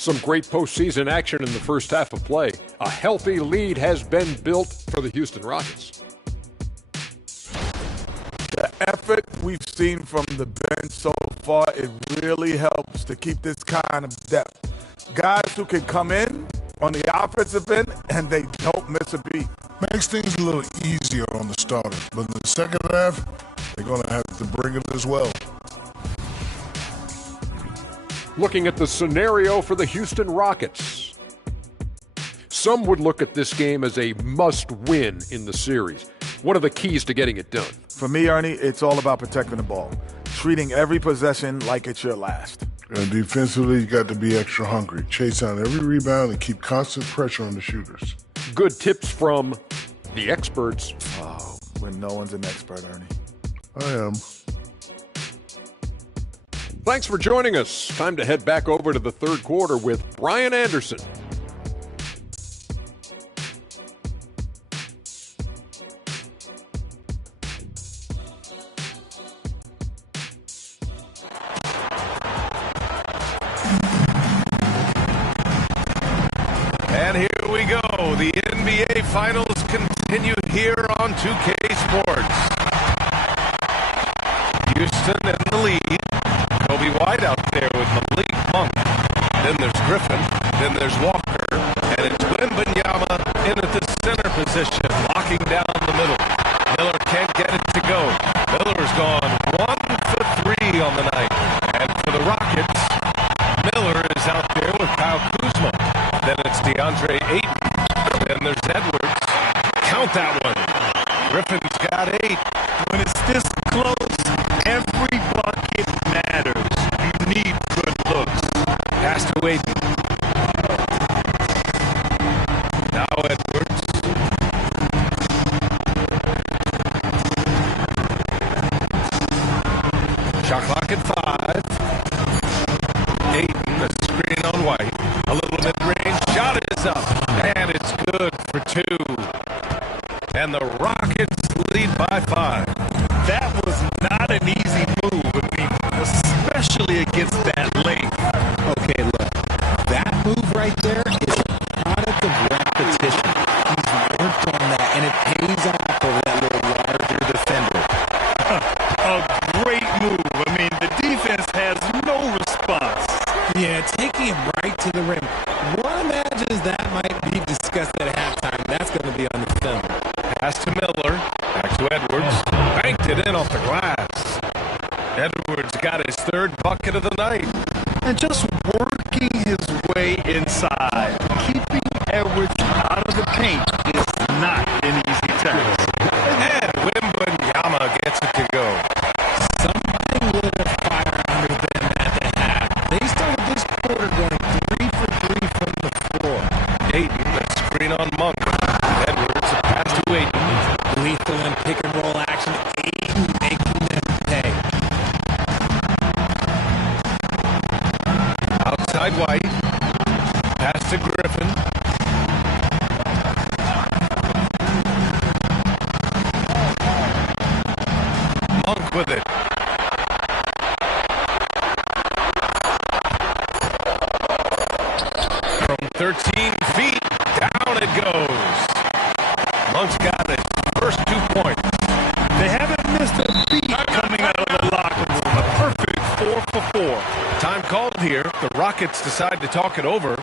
Some great postseason action in the first half of play. A healthy lead has been built for the Houston Rockets. The effort we've seen from the bench so far, it really helps to keep this kind of depth. Guys who can come in on the offensive end and they don't miss a beat. Makes things a little easier on the starters, but in the second half, they're going to have to bring it as well. Looking at the scenario for the Houston Rockets. Some would look at this game as a must-win in the series. What are the keys to getting it done? For me, Ernie, it's all about protecting the ball. Treating every possession like it's your last. And defensively, you got to be extra hungry. Chase down every rebound and keep constant pressure on the shooters. Good tips from the experts. Oh, when no one's an expert, Ernie. I am. Thanks for joining us. Time to head back over to the third quarter with Brian Anderson. And here we go. The NBA Finals continue here on 2K Sports. Houston in the lead. Kobe White out there with Malik Monk. Then there's Griffin. Then there's Walker. And it's Wembanyama in at the center position, locking down the middle. Miller can't get it to go. Miller's gone 1 for 3 on the night. And for the Rockets, Miller is out there with Kyle Kuzma. Then it's DeAndre Ayton. Then there's Edwards. Count that one. Griffin's got 8. When it's this close, every bucket matters. You need good looks. Pass to Ayton. Now Edwards. Shot clock at 5. Ayton, a screen on White. A little mid-range shot is up. And it's good for 2. And the Rockets lead by 5. That was not an easy move. I mean, especially against that length. Okay, look. That move right there is a product of repetition. He's worked on that, and it pays off over that little larger defender. A great move. I mean, the defense has no response. Yeah, taking him right to the rim. One imagines that might be discussed at halftime. That's going to be on the film. Pass to Miller. Back to Edwards. Banked it in off the glass. Edwards got his 3rd bucket of the night. And just working his way inside. Keeping Edwards out of the paint is not an easy task. And Wembanyama gets it to go. Something lit a fire under them at the half. They started this quarter going 3 for 3 from the floor. Ayton, a screen on Monk. Edwards, a pass to Ayton. Lethal and pick and roll action. Ayton making them pay. Outside White. Pass to Griffin. Monk with it. 13 feet. Down it goes. Monk's got his first 2 points. They haven't missed a beat coming out of the locker room. A perfect 4 for 4. Time called here. The Rockets decide to talk it over.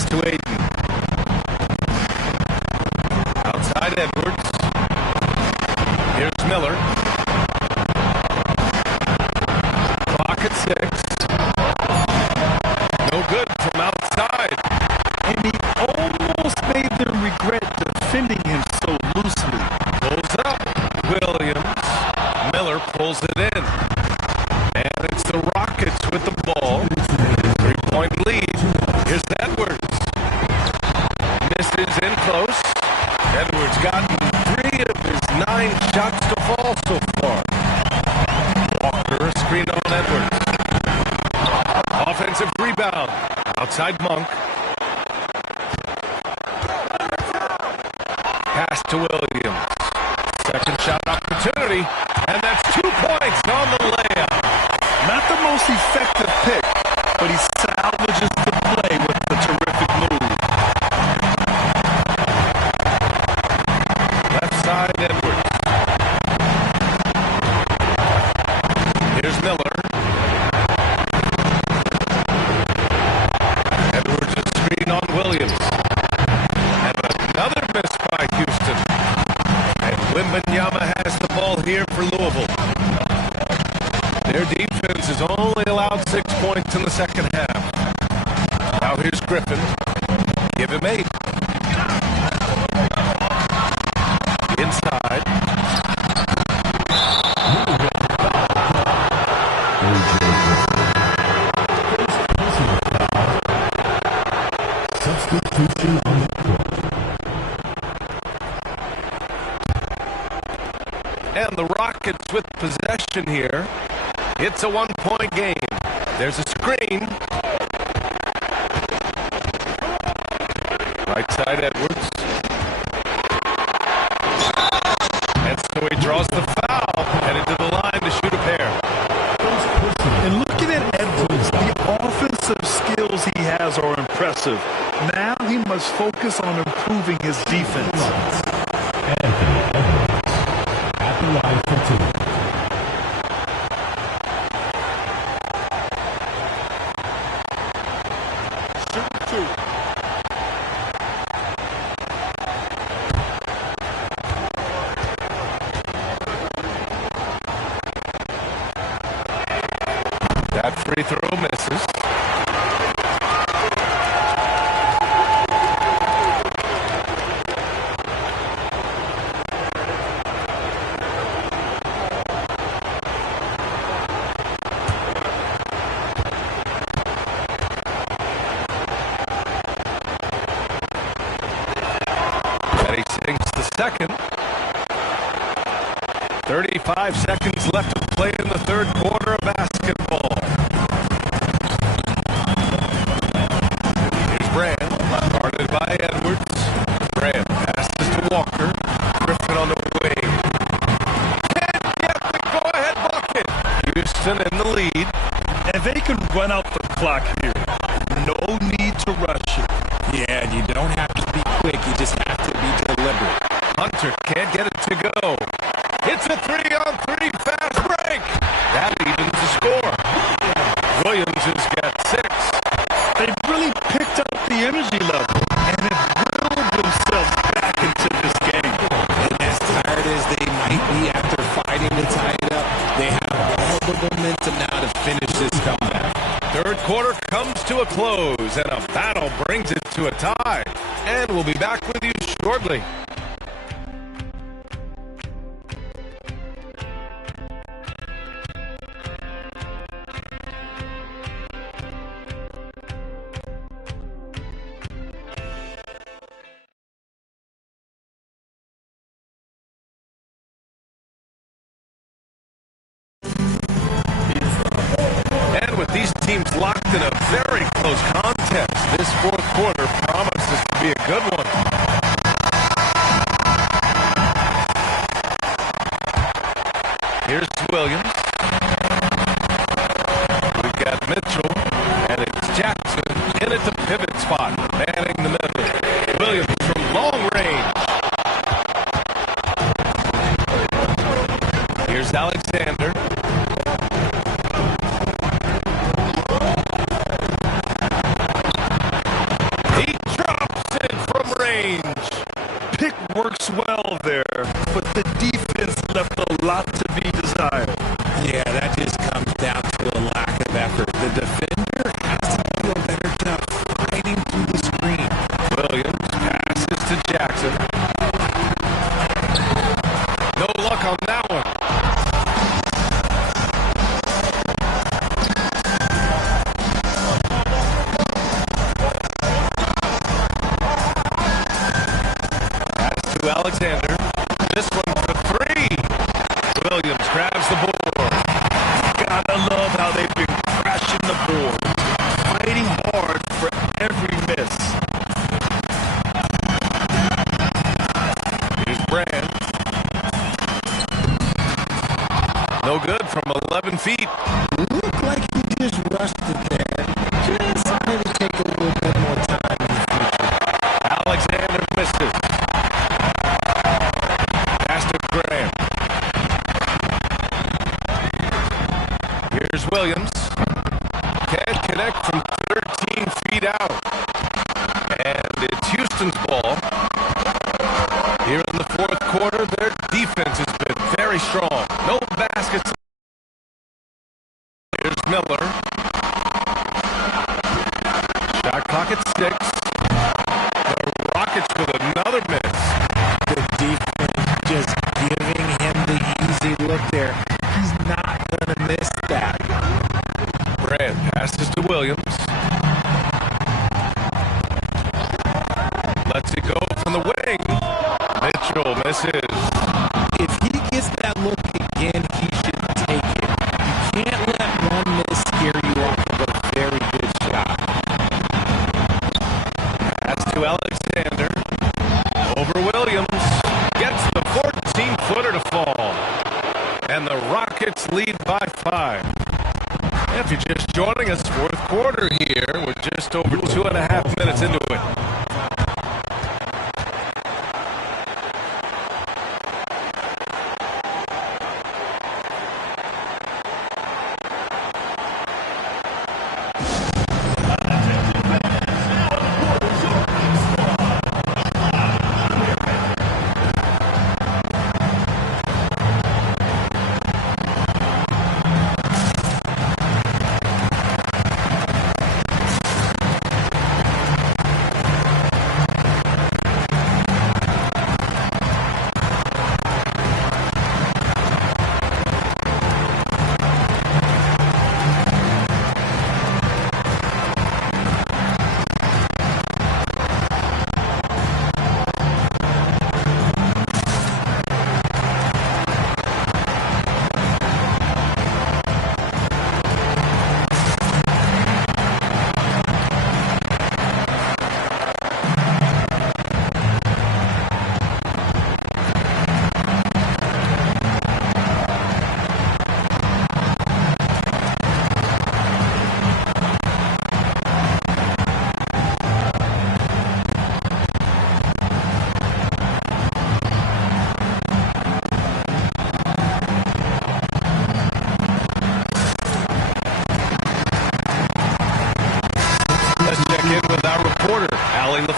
Pass to Aiden. Outside Edwards. Here's Miller. Clock at 6. No good from outside. And he almost made them regret defending him so loosely. Pulls up. Williams. Miller pulls it in. And it's the Rockets with the ball. 3-point lead. Here's Edwards. Misses in close. Edwards gotten 3 of his 9 shots to fall so far. Walker, a screen on Edwards. Offensive rebound. Outside Monk. Pass to Williams. Second shot opportunity. And that's 2 points on the layup. Not the most effective pick, but he salvages the play with the terrific move. Left side, Edwards. Here's Miller. Edwards a screen on Williams. And another miss by Houston. And Wembanyama has the ball here for Louisville. Their defense has only allowed 6 points in the second half. Now here's Griffin. Give him 8. Inside. Substitution on the court. And the Rockets with possession here. It's a 1-point game. There's a screen. Right side Edwards. And so he draws the foul. Headed to the line to shoot a pair. And looking at Edwards, the offensive skills he has are impressive. Now he must focus on improving his defense. Anthony Edwards at the line for 2. That free throw misses. Betty sinks the second. 35 seconds left to play in the third quarter of basketball. Here's Brand, guarded by Edwards. Brand passes to Walker. Griffin on the wing. Can't get the go-ahead bucket. Houston in the lead. And they can run out the clock here. No need to rush it. Yeah, and you don't have to be quick. You just have to be deliberate. Hunter can't get it to go. It's a 3-on-3 fast break. That evens the score. Williams has got 6. They've really picked up the energy level and have willed themselves back into this game. And as tired as they might be after fighting to tie it up, they have all the momentum now to finish this comeback. Third quarter comes to a close, and a battle brings it to a tie. And we'll be back with you shortly. These teams locked in a very close contest. This fourth quarter promises to be a good one. Here's Williams. We've got Mitchell, and it's Jackson in at the pivot spot, manning the middle. Williams from long range. Here's Alexander. He there, but the defense left a lot to be desired. Yeah, that just comes down to a lack of effort. The defender has to do a better job fighting through the screen. Williams passes to Jackson. No luck on that one. Pass to Alexander. This one for three. Williams grabs the board. Gotta love how they've been crashing the board, fighting hard for every miss. Here's Brand. No good from 11 feet. Looked like he just rushed it there. Just maybe take a little bit more time in the future. Alexander misses. Pass to Graham. Here's Williams. Can't connect from 13 feet out. And it's Houston's ball. Here in the fourth quarter, their defense has been very strong. No baskets. Here's Miller. Shot clock at 6. The Rockets with another miss. The defense just giving him the easy look there. He's not going to miss that. Brand passes to Williams. Lets it go from the wing. Mitchell misses. If he gets that look again, he should take it. You can't let one miss scare you off of a very good shot. Pass to Alexander. Over Williams. Gets the 14-footer to fall. And the Rockets lead by 5. If you're just joining us, fourth quarter here. We're just over 2.5 minutes into it.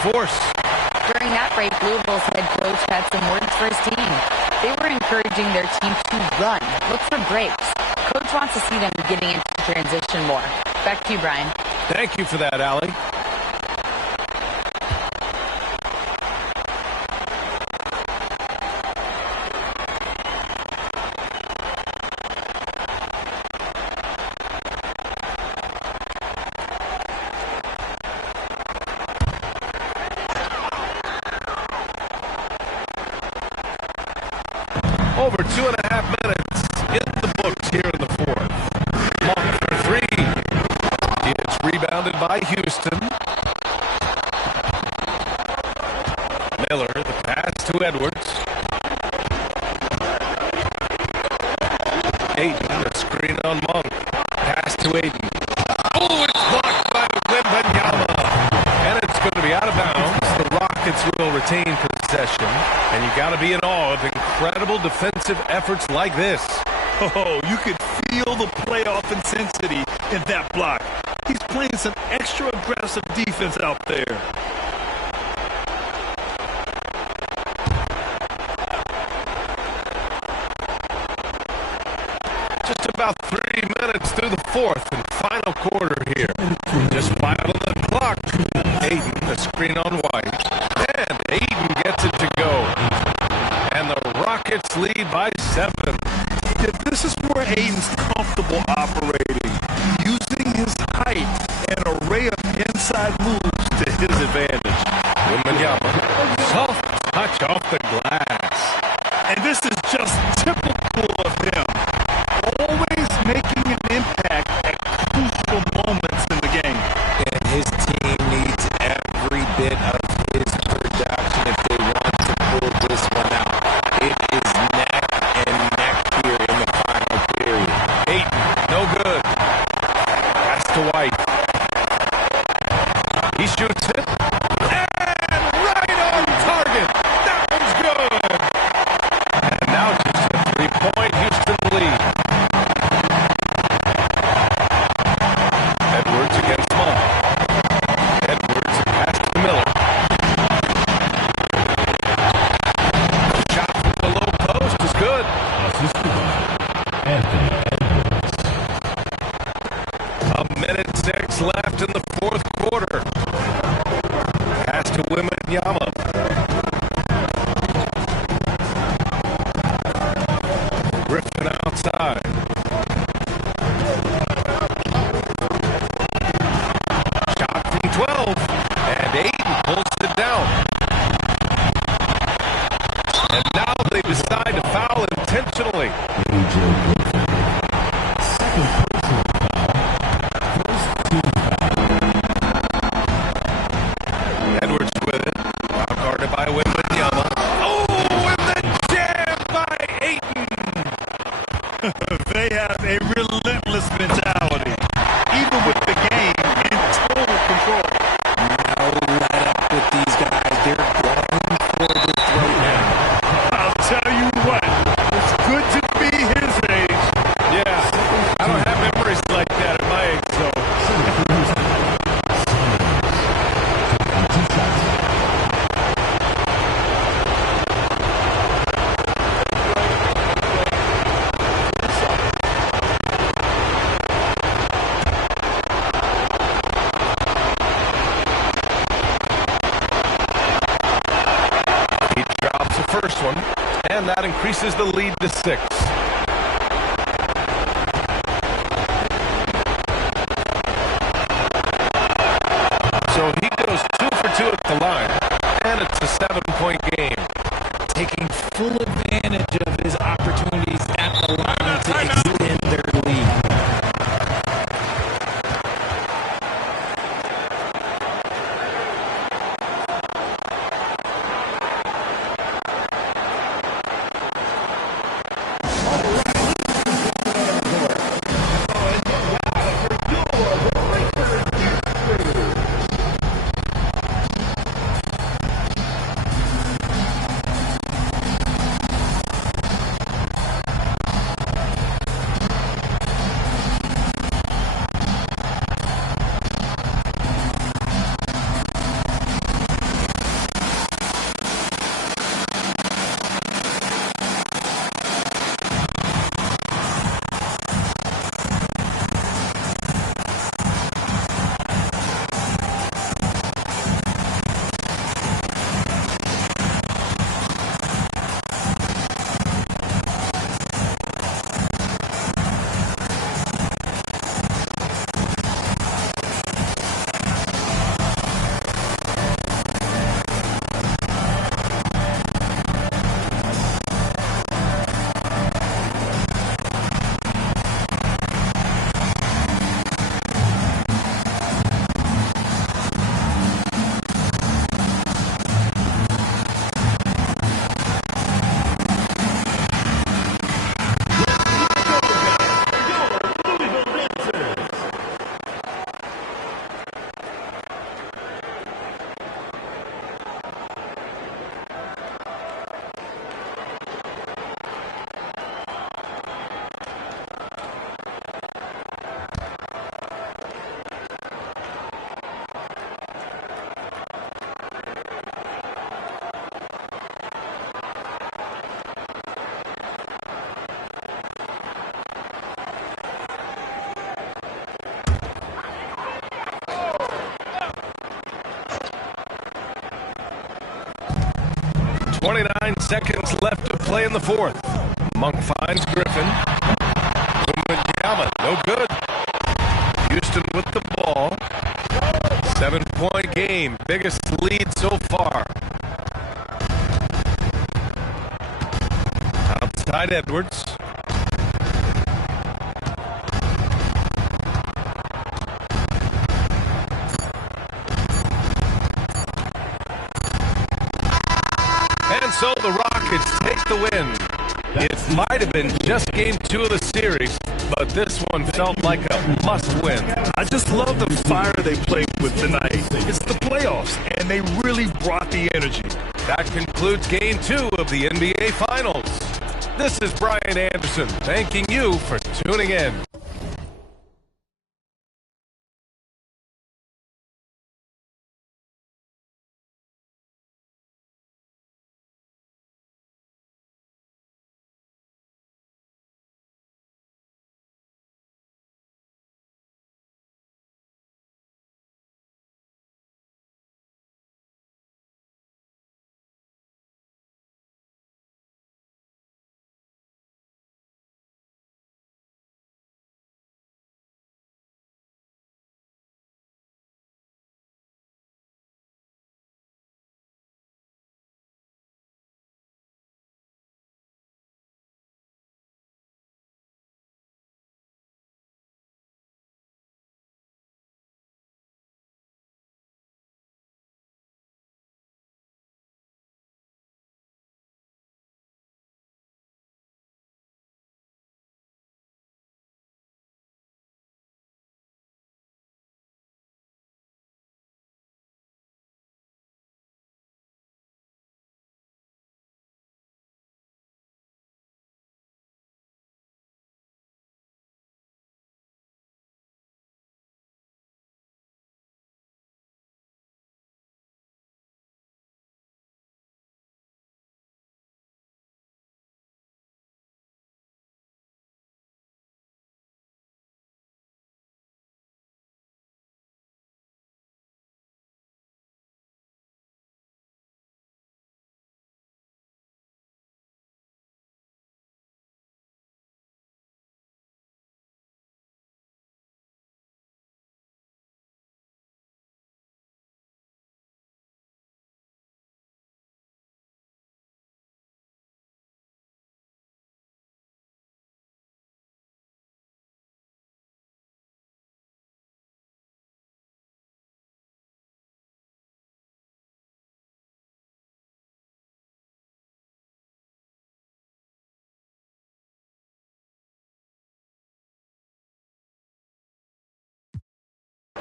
Force. During that break, Louisville's head coach had some words for his team. They were encouraging their team to run, look for breaks. Coach wants to see them getting into transition more. Back to you, Brian. Thank you for that, Allie. Over 2.5 minutes in the books here in the fourth. Monk for three. It's rebounded by Houston. Miller, the pass to Edwards. Aiden, a screen on Monk. Pass to Aiden. Oh, it's blocked by Wembanyama. And it's going to be out of bounds. The Rockets will retain possession. And you got to be in awe of incredible defensive efforts like this. Oh, you could feel the playoff intensity in that block. He's playing some extra aggressive defense out there. about 3 minutes through the fourth and final quarter here. Just 5 on the clock. Aiden, the screen on White. And Aiden gets it to go. And the Rockets lead by 7. This is where Aiden's comfortable operating, using his height and array of inside moves to his advantage. Wembanyama, soft touch off the glass. And this is just typical of him. Always making an impact at crucial moments in the game. And his team needs every bit of his production if they want to pull this one out. It is neck and neck here in the final period. Aiden, no good. Pass to White. He shoots it. And right on target. That one's good. And now just a 3-point Houston lead. Edwards against Small. Edwards pass to Miller. Shot from the low post is good. A minute 6 left in the fourth quarter. Pass to Wembanyama. Griffin outside. Shot from 12. And Aiden pulls it down. And now they decide to foul intentionally. Second personal foul. First team foul. Edwards with it. Now guarded by Wembanyama. Oh, and the jam by Ayton. They have a relentless mentality, even with the game in total control. No let up with these guys. They're going for the throwdown. I'll tell you what, it's good to be his age. Yeah, I don't have memories like that at my age, so. He drops the first one, and that increases the lead to 6. So he goes 2 for 2 at the line, and it's a 7-point game. Taking full advantage of his opportunities at the line to extend their lead. 9 seconds left to play in the fourth. Monk finds Griffin. Wembanyama, no good. Houston with the ball. 7-point game, biggest lead so far. Outside Edwards. And so the Rockets take the win. It might have been just game 2 of the series, but this one felt like a must-win. I just love the fire they played with tonight. It's the playoffs, and they really brought the energy. That concludes game 2 of the NBA Finals. This is Brian Anderson, thanking you for tuning in.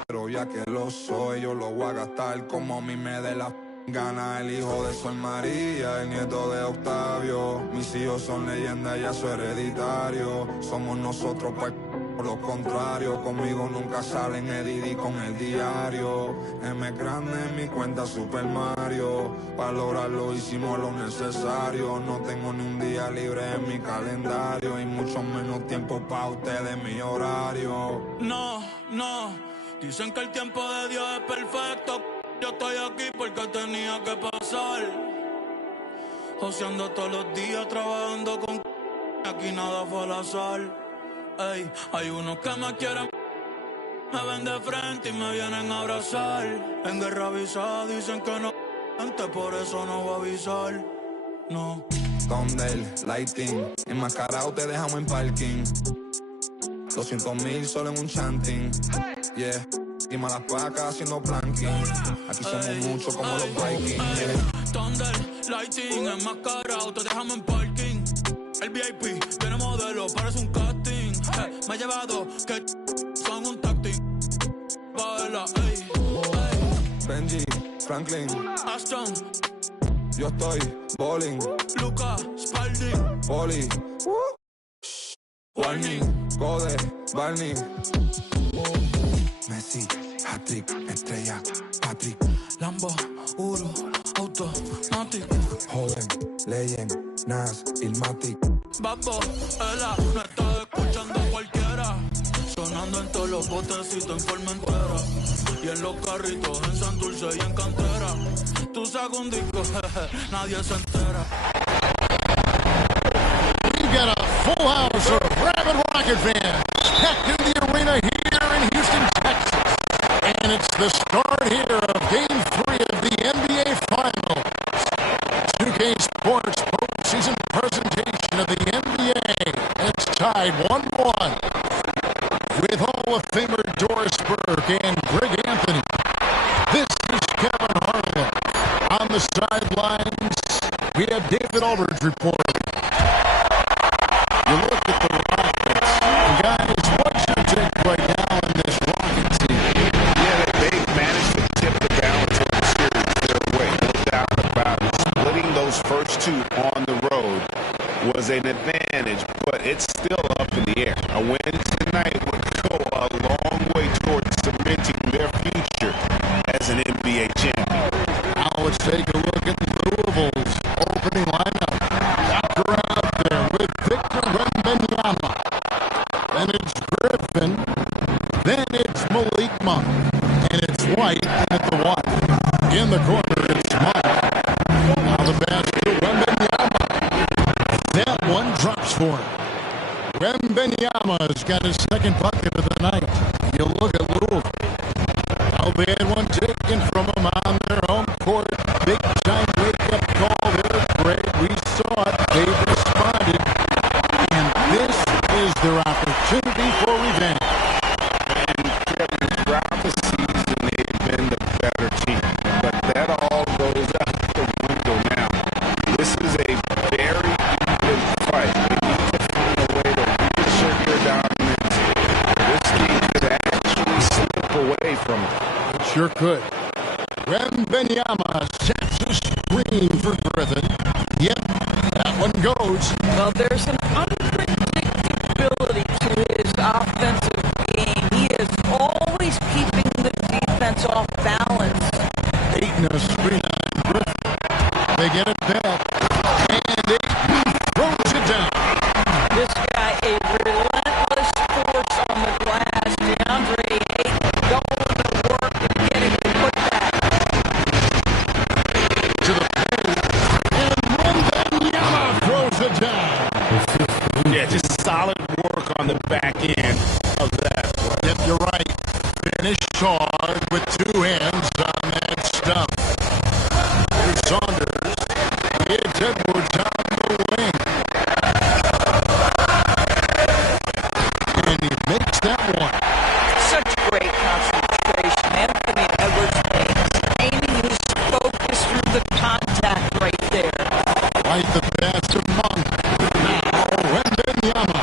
Pero ya que lo soy, yo lo voy a gastar como a mí me dé la gana. El hijo de Sol María, el nieto de Octavio. Mis hijos son leyendas, ya soy hereditario. Somos nosotros, pues, por lo contrario. Conmigo nunca salen Edidi con el diario. M grande en mi cuenta Super Mario. Para lograrlo hicimos lo necesario. No tengo ni un día libre en mi calendario. Y mucho menos tiempo para ustedes, mi horario. No, no. Dicen que el tiempo de Dios es perfecto. Yo estoy aquí porque tenía que pasar. Joseando todos los días, trabajando con aquí nada fue al azar. Ey, hay unos que me quieren, me ven de frente y me vienen a abrazar. En guerra avisada dicen que no, antes por eso no voy a avisar. No. Thunder, lighting, enmascarado te dejamos en parking. 200,000 solo en un chanting. Yeah, y malas pacas haciendo planking. Aquí somos muchos como los Vikings. Yeah. Thunder, lighting, enmascarado te dejamos en parking. El VIP tiene modelo, parece un casting. Me ha llevado que son un tactic. Baila, ey, ey. Benji, Franklin, Aston, yo estoy bowling. Luca, Spalding, Poli, Warning, Code, Barney, Messi, Hat-Trick, Estrella, Patrick, Lambo, Uro, Automatic, Joven, Legend, Nas, Ilmatic, Babbo, Ela, no está escuchando a cualquiera. Sonando en todos los botecitos en Formentera. Y en los carritos en Santurce y en Cantera. Tú sacas un disco, nadie se entera. advance. Back in the arena here in Houston, Texas. And it's the start here of Game 3 of the NBA Finals. 2K Sports postseason presentation of the NBA. It's tied 1-1 with Hall of Famer Doris Burke and Greg Anthony. This is Kevin Harlan. On the sidelines, we have David Aldridge reporting. You look at the Rockets. Guys, what's your take right now on this Rocket team? Yeah, they managed to tip the balance of the series their way. No doubt about it. Splitting those first two on the road was an advantage, but it's still up in the air. A win tonight would go a long way towards cementing their future as an NBA champion. Now let's take a look at Louisville's opening lineup. Walker out there with Victor Wembanyama. Then it's Griffin. Then it's Malik Monk. And it's White at the one. In the corner, it's Monk. Now the pass to Wembanyama. That one drops for him. Wembanyama's got his second bucket of the night. You look at Louisville. Now they had one taken from them on their home court. Big time wake-up call there, Greg. We saw it. They responded. And this is their opportunity for revenge. And Kevin, throughout the season, they've been the better team. But that all goes out the window now. This is a very even fight. They need to find a way to reassert their dominance. This team could actually slip away from it. It sure could. Wembanyama sets a screen for Griffin. Yep, that one goes. Well, there's an unpredictability to his offensive game. He is always keeping the defense off balance. Ayton a screen on Griffin. They get it back. And Ayton throws it down. This guy, a relentless force on the glass. DeAndre Ayton going to work and getting the putback. To the paint. And Wembanyama throws it down. Yeah, just solid work on the back end of that. Yep, you're right. Finish hard with two hands on that stump. Here's Saunders. It's Edwards on the wing. And he makes that one. Such great concentration. Anthony Edwards maintaining his focus through the contact right there. Right the pass to Monk. Now Wembanyama.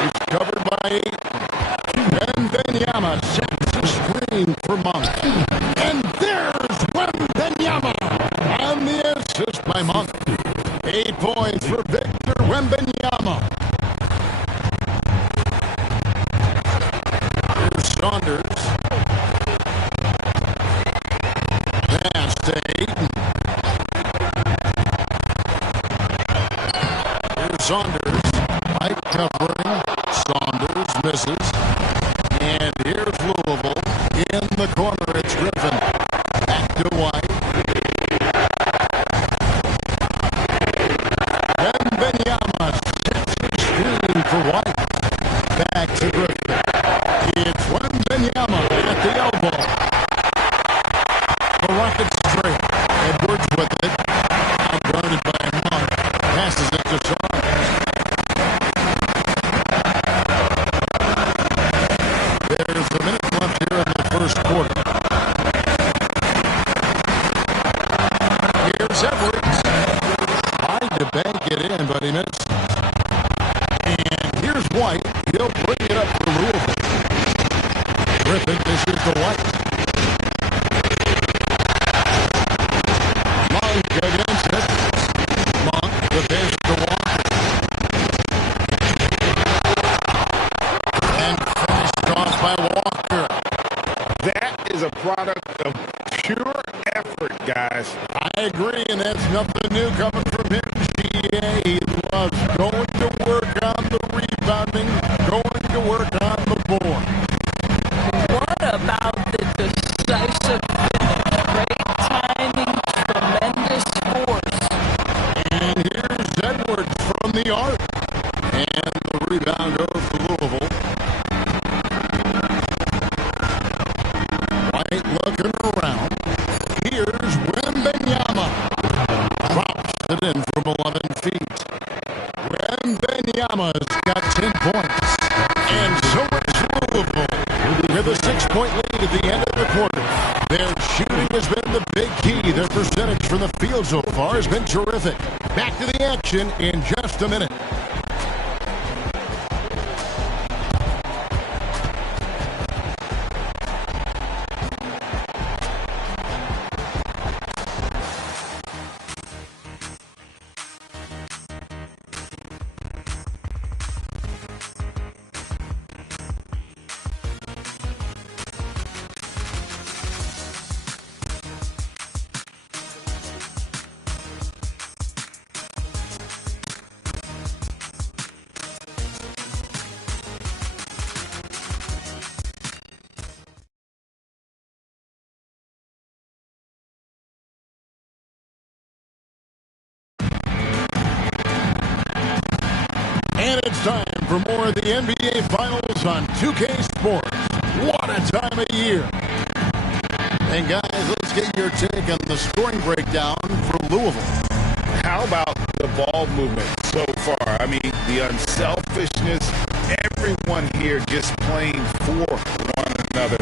It's covered by Ayton. Wembanyama sets a screen for Monk. And there's Wembanyama on the assist by Monk. 8 points for Victor Wembanyama. Here's Saunders. Pass to Ayton. Here's Saunders. White covering. Saunders misses. And here's Louisville. In the corner, it's Griffin. Back to White. Wembanyama sets the screen for White. Back to Griffin. It's Wembanyama at the elbow. The Rockets straight. Edwards with it. Now guarded by Monk. Passes it to Saunders. There's a minute left here in the first quarter. Here's Edwards. Tried to bank it in, but he missed. And here's White. He'll bring it up for Louisville. Griffin misses to White. Monk against it. Monk, the pass to Walker. And finished off by Walker. That is a product of pure effort, guys. I agree, and that's nothing new coming from him. GA, he loves going to work on the rebounding, going to work on the board. What about the decisive finish? Great timing, tremendous force. And here's Edwards from the arc. And the rebound goes to Louisville. Wembanyama's got 10 points. And so it's Louisville with a 6-point lead at the end of the quarter. Their shooting has been the big key. Their percentage from the field so far has been terrific. Back to the action in just a minute. And it's time for more of the NBA Finals on 2K Sports. What a time of year. And guys, let's get your take on the scoring breakdown for Louisville. How about the ball movement so far? I mean, the unselfishness, everyone here just playing for one another,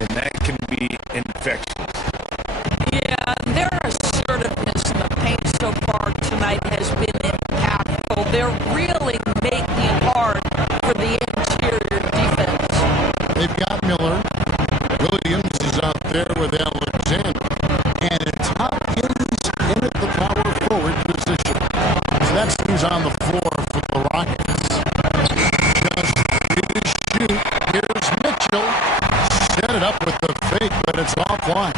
and that can be infectious. Yeah, their assertiveness in the paint so far tonight has been impactful. They're really making it hard for the interior defense. They've got Miller. Williams is out there with Alexander. And it's Hopkins in at the power forward position. So that's who's on the floor for the Rockets. Just free to shoot. Here's Mitchell. Set it up with the fake, but it's offline.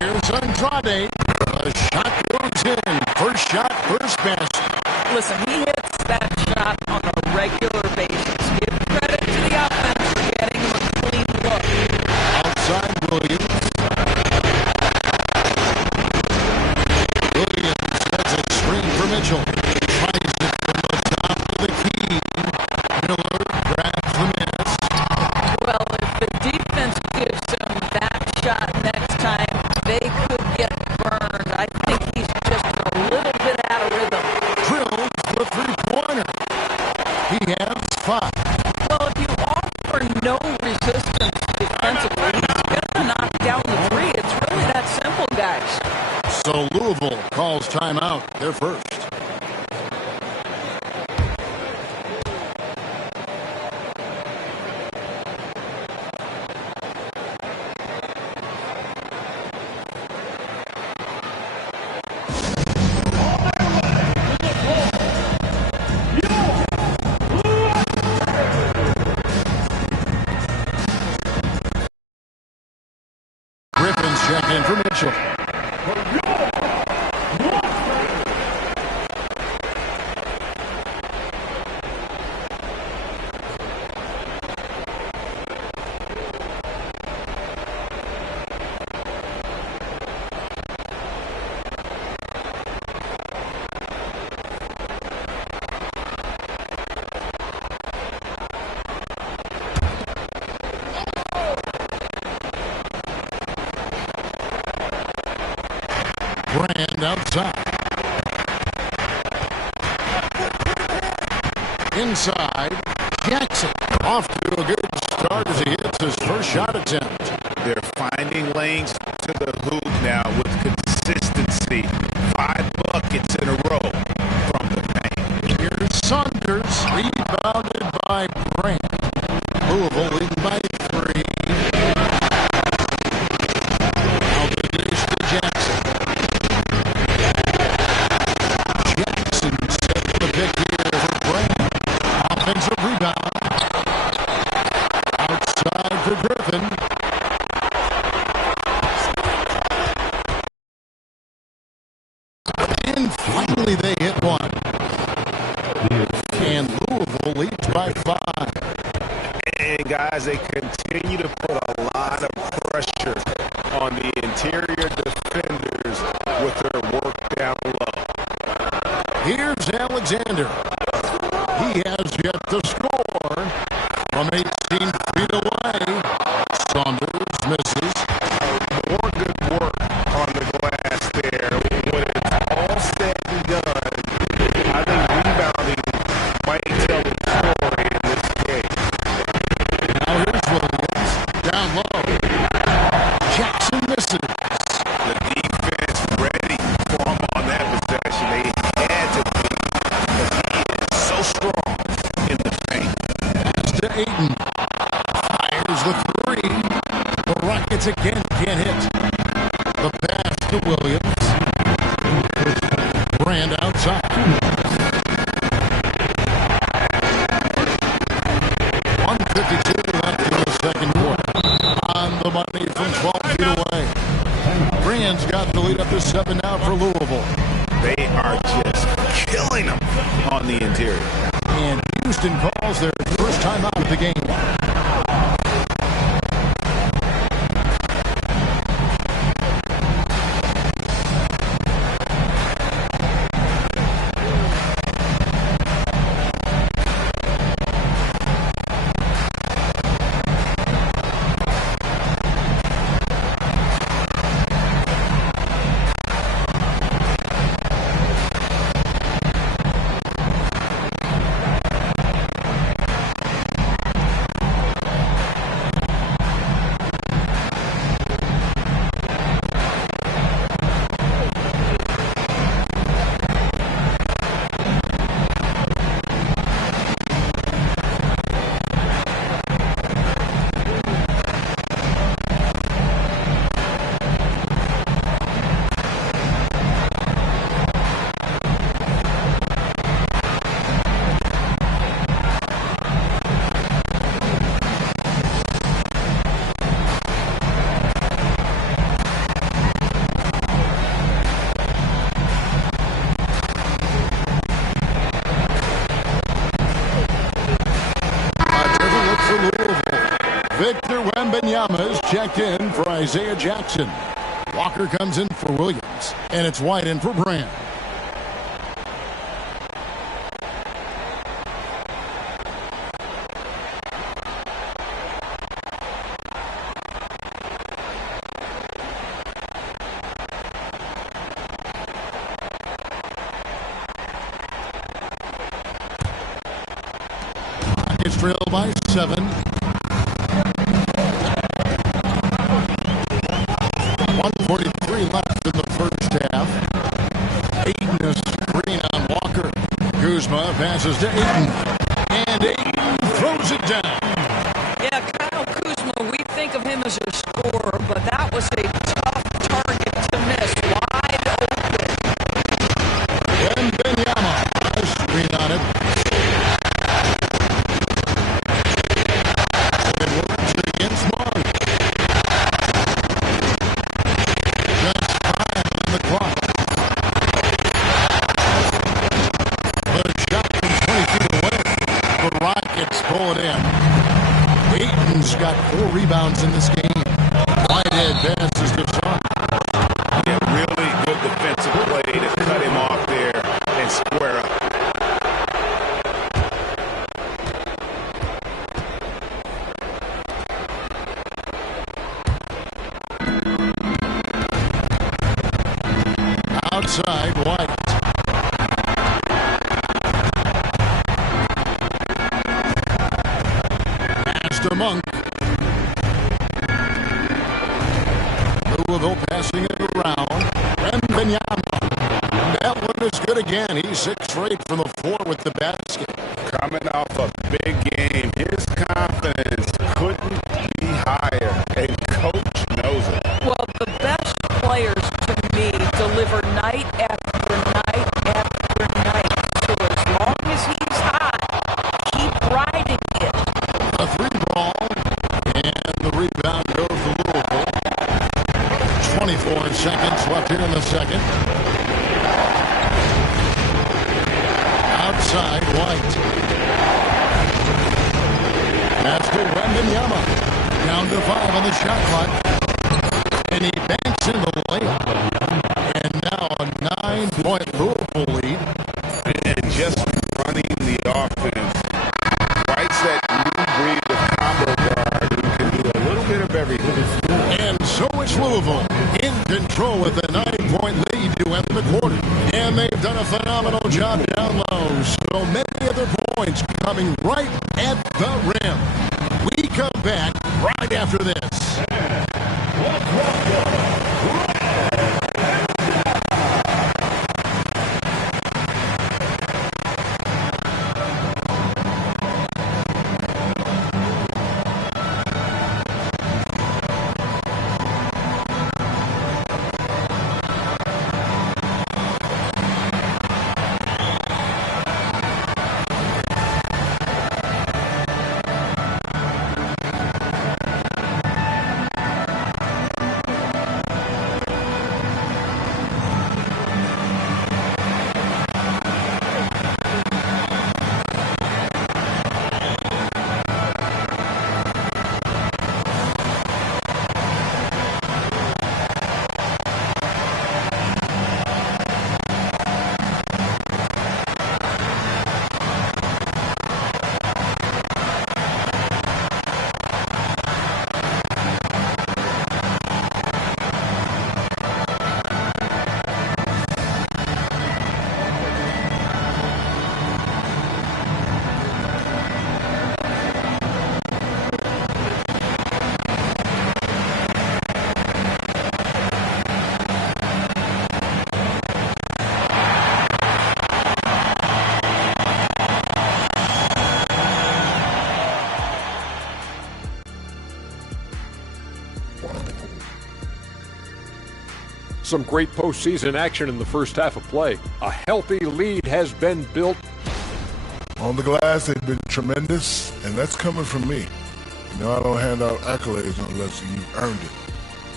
Here's Andrade. The shot goes in. First shot, first basket. Listen, he hits that shot on a regular basis. Give credit to the offense for getting him a clean look. Outside Williams. Williams gets a screen for Mitchell. Tries it from the top of the key. Miller grabs the miss. Well, if the defense gives him that shot next time, they could get burned. I think he's just a little bit out of rhythm. Drills the three-pointer. He has 5. Well, if you offer no resistance defensively, he's going to knock down the three. It's really that simple, guys. So Louisville calls timeout. They're first. Griffin's checked in for Mitchell. Brand outside. Inside, Jackson off to a good start as he hits his first shot attempt. They're finding lanes to the hoop now with consistency. 5 buckets in a row from the paint. Here's Saunders, rebounded by Brand. Louisville leading by 3. Now the dish to Jackson. Jackson set the pick here for Brand. Offensive rebound. Outside for Griffin. And finally they hit one. And Louisville leads by 5. And guys, they continue to put a lot of pressure on the interior defenders with their work down low. Here's Alexander. He has yet to score from 18 feet away. Saunders misses. More good work on the glass there. When it's all said Rockets again can't hit. The pass to Williams. Brand outside. 1:52 left in the second quarter. On the money from 12 feet away. Brand's got the lead up to 7 now for Louisville. They are just killing them on the interior. And Houston calls their first time out of the game. Victor Wembanyama is checked in for Isaiah Jackson. Walker comes in for Williams, and it's White in for Brand. Rockets trail by 7. 1:43 left in the first half. Ayton is screen on Walker. Kuzma passes to Ayton. And Ayton throws it down. Yeah, Kyle Kuzma, we think of him as a scorer, but that was a tough target to miss. Wide open. Wembanyama a screen on it. It works it against Mark. Pull it in. Ayton's got 4 rebounds in this game. Whitehead passes to Son. Yeah, really good defensive play to cut him off there and square up. Outside, White. To Monk. Louisville passing it around. Wembanyama. That one is good again. He's 6 straight from the floor with the basket. Coming off a big game, his confidence couldn't be higher, and coach knows it. Well, the best players to me deliver night after night after night. So as long as he's hot, keep riding it. A 3-ball, and the rebound goes to Louisville. 24 seconds left here in the second. Outside, White. Pass to Wembanyama. Down to 5 on the shot clock. And he banks in the layup. And now a 9-point Louisville lead. And just running the offense. White's that new breed of combo guard who can do a little bit of everything. And so it's Louisville in control with a 9-point lead to end the quarter. And they've done a phenomenal job down low. So many other points coming right at the rim. We come back right after this. some great postseason action in the first half of play. A healthy lead has been built. On the glass, they've been tremendous, and that's coming from me. You know, I don't hand out accolades unless you've earned it.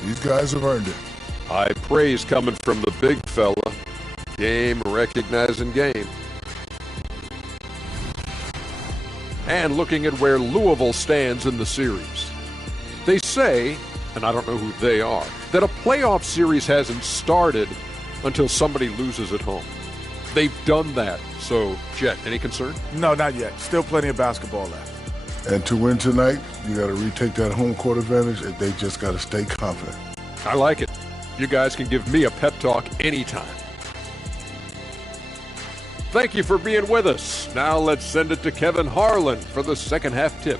These guys have earned it. High praise coming from the big fella. Game recognizing game. And looking at where Louisville stands in the series. They say, and I don't know who they are, that a playoff series hasn't started until somebody loses at home. They've done that. So, Jet, any concern? No, not yet. Still plenty of basketball left. And to win tonight, you got to retake that home court advantage, and they just got to stay confident. I like it. You guys can give me a pep talk anytime. Thank you for being with us. Now let's send it to Kevin Harlan for the second half tip.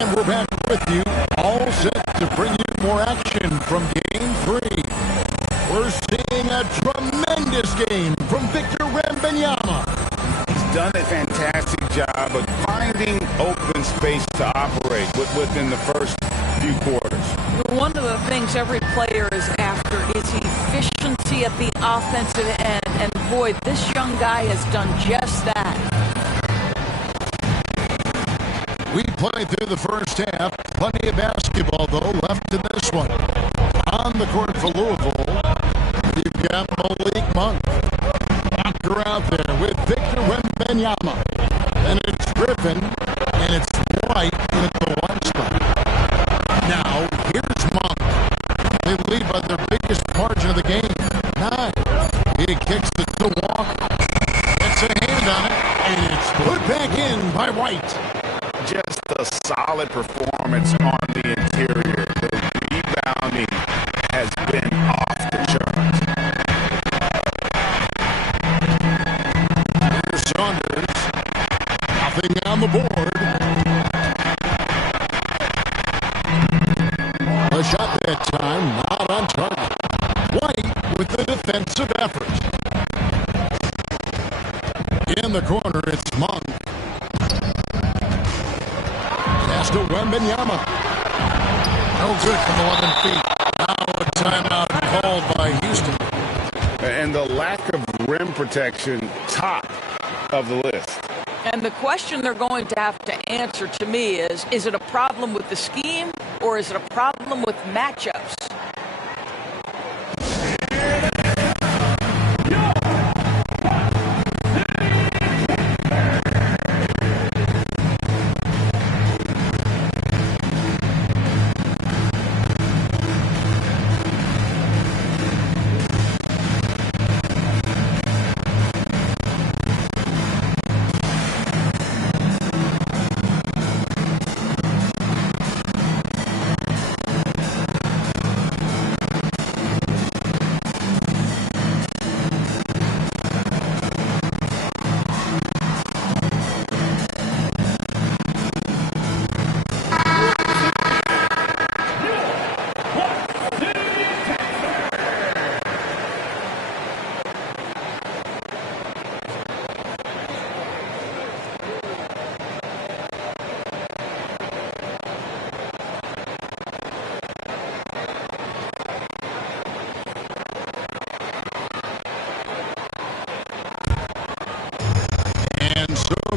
And we're back with you, all set to bring you more action from Game 3. We're seeing a tremendous game from Victor Wembanyama. He's done a fantastic job of finding open space to operate within the first few quarters. One of the things every player is after is efficiency at the offensive end, and boy, this young guy has done just that. We played through the first half. Plenty of basketball, though, left in this one. On the court for Louisville, you've got Malik Monk. Walker out there with Victor Wembanyama. And it's Griffin, and it's White at the one spot. Now, here's Monk. They lead by their biggest margin of the game, 9. He kicks it to Walker. Gets a hand on it, and it's put back in by White. Just a solid performance on the interior. The rebounding has been off the charts. Here's Saunders. Nothing on the board. A shot that time, not on target. White with the defensive effort. In the corner, it's Monk. Pass to Wembanyama. No good from 11 feet. Now a timeout called by Houston. And the lack of rim protection, top of the list. And the question they're going to have to answer to me is it a problem with the scheme or is it a problem with matchups?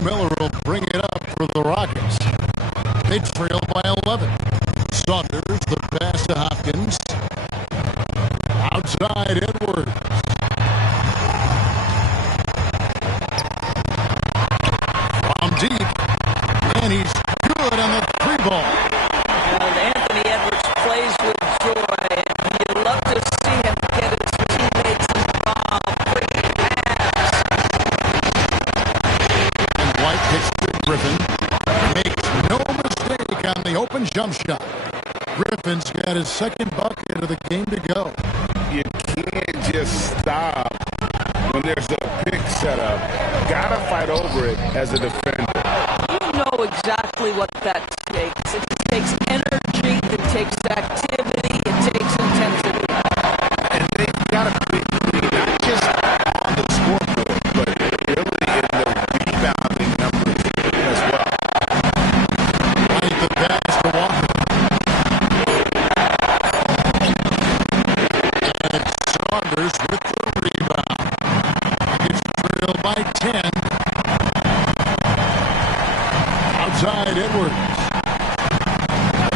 Miller will bring it up for the Rockets. They trail by 11. Saunders, the pass to Hopkins. Outside Edwards. From deep. And he's good on the 3-ball. And Anthony Edwards plays with joy. And you love to see him get his teammates involved, bringing pass. White hits to Griffin. Makes no mistake on the open jump shot. Griffin's got his second bucket of the game to go. You can't just stop when there's a pick set up. Gotta fight over it as a defender. You know exactly what that takes. It takes energy, it takes activity, it takes intensity. And 10. Outside Edwards.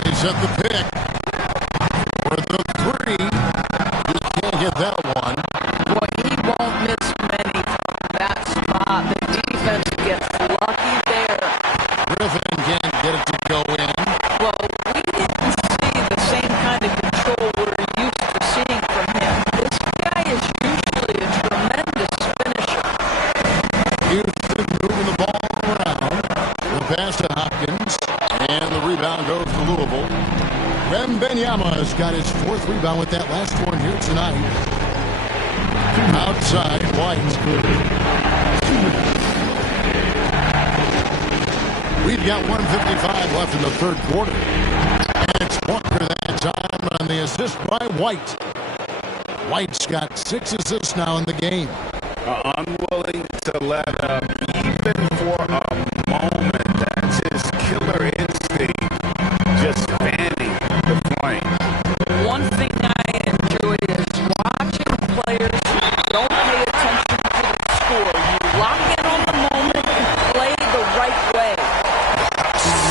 He's at the pick. For the 3. He can't get that one. Boy, he won't miss many from that spot. The defense gets lucky there. Griffin can't get it to go in. Well, we didn't see the same kind of control we're used to seeing from him. This guy is usually a tremendous finisher. Houston moving the ball around. The pass to Hopkins. And the rebound goes to Louisville. Wembanyama has got his 4th rebound with that last one here tonight. Outside White. We've got 1:55 left in the 3rd quarter. And it's Walker that time on the assist by White. White's got 6 assists now in the game. Unwilling to let up even for a moment. That's his killer instinct. Just fanning the flame. One thing I enjoy is watching players don't pay attention to the score. You lock in on the moment and play the right way.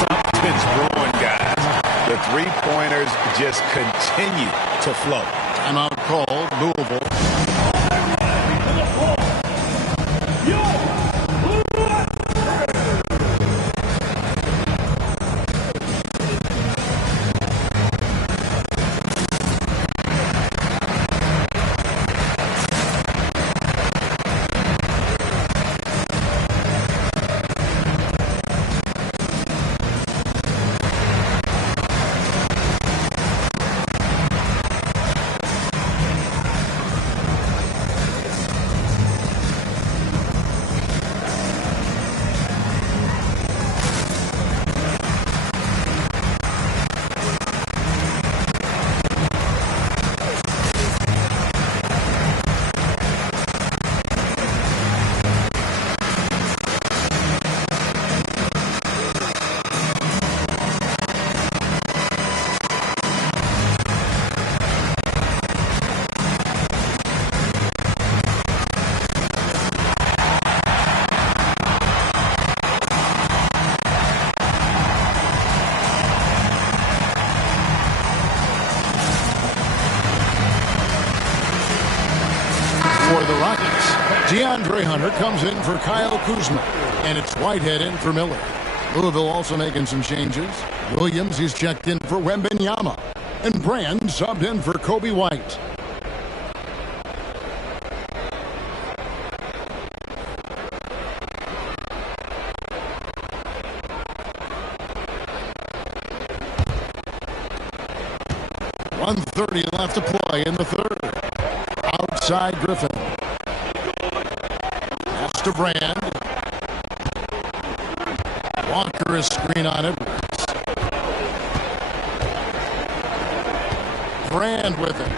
Something's brewing, guys. The three-pointers just continue to flow. Timeout called, Louisville. For the Rockets, DeAndre Hunter comes in for Kyle Kuzma, and it's Whitehead in for Miller. Louisville also making some changes. Williams is checked in for Wembanyama, and Brand subbed in for Kobe White. .130 left to play in the 3rd. Outside Griffin. Pass to Brand. Walker is screen on Edwards. Brand with it.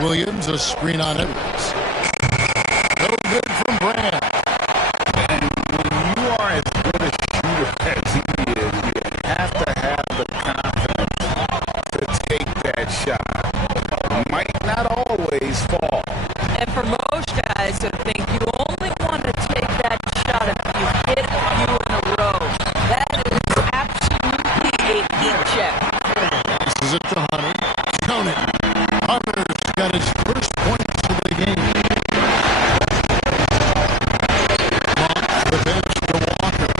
Williams a screen on Edwards. No good from Brand. And when you are as good a shooter as he is, you have to have the confidence to take that shot. Might not always fall. And for most guys, I think you only want to take that shot if you hit a few in a row. That is absolutely a heat check. This is it to Hunter. Count it. Hunter's got his first points of the game. Off the bench to Walker.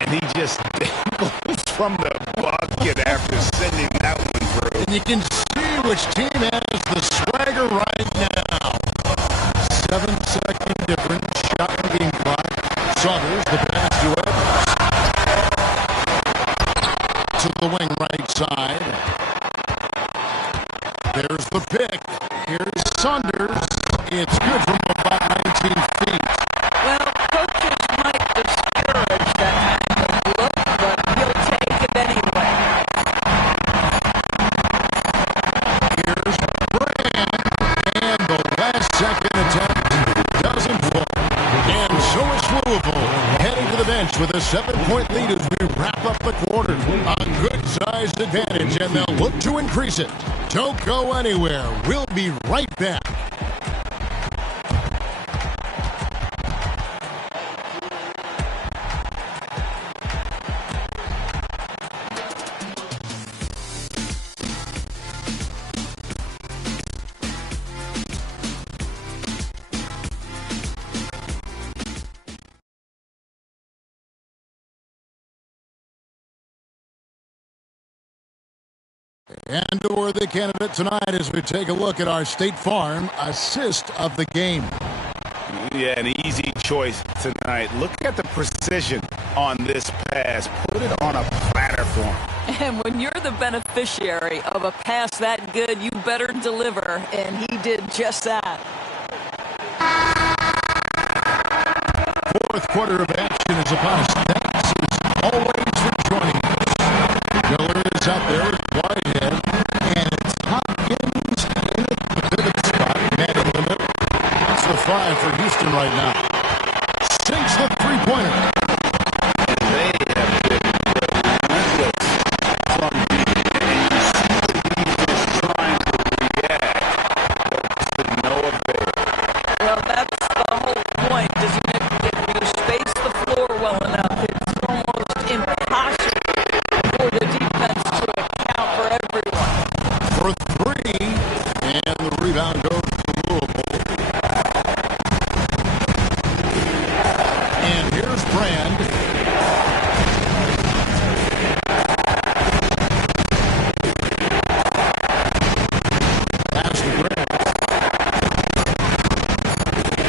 And he just dangles from the bucket after sending that one through. And you can see which team has the swagger right now. 7-second difference. Shot and game clock. Saunders, the pass to Edwards. To the wing right side. There's the pick. Here's Saunders. It's good from about 19 feet. Well, coaches might discourage that kind of look, but he'll take it anyway. Here's Brand. And the last second attempt doesn't fall. And so is Louisville heading to the bench with a 7-point lead as we wrap up the quarter. A good-sized advantage, and they'll look to increase it. Don't go anywhere. We'll be right back. And a worthy candidate tonight as we take a look at our State Farm assist of the game. Yeah, an easy choice tonight. Look at the precision on this pass. Put it on a platter for him. And when you're the beneficiary of a pass that good, you better deliver, and he did just that. Fourth quarter of action is upon us. Thanks as always for joining us. Miller is out there with Whitehead, and it's Hopkins in a pivot spot, man in the middle. That's the 5 for Houston right now. Sinks the three-pointer. And they have been relentless from the end. You see the defense trying to react, but to no avail. Well, that's the whole point, isn't it? If you space the floor well enough, it's almost impossible for the defense to account for everyone. For 3, and the rebound goes to Louisville. And here's Brand. Pass to Brand.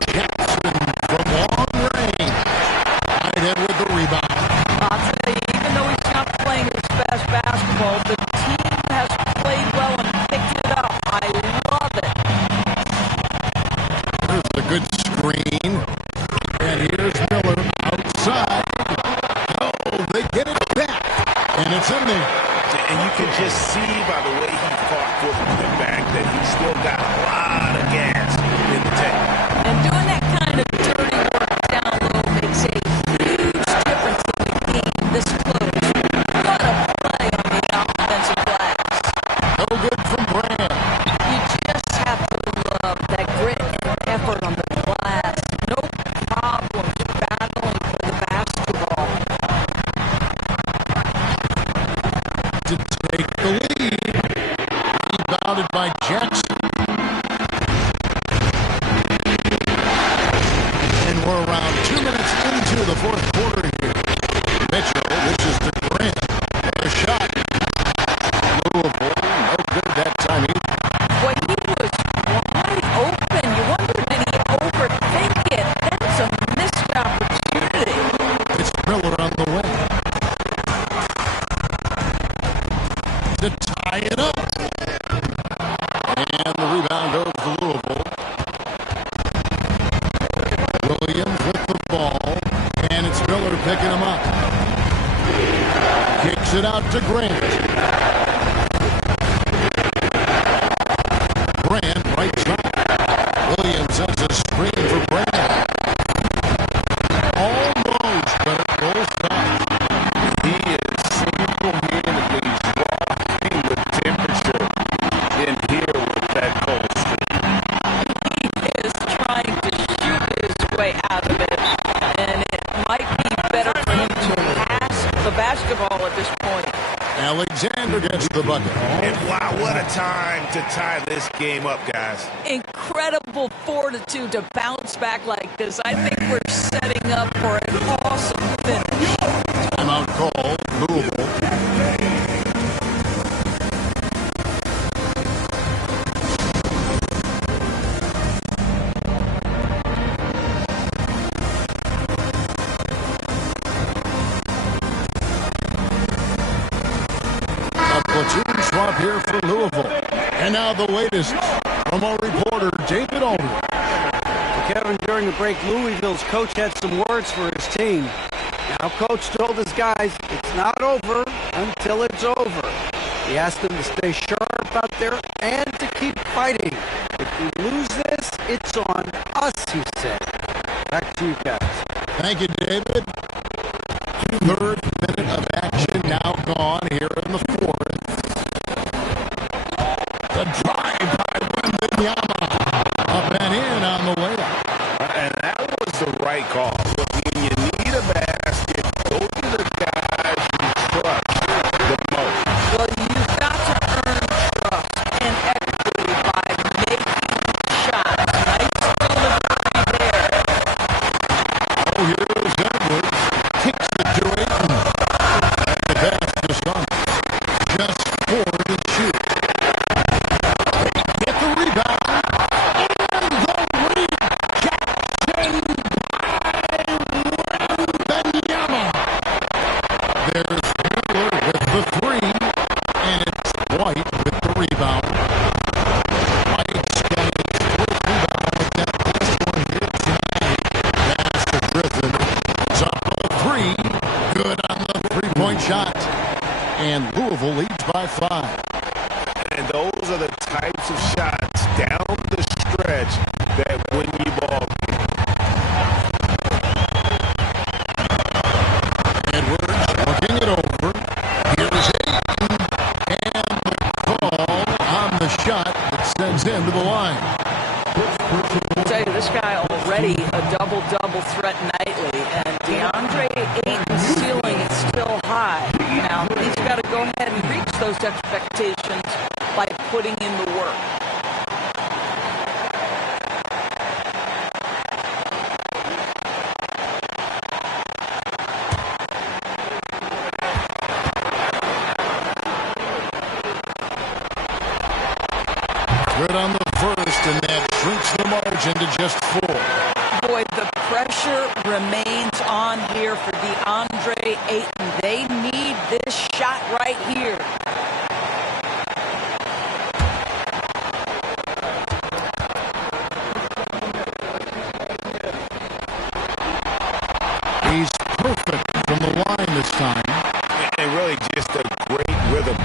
Jackson from long range. Whitehead with the rebound. I'll tell you, even though he's not playing his best basketball, the team has played well and picked it up. I love it. There's a good screen. And here's Miller outside. Oh, they get it back. And it's in there. And you can just see by the way he fought for the putback that he's still got a lot of gas in the tank. And doing that kind of dirty work down low makes a huge difference in the game this close. What a play on the offensive glass. No good from Brand. You just have to love that grit and effort on the glass. No problems battling for the basketball. To take the lead. Rebounded by Jackson. And we're around 2 minutes into the fourth quarter here. Mitchell, this is the Grant. A shot. Louisville, no good that time either. When he was wide open, you wonder, did he overthink it? That's a missed opportunity. It's Miller on the way. To tie it up. And the rebound goes to Louisville. Williams with the ball. And it's Miller picking him up. Kicks it out to Grant. Grant, right side. Williams has a screen for Grant. Almost, but it goes tough. He is single-handedly dropping the temperature in here with that cold streak. He is trying to shoot his way out of it, and it might be better for him to pass the basketball at this point. Alexander gets the bucket. And wow, what a time to tie this game up, guys. Incredible fortitude to bounce back like this. I think we're setting up for an awesome finish. Timeout call, Louisville. A platoon swap here for Louisville. And now the latest from our reporter, David Aldridge. Kevin, during the break, Louisville's coach had some words for his team. Now, coach told his guys, it's not over until it's over. He asked them to stay sharp out there and to keep fighting. If we lose this, it's on us, he said. Back to you guys. Thank you, David. Third minute of action now gone here in the fourth. The drive by Wembanyama. Up and in on the layup. And that was the right call. Look, when you need a basket, go to the guys you trust the most. Well, you've got to earn trust and equity by making shots. Nice delivery there. Oh, here's Edwards. Kicks it to Ayton. The pass to Sun. Just 4 to shoot. Get the rebound. And the rejection by Wembanyama. There's Miller with the three. And it's White with the rebound. White's got his first rebound with that first one here tonight. Pass to Griffin. It's up a three. Good on the three-point shot. And Louisville leads by 5. And those are the types of shots down the stretch that win you ball games. Edwards working it over. Here's Ayton. And the call on the shot that sends him to the line. I'll tell you, this guy already a double-double threat nightly, and DeAndre Ayton's ceiling is still high. Now, he's got to go ahead and reach those expectations by putting in the work. Good on the first, and that shrinks the margin to just 4. Boy, the pressure remains on here for DeAndre Ayton. They need this shot right here. He's perfect from the line this time. And really just a great rhythm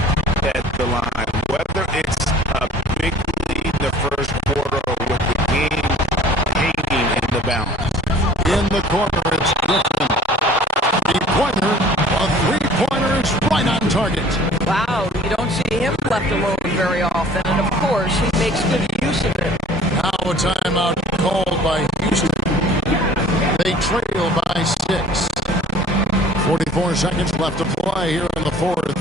at the line. Whether it's a big lead in the first quarter or with the game hanging in the balance. In the corner, it's Griffin. Three-pointer. A three-pointer is right on target. Wow, you don't see him left alone very often, and of course, he makes good use of it. Now a timeout called by Houston. They trail by 6. 44 seconds left to play here in the fourth.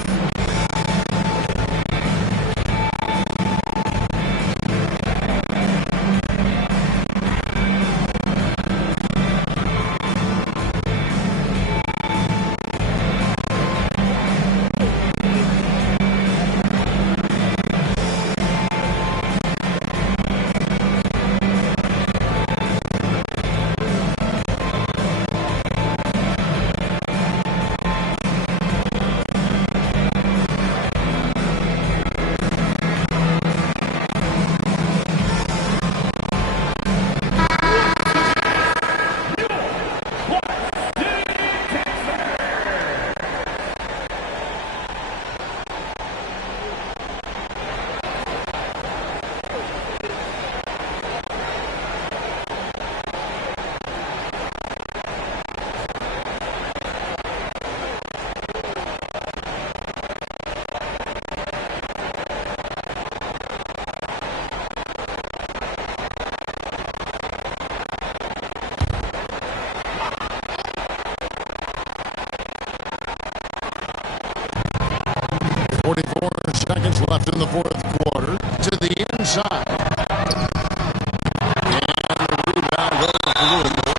Seconds left in the fourth quarter. To the inside. And the rebound goes to Louisville.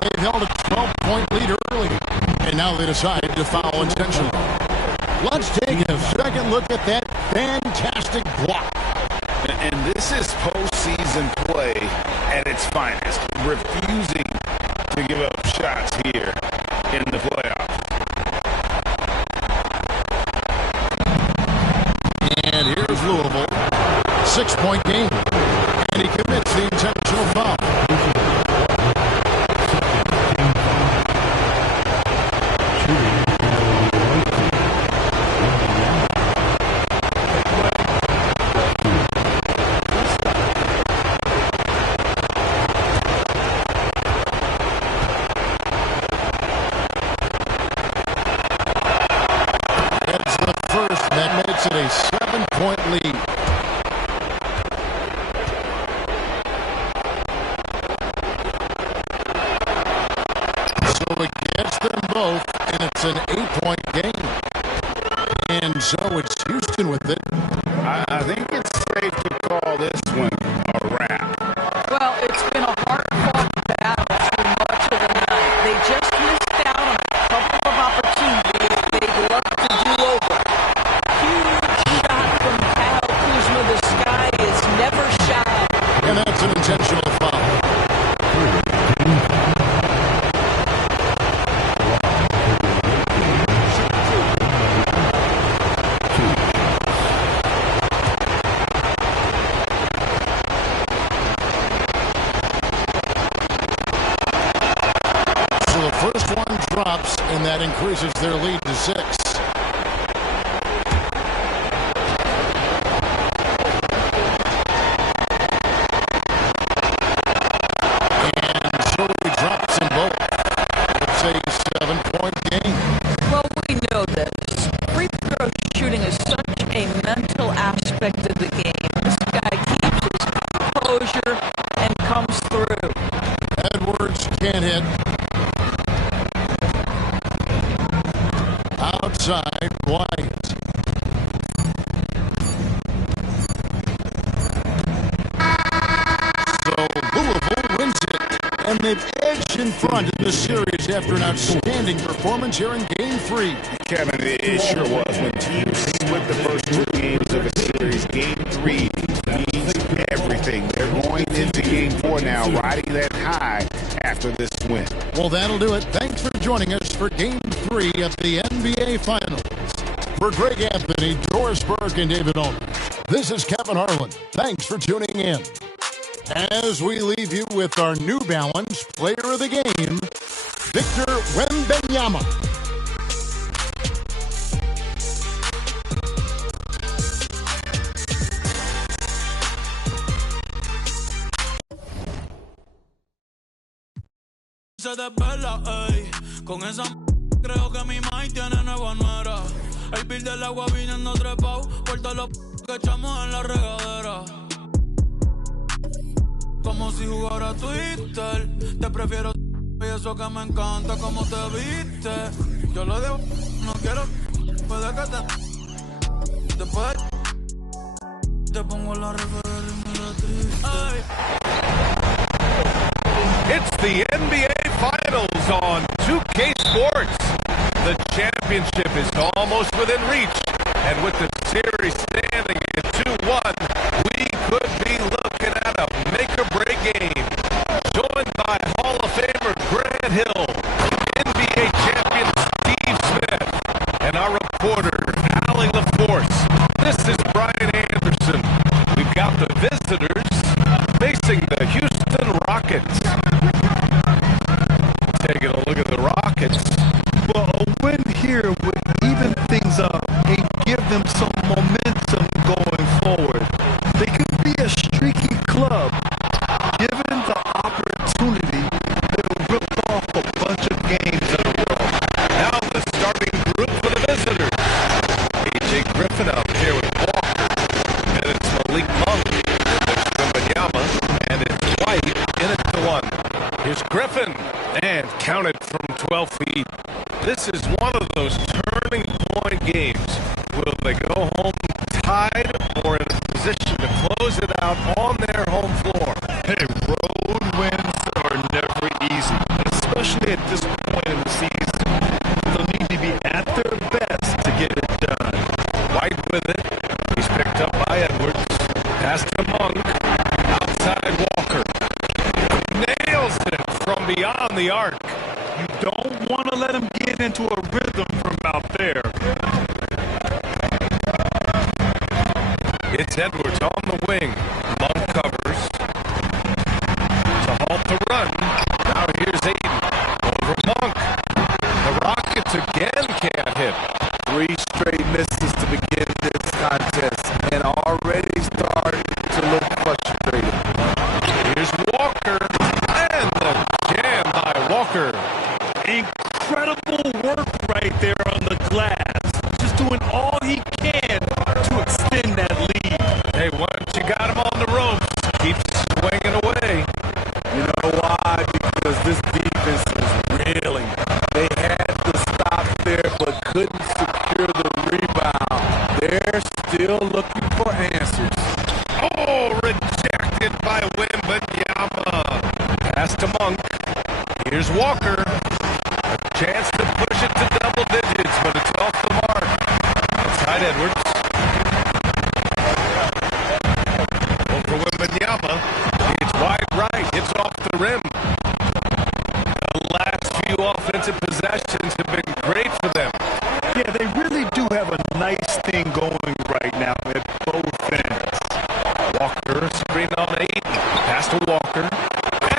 They've held a 12-point lead early. And now they decide to foul intentionally. Let's take a second look at that fantastic block. And this is postseason play at its finest. Refusing to give up shots here in the playoffs. And here's Louisville. 6-point game. And he commits the intentional foul. 3-point game. And so it's Houston with it. I think it's safe to call this one a wrap. Well, it's been a hard-fought battle through much of the night. They just missed out on a couple of opportunities they'd love to do over. Huge shot from Kyle Kuzma. The sky is never shy. And that's an intentional foul. So the first one drops, and that increases their lead to 6. Aspect of the game. This guy keeps his composure and comes through. Edwards can't hit. Outside, White. So Louisville wins it, and they've edged in front in the series after an outstanding performance here in Game 3. Kevin, it sure was. When teams split the first 2 games of a series, Game 3 means everything. They're going into Game 4 now, riding that high after this win. Well, that'll do it. Thanks for joining us for Game 3 of the NBA Finals. For Greg Anthony, Doris Burke, and David Ulmer, this is Kevin Harlan. Thanks for tuning in. As we leave you with our New Balance Player of the Game, Victor Wembanyama. Se desvela, ey. Con esa creo que mi maíz tiene nueva nuera. El bill del agua viniendo trepao por todos los que echamos en la regadera. Como si jugara Twitter. Te prefiero y eso que me encanta como te viste. Yo lo debo, no quiero. Puede que te después te pongo la referencia y me la triste. It's the NBA Finals on 2K Sports. The championship is almost within reach, and with the series standing at 2-1, we could be looking at a make-or-break game. Joined by Hall of Famer Grant Hill, NBA champion Steve Smith, and our reporter Allie LaForce. This is Brian Anderson. We've got the visitors facing the Houston Rockets. Taking a look at the Rockets. Well, a win here would even things up and give them some momentum going forward. They could be a streaky club. Given the opportunity, they'll rip off a bunch of games in a row. Now the starting group for the visitors. A.J. Griffin out here with Walker. And it's Malik Monk. There's Wembanyama. And it's White in it to 1. Here's Griffin. And counted from 12 feet. This is one of those turning point games. Will they go home tied or in a position to close it out on their home floor? Hey, road wins are never easy, especially at this point in the season. They'll need to be at their best to get it done. White with it. He's picked up by Edwards. Pass to Monk. Outside Walker. Nails it from beyond the arc. You don't want to let him get into a rhythm from out there. It's Edwards on the wing. Monk covers. To halt the run. Now here's Aiden. Over Monk. The Rockets again can't hit. 3 straight misses to begin this contest and already starting to look frustrated. Here's Walker. And the jam by Walker. Incredible work right there on the glass. Just doing all he can to extend that lead. Hey, once you got him on the ropes, keep swinging away. You know why? Because this defense is reeling. They had to stop there, but couldn't secure the rebound. They're still looking for answers. Oh, rejected by Wembanyama. Pass to Monk. Here's Walker. A chance to push it to double digits, but it's off the mark. Outside Edwards. Over Wembanyama. It's wide right. It's off the rim. The last few offensive possessions have been great for them. Yeah, they really do have a nice thing going right now at both ends. Walker, screen on 8. Pass to Walker.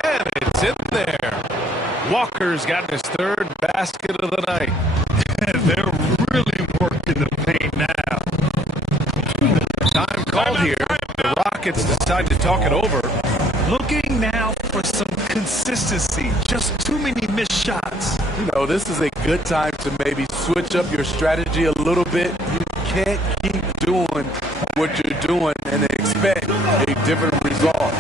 And it's in there. Walker's gotten his third basket of the night. They're really working the paint now. Time called here. The Rockets decide to talk it over. Looking now for some consistency. Just too many missed shots. You know, this is a good time to maybe switch up your strategy a little bit. You can't keep doing what you're doing and expect a different result.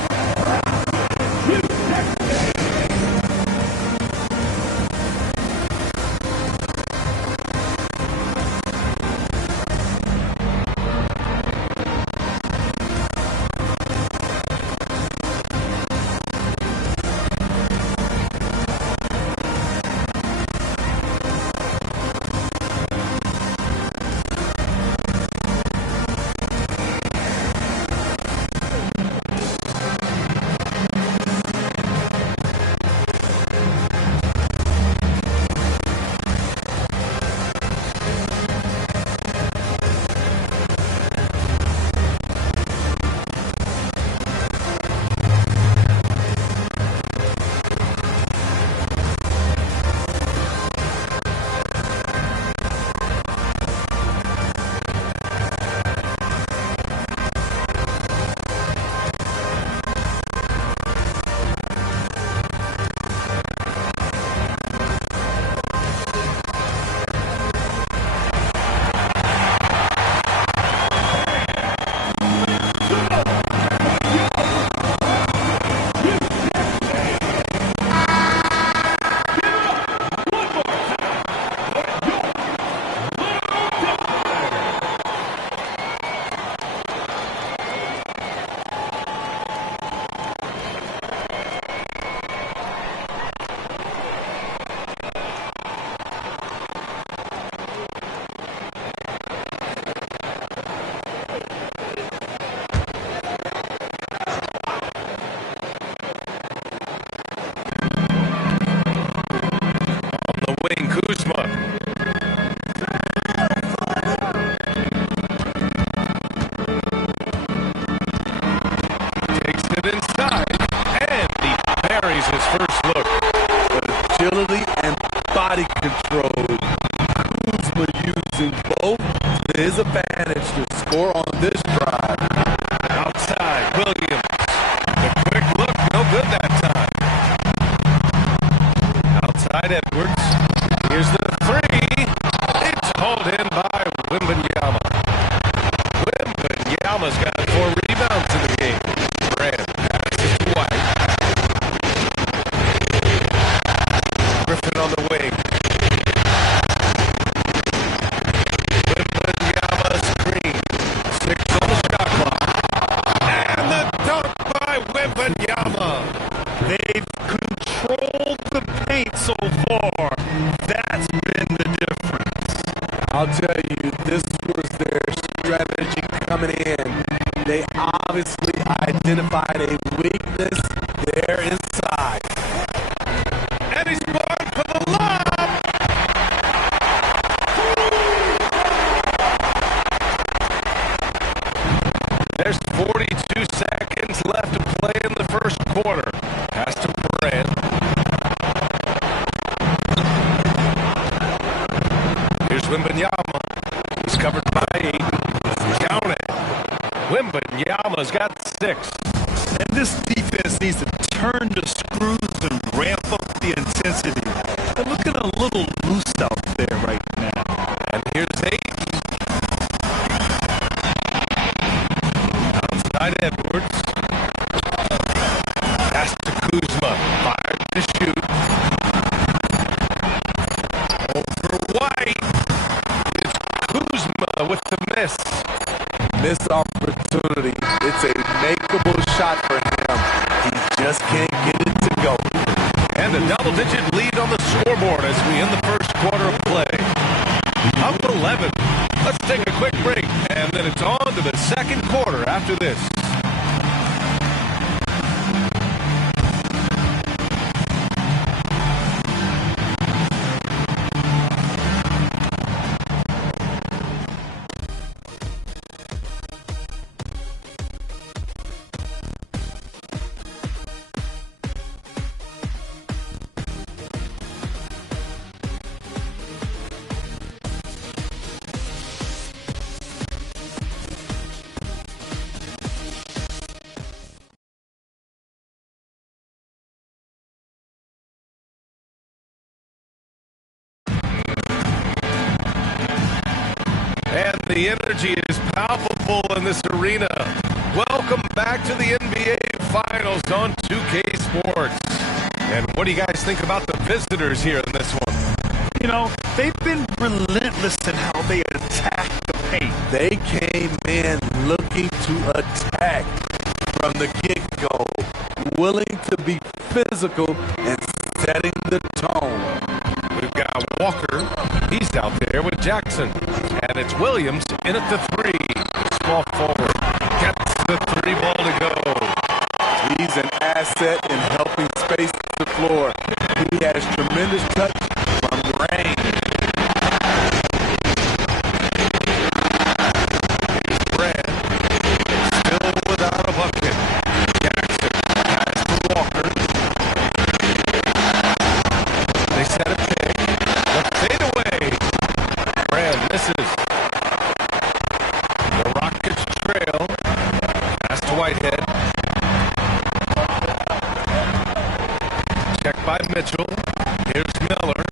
His advantage to score on this drive. Outside, Williams. The quick look, no good that time. Outside Edwards. Here's the three. It's hauled in by Wembanyama. Wembanyama's got 4 rebounds in the game. Brand passes to White. Griffin on the wing. They've controlled the paint so far. That's been the difference. I'll tell you, this was their strategy coming in. They obviously identified a weakness there inside. And he's going for the lob. There's 42 seconds left to play in the first quarter. Pass to Brand. Here's Wembanyama. He's covered by 8. Count it. Wembanyama's got 6. And this defense needs to turn the screws and ramp up the intensity. They're looking a little loose out there right now. And here's 8. Outside Edwards. Pass to Kuzma. Fired to shoot. Over White. with the miss. Missed opportunity. It's a makeable shot for him. He just can't get it to go. And a double-digit lead on the scoreboard as we end the first quarter of play. Up 11. Let's take a quick break, and then it's on to the second quarter after this. And the energy is palpable in this arena. Welcome back to the NBA Finals on 2K Sports. And what do you guys think about the visitors here in this one? You know, they've been relentless in how they attack the paint. They came in looking to attack from the get-go, willing to be physical and setting the tone. We've got Walker. He's out there with Jackson. And it's Williams in at the three. Small forward. Gets the three ball to go. He's an asset in helping space the floor. He has tremendous touch from range. Here's Brad. Still without a bucket. Jackson pass to Walker. They set a pick. The fade away. Brad misses. The Rockets trail. Pass to Whitehead. Check by Mitchell. Here's Miller.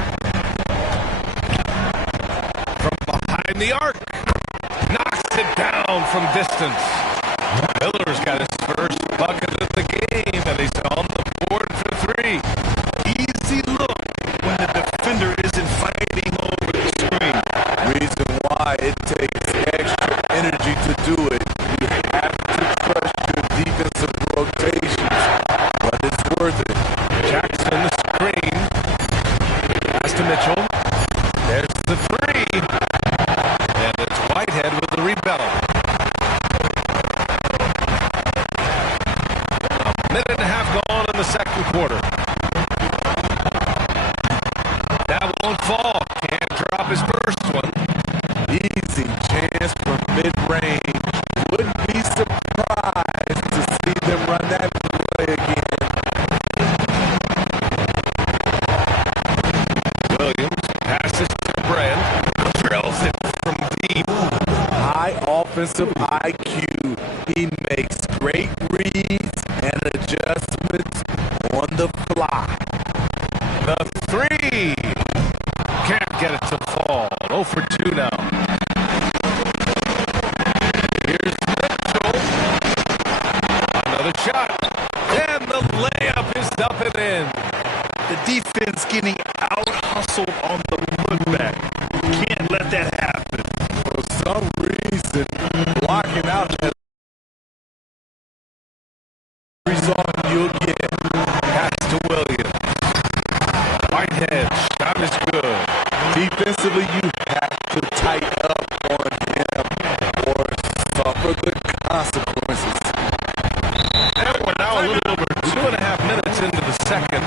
From behind the arc. Knocks it down from distance. Miller's got his first bucket of the game, and he's on the board for three. Easy look when the defender isn't fighting over the screen. Reason why it takes extra energy to do it. You have to trust your defensive rotations, but it's worth it. Jackson, the screen. Pass to Mitchell. There's the three. And it's Whitehead with the rebound. A minute and a half gone in the second quarter. That won't fall. Can't drop his first one. Easy chance from mid-range. Wouldn't be surprised to see them run that play again. Williams passes to Brand. Drills it from deep. High offensive IQ. He makes great reads and adjustments on the fly. The three. Can't get it to fall. 0 for 2 now. Here's Mitchell. Another shot. And the layup is up and in. The defense getting out-hustled on the putback. Can't let that happen. For some reason, blocking out that result you'll get. Pass to Williams. Whitehead. Shot is good. Defensively, you have to tighten up on him or suffer the consequences. And we're now a little over 2.5 minutes into the second.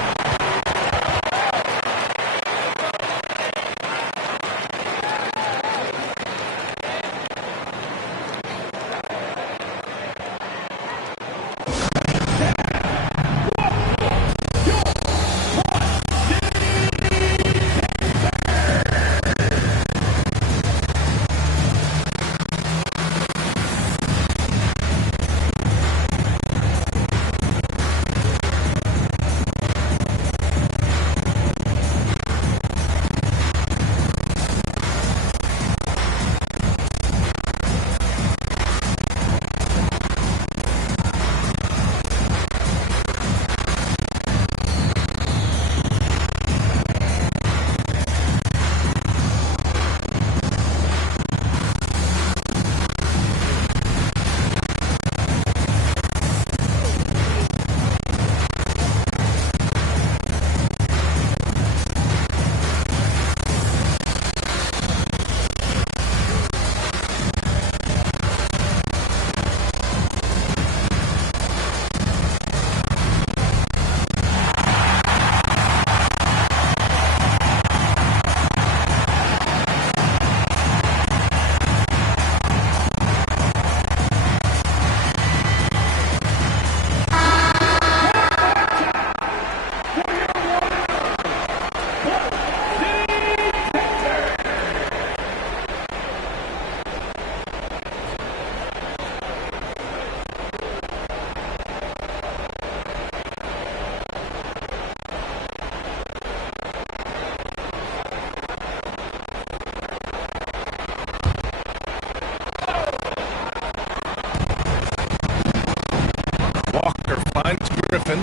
Griffin.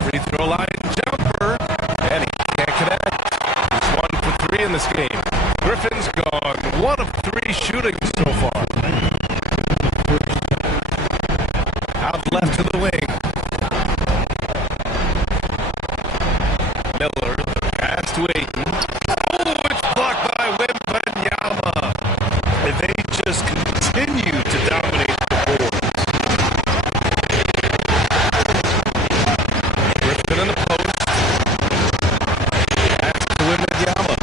Free throw line jumper, and he can't connect. He's 1 for 3 in this game. Griffin's gone 1 of 3 shooting so far. Out left to the wing. Miller, the pass to Ayton. Oh, it's blocked by Wembanyama. And they just continue to dominate the boards. Griffin in the post. Pass to Wembanyama.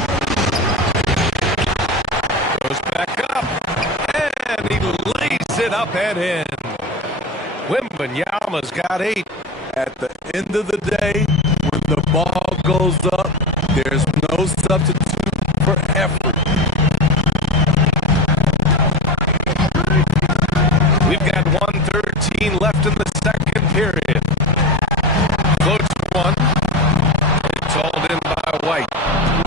Goes back up. And he lays it up and in. Wembanyama's got 8. At the end of the day, when the ball goes up, there's no substitute for effort. We've got 1:13 left in the second period. Floats one. It's hauled in by White.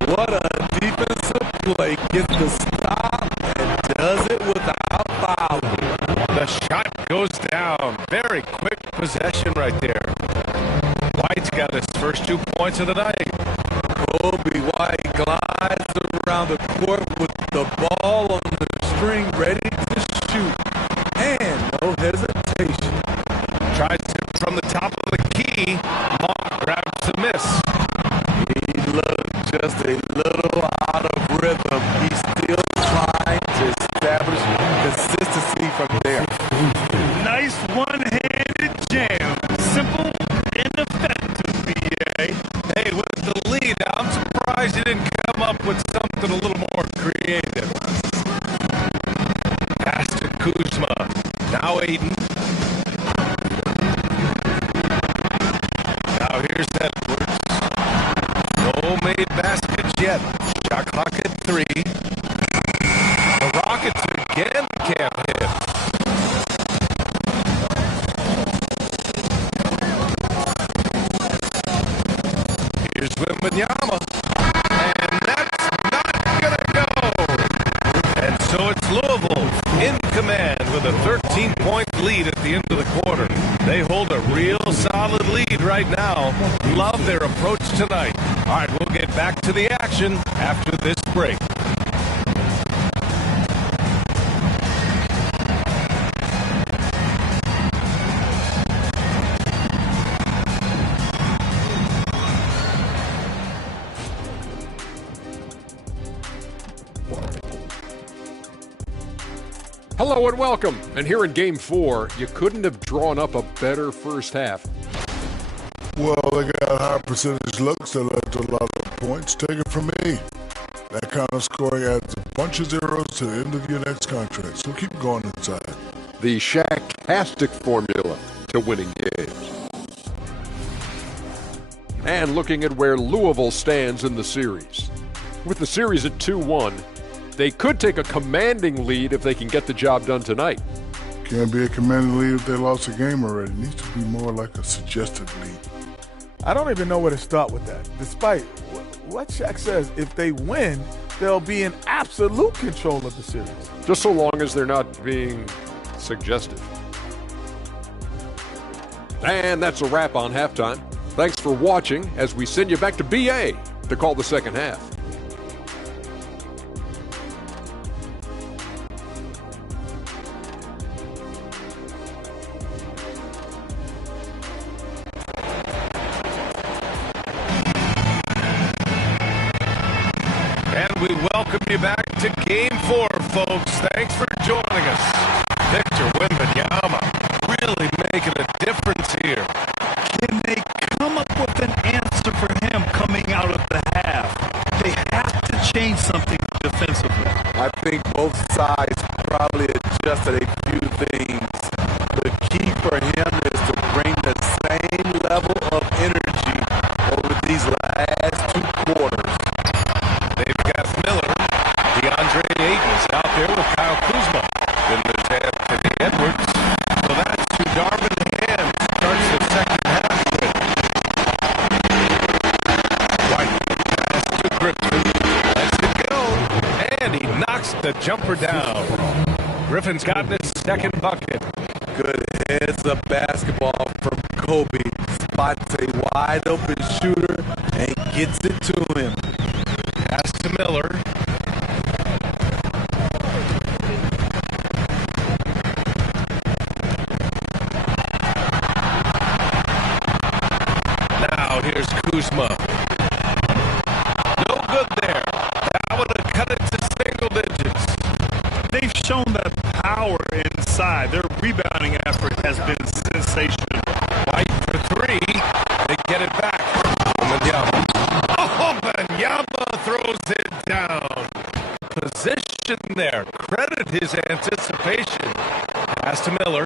What a defensive play. Gets the stop and does it without fouling. The shot goes down. Very quick possession right there. White's got his first 2 points of the night. Kobe White glides around the court with the ball on the string ready to shoot. And no hesitation. Tries it from the top of the key. Long grabs the miss. He looked just a little out of rhythm. He's still trying to establish consistency from there. Nice one-handed jam. Simple and effective, BA. Hey, with the lead, I'm surprised he didn't come up with something a little more creative. Pass to Kuzma. Now Ayton. Now here's Edwards. No made baskets yet. Shot clock at 3. The Rockets again can't hit. Here's Wembanyama. And that's not going to go. And so it's Louisville in command with a 13-point lead at the end of the quarter. They hold a real solid lead right now. Love their approach tonight. All right, we'll get back to the action after this break. Hello and welcome. And here in Game 4, you couldn't have drawn up a better first half. Well, they got high percentage looks that led to a lot of points. Take it from me. That kind of scoring adds a bunch of zeros to the end of your next contract. So keep going inside. The Shaq-tastic formula to winning games. And looking at where Louisville stands in the series. With the series at 2-1, they could take a commanding lead if they can get the job done tonight. Can't be a commanding lead if they lost a game already. It needs to be more like a suggested lead. I don't even know where to start with that. Despite what Shaq says, if they win, they'll be in absolute control of the series. Just so long as they're not being suggestive. And that's a wrap on halftime. Thanks for watching as we send you back to BA to call the second half. We welcome you back to Game 4, folks. Thanks for joining us. Victor Wembanyama really making a difference here. Can they come up with an answer for him coming out of the half? They have to change something defensively. I think both sides probably adjusted a few things. The key for him is to bring the same level of energy over these last 2 quarters. They've got Miller. DeAndre Ayton's out there with Kyle Kuzma. Then there's Anthony Edwards. So that's who Darvin Ham starts the second half with. White pass to Griffin. Lets it go. And he knocks the jumper down. Griffin's got his second bucket. Good heads-up basketball from Kobe. Spots a wide-open shooter and gets it to him. Pass to Miller. Now here's Kuzma. No good there. That would have cut it to single digits. They've shown that power inside. Their rebounding effort has been sensational. White for three. They get it back. Wembanyama. Oh, Wembanyama throws it down. Position there. Credit his anticipation. Pass to Miller.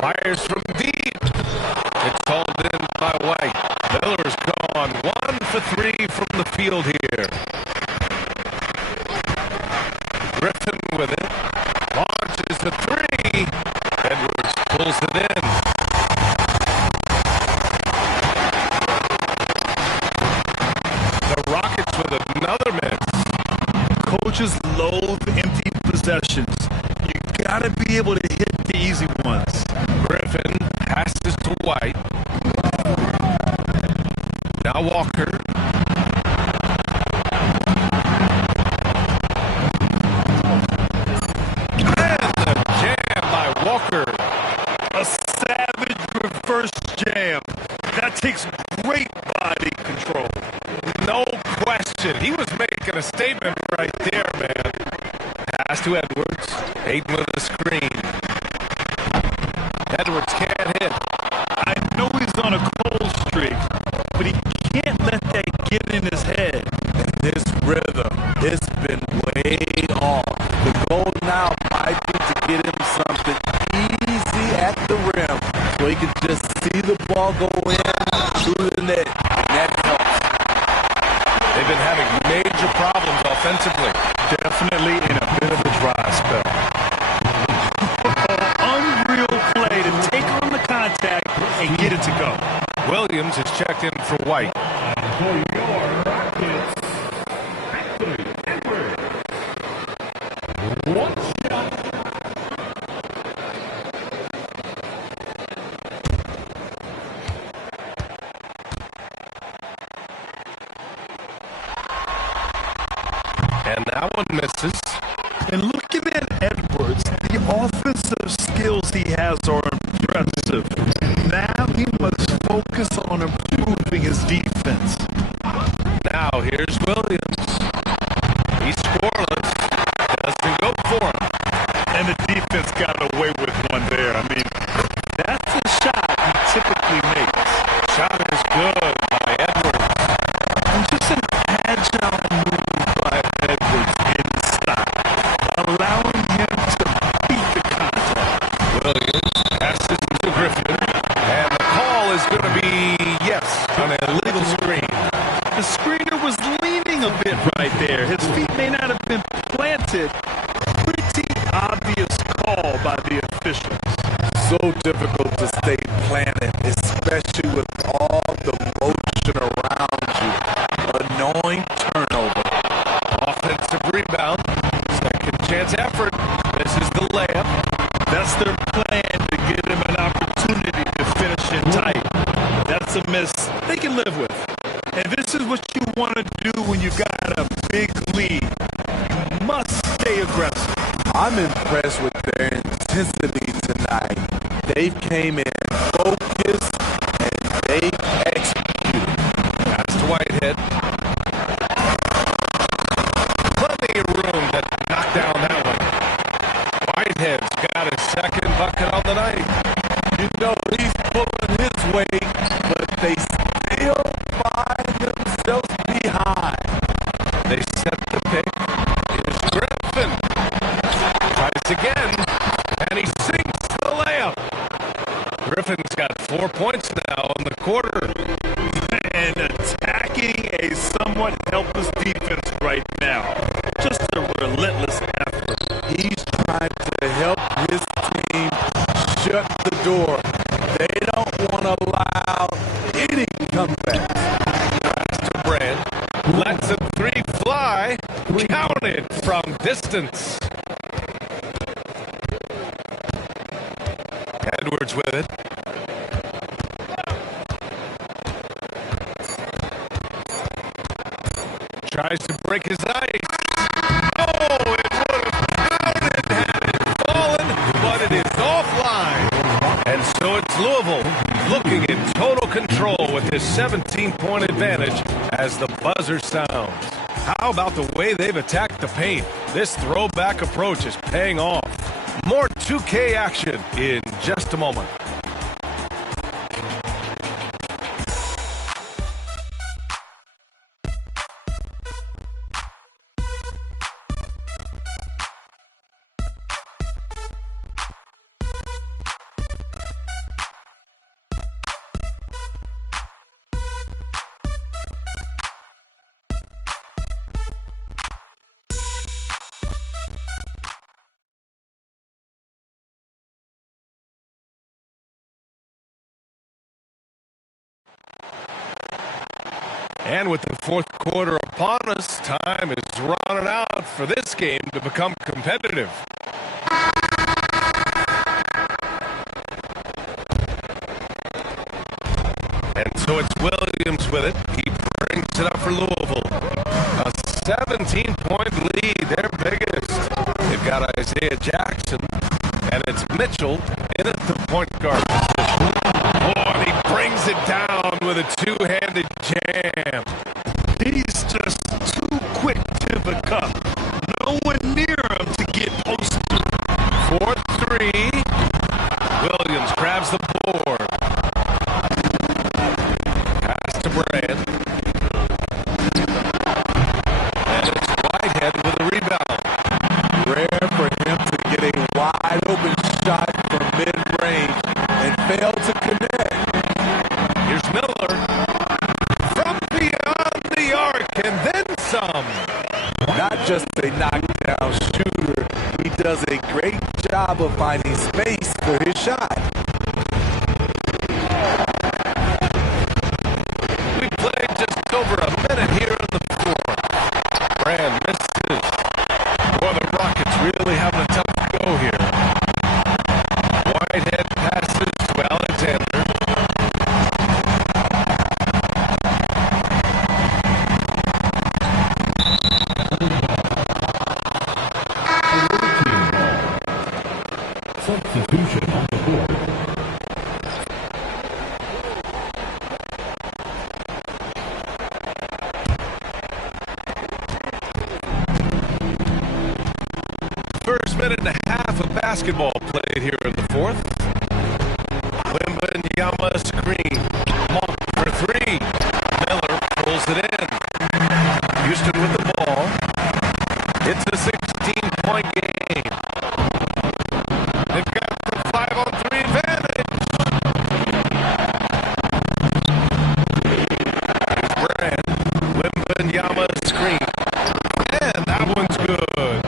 Fires from deep. It's hauled in by White. Miller's gone 1 for 3 from the field here. Griffin with it. Launches a three. Edwards pulls it in. The Rockets with another miss. Coaches loathe empty possessions. You gotta be able to hit the easy ones. Griffin passes to White. Now Walker. Walker. A savage reverse jam. That takes great body control. No question. He was making a statement right there, man. Pass to Edwards. Ayton with a screen. Edwards can't hit. I know he's on a cold streak, but he can't let that get in his head. This rhythm, it's been way off. The goal now might be to get him something easy at the rim so he can just see the ball go in through the net, and that helps. They've been having major problems offensively. Definitely in a bit of a dry spell. Unreal play to take on the contact and get it to go. Williams is checked in for White. For your Rockets, Anthony Edwards. One shot. And that one misses. And looking at Edwards, the offensive skills he has are impressive. Now he must focus on improving his defense. Now here's Williams. He's scoreless. Doesn't go for him. And the defense got away with one there. I mean, that's a shot he typically makes. Shot is good by Edwards. And just an agile move by Edwards inside, allowing him to beat the contact. Williams passes to Griffin. And the call is going to be, yes, an illegal screen. The screener was leaning a bit right there. His feet may not have been planted. Pretty obvious call by the officials. So difficult to stay planted, especially with all the motion around you. Annoying turnover. Offensive rebound. Second chance effort. This is the layup. That's their plan to give him an opportunity to finish it tight. That's a miss they can live with. And this is what you want to do when you've got a big lead. You must stay aggressive. I'm impressed with their intensity tonight. They came in focused and they executed. Pass to Whitehead. Plenty of room to knock down that one. Whitehead's got his second bucket on the night. You know, he's pulling his weight, but they still find themselves behind. They set the pick. Here's Griffin. Tries again, and he sinks the layup. Griffin's got 4 points now in the quarter. And attacking a somewhat helpless defense right now. Just a relentless effort. He's trying to help his team shut the door. They don't want to allow any comebacks. Pass to Brand. Lets a three fly. Counted from distance. Edwards with it. Tries to break his ice. Oh, it would have counted had it fallen, but it is offline. And so it's Louisville looking in total control with his 17-point advantage as the buzzer sounds. How about the way they've attacked the paint? This throwback approach is paying off. More 2K action in just a moment. And with the fourth quarter upon us, time is running out for this game to become competitive. And so it's Williams with it. He brings it up for Louisville. A 17-point lead, their biggest. They've got Isaiah Jackson, and it's Mitchell in at the point guard position. Oh, and he brings it down with a two-handed jam. He's just too quick to the cup. No one near him to get posted. 4-3. Williams grabs the board. Pass to Brand. And it's Whitehead with a rebound. Rare for him to get a wide open shot from mid-range and fail to connect. Here's Miller from beyond the arc and then some. Not just a knockdown shooter, he does a great job of finding space for his shot. We played just over a minute here in the fourth. Brand misses. Boy, the Rockets really having a tough go here. Whitehead passes to Alexander. Substitution on the board. First minute and a half of basketball played here in the fourth. Wembanyama screen. Monk for three. Miller pulls it in. Houston with the ball. It's a 16-point game. They've got the 5-on-3 advantage. Brand. Wembanyama screen. And that one's good.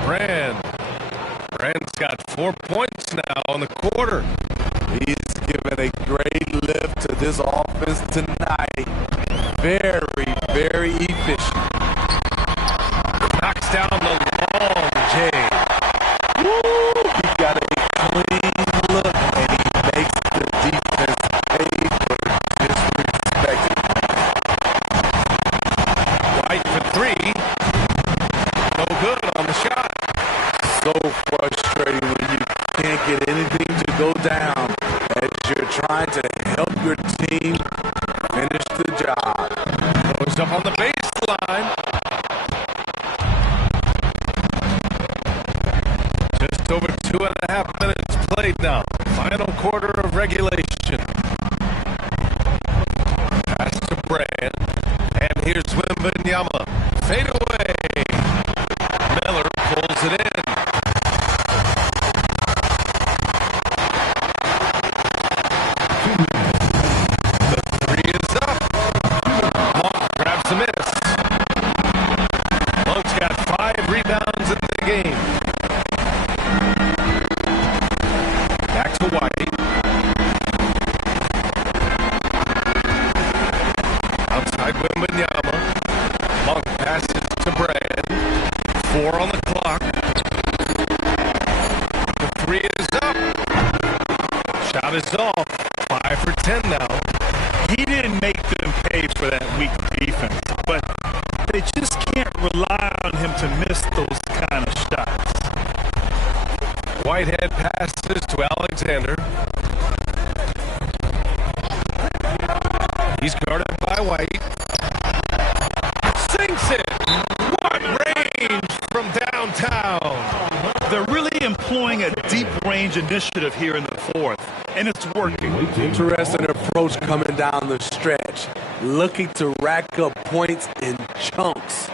Brand's got 4 points now in the quarter. He's given a great lift to this offense tonight. Very, very efficient. Knocks down the long J. Woo! He got a clean look, and he makes the defense pay for disrespect. White for three. No good on the shot. So frustrating when you can't get anything to go down as you're trying to help your team finish the job. Goes up on the baseline. Just over 2.5 minutes played now. Final quarter of regulation. Pass to Brand. And here's Wembanyama. Fade away. Miller pulls it in. The three is up. Monk grabs the miss. Monk's got 5 rebounds in the game. Back to White. Outside Wembanyama. Monk passes to Brand. 4 on the clock. The three is up. Shot Out is off. 5 for 10 now. He didn't make them pay for that weak defense, but they just can't rely on him to miss those kind of shots. Whitehead passes to Alexander. He's guarded by White. Sinks it. What range from downtown. They're really employing a deep range initiative here in the fourth, and it's working. Interesting approach coming down the stretch. Looking to rack up points in chunks.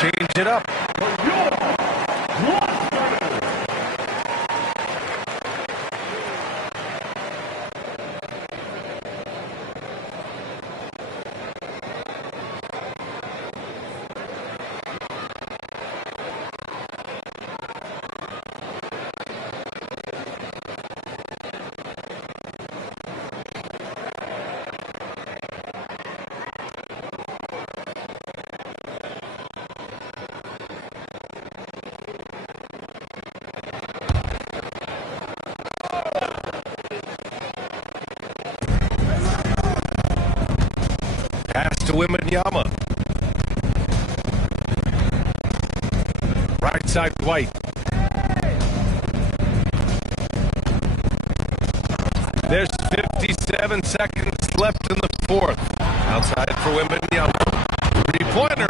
Change it up. To Wembanyama. Right side White. There's 57 seconds left in the fourth. Outside for Wembanyama. Three-pointer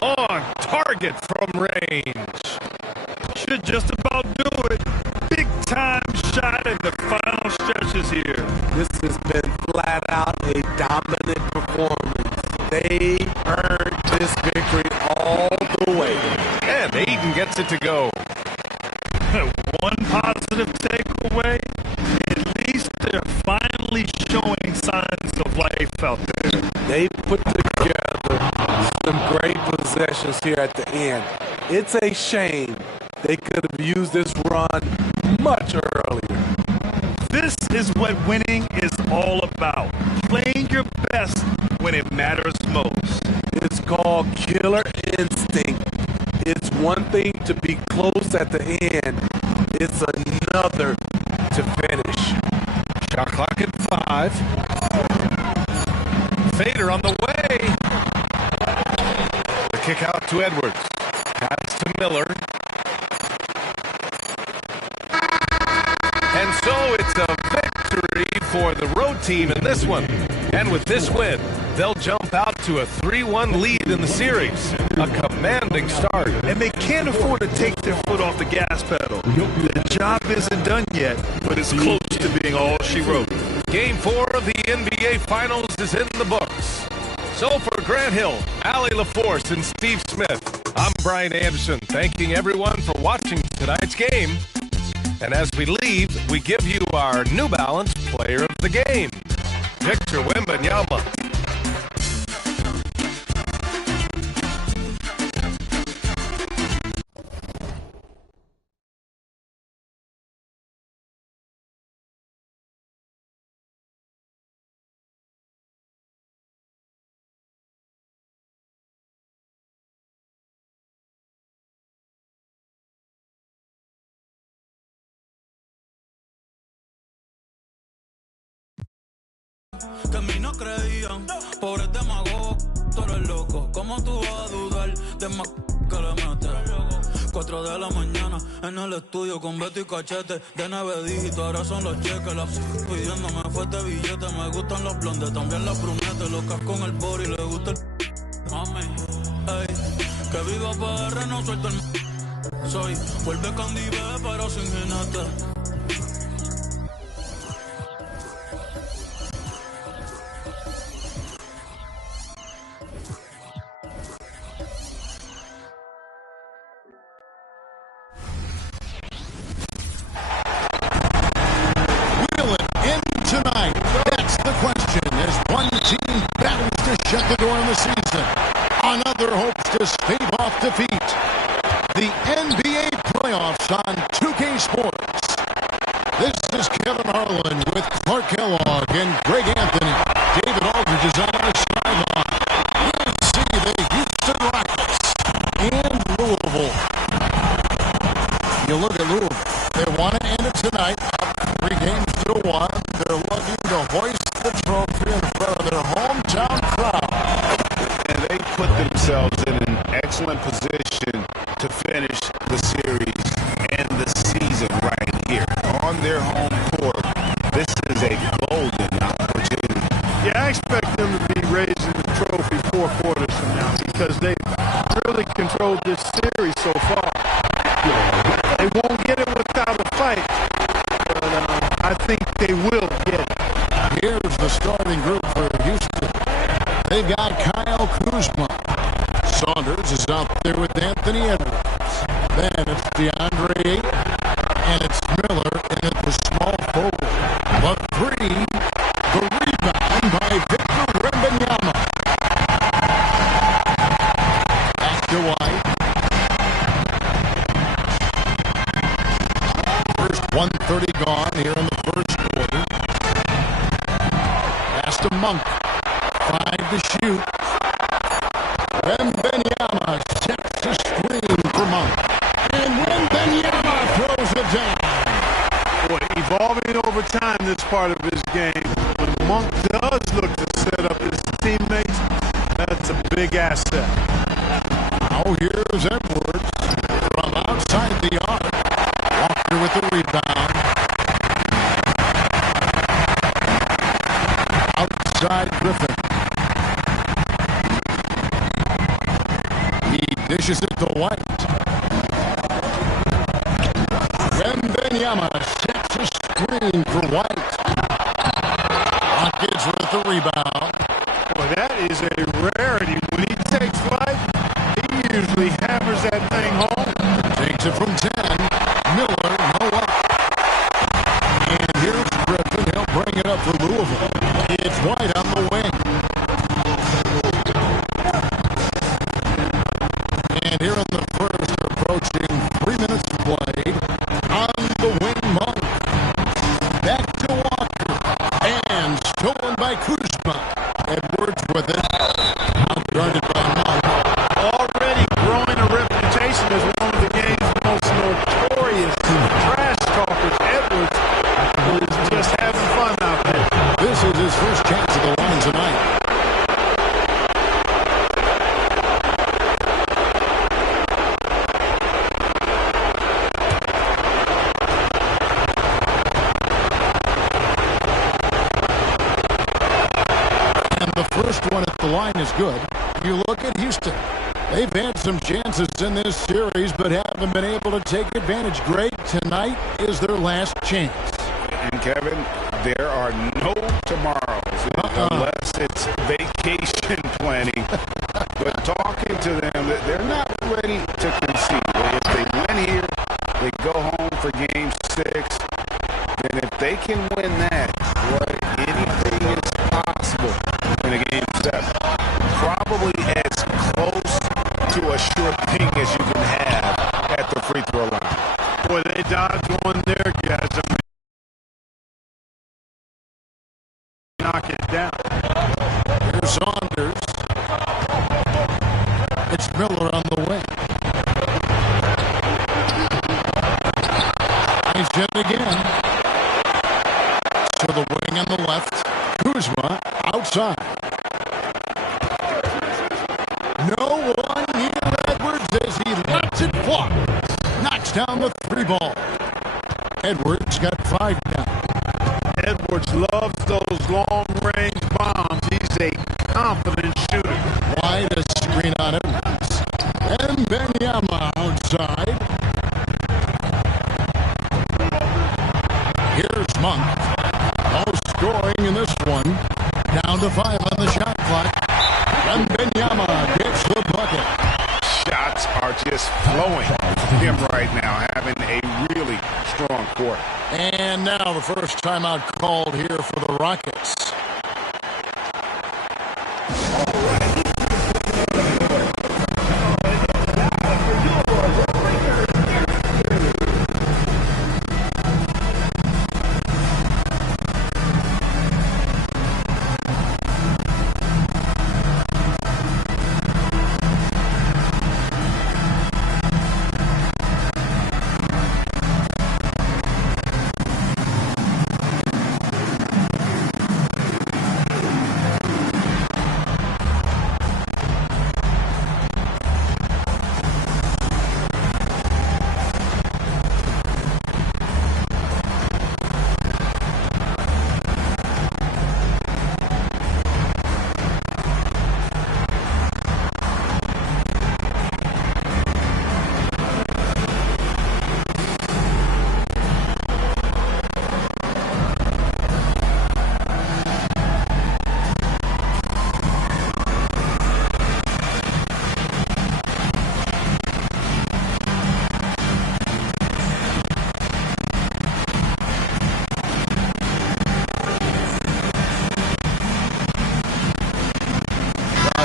on target from range. Should just about do it. Big time shot in the final stretches here. This has been flat out a dominant performance. They earned this victory all the way. And Aiden gets it to go. One positive takeaway, at least they're finally showing signs of life out there. They put together some great possessions here at the end. It's a shame they could have used this run much earlier. This is what winning is all about. Playing your best when it matters most. It's called killer instinct. It's one thing to be close at the end. It's another to finish. Shot clock at 5. Fader on the way. The kick out to Edwards. Pass to Miller. And so it's a victory for the road team in this one. And with this win, they'll jump out to a 3-1 lead in the series. A commanding start. And they can't afford to take their foot off the gas pedal. The job isn't done yet, but it's close to being all she wrote. Game 4 of the NBA Finals is in the books. So for Grant Hill, Allie LaForce, and Steve Smith, I'm Brian Anderson, thanking everyone for watching tonight's game. And as we leave, we give you our New Balance Player of the Game, Victor Wembanyama. que en mí no creían. Pobres demagogos, tú eres loco. ¿Cómo tú vas a dudar de más que le metes? 4 de la mañana en el estudio con Beto y Cachete. De 9 dígitos, ahora son los cheques. La pidiéndome fuerte billete. Me gustan los blondes, también las brunettes. Locas con el body, le gusta el mami. Ey, que viva PR, no suelto el soy. Vuelve con Dive, pero sin jinete. Tonight, that's the question. As one team battles to shut the door in the season, another hopes to stave off defeat. The NBA playoffs on 2K Sports. This is Kevin Harlan with Clark Kellogg and Greg Anthony. David Aldridge is on the sideline. We'll see the Houston Rockets and Louisville. You look at Louisville. They want to end it tonight. 3 games to 1. They're looking to hoist the trophy in front of their hometown crowd. And they put themselves in an excellent position to finish the series and the season right here on their home court. This is a golden opportunity. Yeah, I expect them to be raising the trophy 4 quarters from now because they've really controlled this series so far. They won't get it without a fight. I think they will get it. Here's the starting group for Houston. They've got Kyle Kuzma. Saunders is out there with Anthony Edwards. Then it's DeAndre Ayton, and it's Miller in at the small forward. But 3, the rebound by Victor Wembanyama. Back to White. First 1:30 gone here in the first quarter. Pass to Monk. 5 to shoot. Wembanyama sets the screen for Monk. And Wembanyama throws it down. Boy, evolving over time, this part of his game. When Monk does look to set up his teammates, that's a big asset. Now here's Edwards from outside the arc. Walker with the rebound. Outside Griffin. He dishes it to White. Wembanyama sets a screen for White. Rockets with the rebound. Boy, that is a rarity. When he takes flight, he usually hammers that thing home. Takes it from 10. Miller, no up. And here's Griffin. He'll bring it up for Louisville. It's White on the wing. And here in the first, approaching 3 minutes played. On the wing, Monk. Back to Walker. And stolen by Kuzma. Edwards with it. Outguarded by Monk. Already growing a reputation as one of the game's most notorious trash talkers. Edwards is just having fun out there. This is his first chance at the line tonight. And the first one at the line is good. You look at Houston. They've had some chances in this series, but haven't been able to take advantage. Greg, tonight is their last chance. And Kevin, there are no tomorrows unless it's vacation planning. But talking to them, they're not ready to concede. If they win here, they go home for Game 6. And if they can win that, boy, anything is possible in a Game 7. Probably as close to a sure thing as you can have at the free throw line. Boy, they dodged one there, guys. I mean, knock it down. Here's Saunders. It's Miller on the wing. Nice hit again. To the wing on the left. Kuzma outside. No one near Edwards as he lets it fly. Knocks down the 3 ball. Edwards got 5 down. Edwards loves those long-range bombs. He's a confident shooter. Wide a screen on Anubis. And Benyama outside. Here's Monk. No scoring in this one. Down to 5 on the shot clock. And Benyama gets the bucket. Shots are just flowing for him right now, having a really strong quarter. And now the first timeout called here for the Rockets.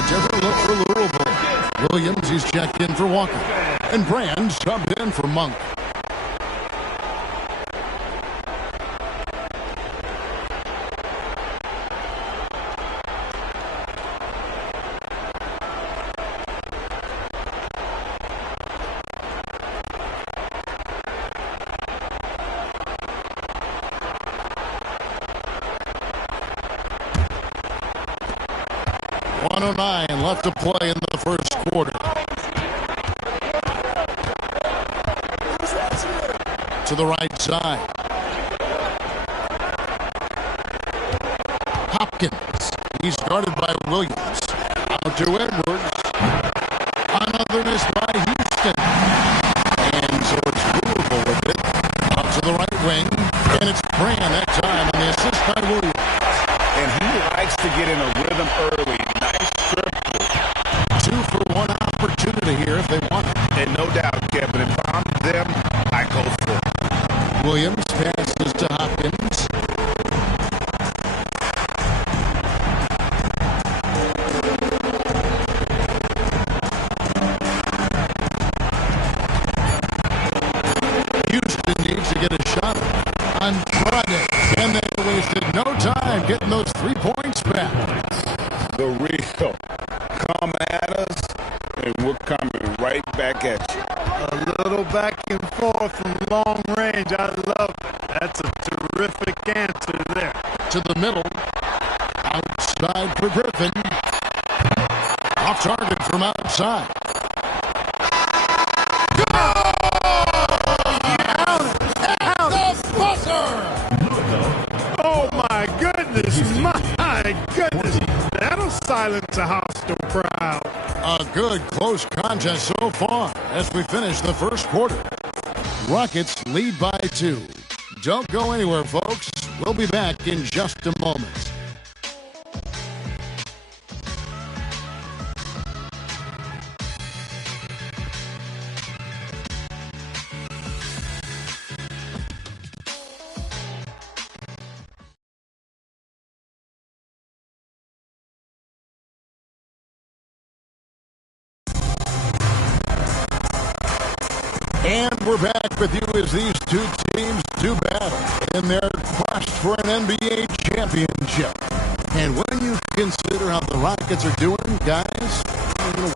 Different look for Louisville. Williams, he's checked in for Walker. And Brand subbed in for Monk. Left to play in the first quarter. To the right side. Hopkins. He's guarded by Williams. Out to Edwards. Another miss by Houston. And so it's Louisville with it. Out to the right wing. And it's Brand that time on the assist by Williams. And he likes to get in a rhythm early. Nice trip. 2 for 1 opportunity here if they want it. And no doubt, Kevin, if I'm them, I go for it. Williams passes to Hopkins. Houston needs to get a shot on Friday. And they wasted no time getting those 3 points back. The real. Come at us, and we're coming right back at you. A little back and forth from long range. I love it. That's a terrific answer there. To the middle. Outside for Griffin. Off target from outside. Oh, my goodness. My goodness. That'll silence a hostile crowd. A good close contest so far as we finish the first quarter. Rockets lead by 2. Don't go anywhere, folks. We'll be back in just a moment. And we're back with you as these 2 teams do battle in their quest for an NBA championship. And when you consider how the Rockets are doing, guys,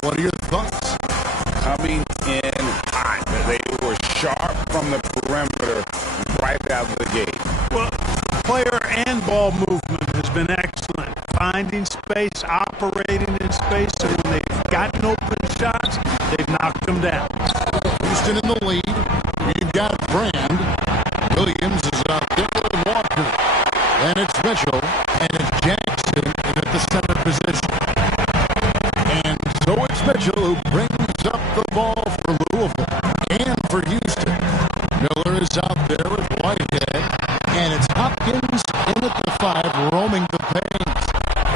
what are your thoughts? Coming in hot. They were sharp from the perimeter right out of the gate. Well, player and ball movement has been excellent finding space, operating in space, so when they've gotten open shots, they've knocked them down. Houston in the lead. We've got Brand. Williams is out there with Walker. And it's Mitchell. And it's Jackson in at the center position. And so it's Mitchell who brings up the ball for Louisville and for Houston. Miller is out there with Whitehead. And it's Hopkins in at the 5, roaming the paint.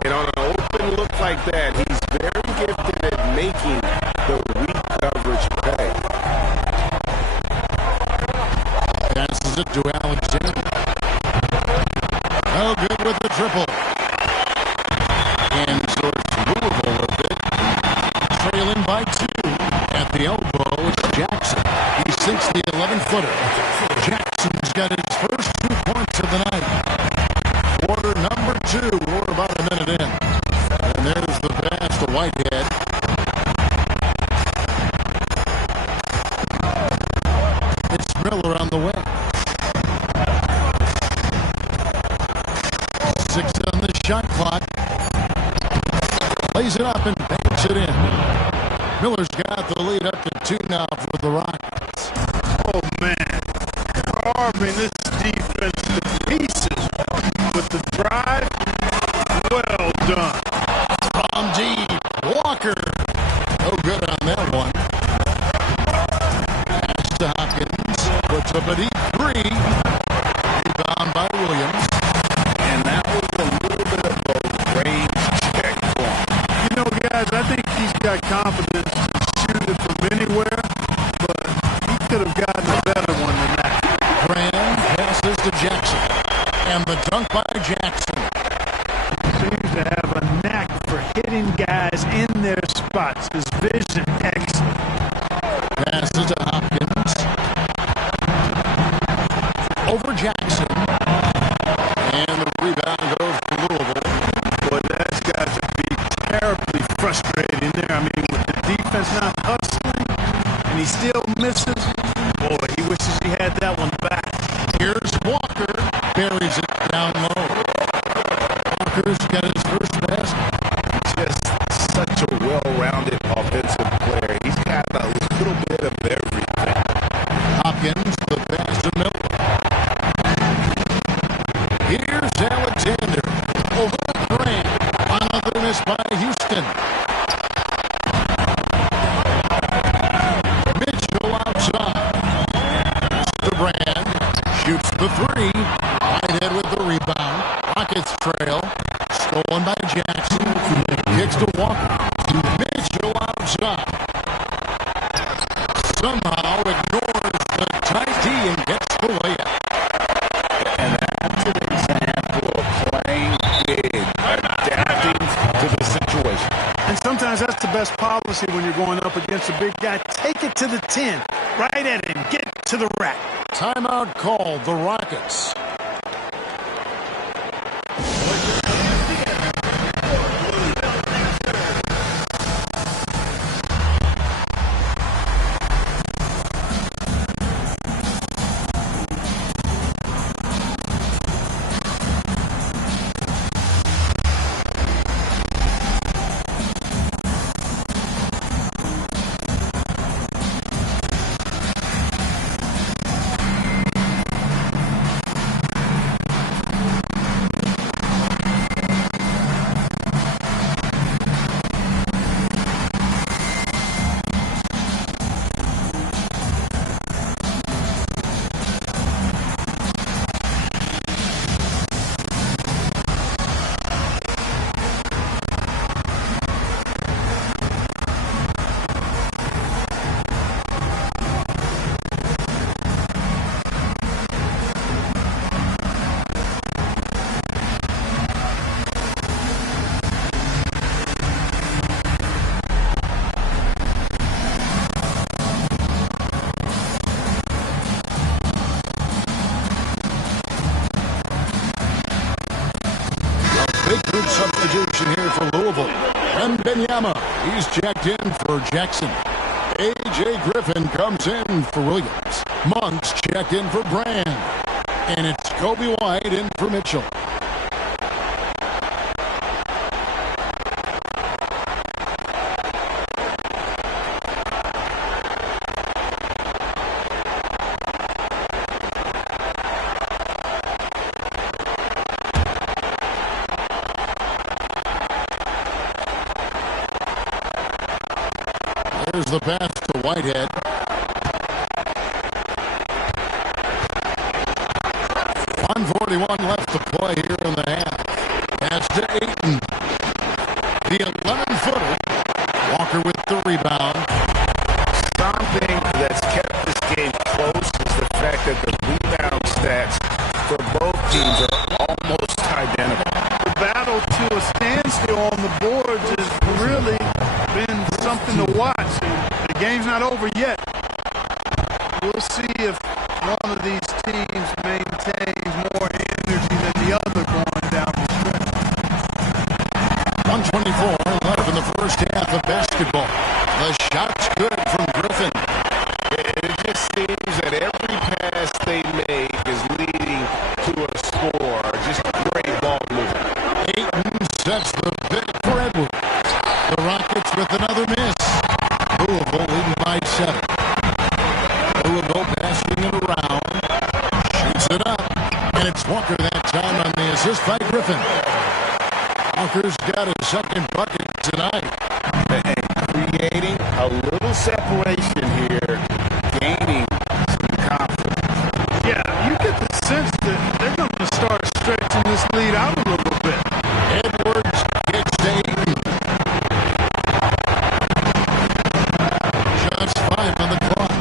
And on an open look like that, he's very gifted at making the weak coverage pay. Passes it to Alexander. Oh, good with the triple. And so it's Louisville with it. Trailing by 2. At the elbow, it's Jackson. He sinks the 11-footer. Jackson's got his first 2 points of the night. Quarter number 2. We're about a minute in. And there's the pass to Whitehead. It's Miller on the way. 6 on the shot clock. Lays it up and banks it in. Miller's got the lead up to 2 now for the Rockets. Oh, man. Carving this defense to pieces with the drive. Well done. From deep, Walker. Oh, good on that one. Pass to Hopkins. Puts up a deep 3. Rebound by Williams. And that was a little bit of a range check for him. You know, guys, I think he's got confidence to shoot it from anywhere, but he could have gotten a better one than that. Brand passes to Jackson. And the dunk by Jackson. Seems to have a knack for hitting guys in their spots. His vision, excellent. Passes to Hopkins. Over Jackson. And the rebound goes to Louisville. Boy, that's got to be terribly frustrating there. I mean, with the defense not hustling, and he still misses. Boy, he wishes he had that one back. Here's Walker. Buries it down low. Walker's got his first basket. Just such a well-rounded offensive player. He's got a little bit of everything. Hopkins, the pass to Miller. Here's Alexander. Over to Brand. Another miss by Houston. Mitchell outside. The Brand. Shoots the 3. Whitehead with the rebound. Rockets trail. Stolen by Jackson. Kicks to Walker. Mitchell outside. Somehow ignores the tight D and gets the layup. And that's an example of playing big, adapting to the situation. And sometimes that's the best policy when you're going up against a big guy. Take it to the 10. Right at him. Get to the rack. Timeout called, the Rockets. Big substitution here for Louisville. And Benyama, he's checked in for Jackson. A.J. Griffin comes in for Williams. Monk's checked in for Brand. And it's Kobe White in for Mitchell. Here's the pass to Whitehead. .141 left to play here in the half. Pass to Ayton. The 11-footer. Walker with the rebound. Something that's kept this game close is the fact that the rebound stats for both teams are almost identical. The battle to a standstill on the boards has really been something to watch. The game's not over yet. We'll see if one of these teams maintains more energy than the other going down the stretch. 124 left in the first half of basketball. The shot's good from Griffin. It just seems that every pass they make is leading to a score. Just great ball movement. Ayton sets the pick for Edwards. The Rockets with another miss. Louisville leading by 7. Louisville passing it around. Shoots it up. And it's Walker that time on the assist by Griffin. Walker's got his second bucket tonight. Creating a little separation here, gaining some confidence. Yeah, you get the sense that they're going to start stretching this lead out a little bit. Edwards gets to Ayton. Just 5 on the clock.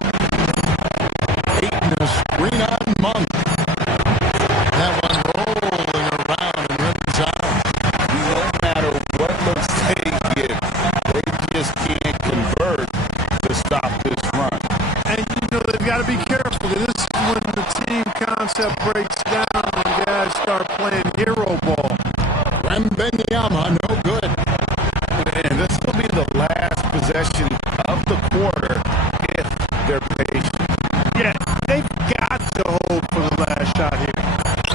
Ayton a screen on Monk. That one rolling around and rims out. No matter what looks they give, they just can't convert to stop this run. And you know they've got to be careful. This is when the team concept breaks down and guys start playing hero ball. Wembanyama, no good. And this will be the last possession of the quarter if they're patient. Yeah, they've got to hold for the last shot here.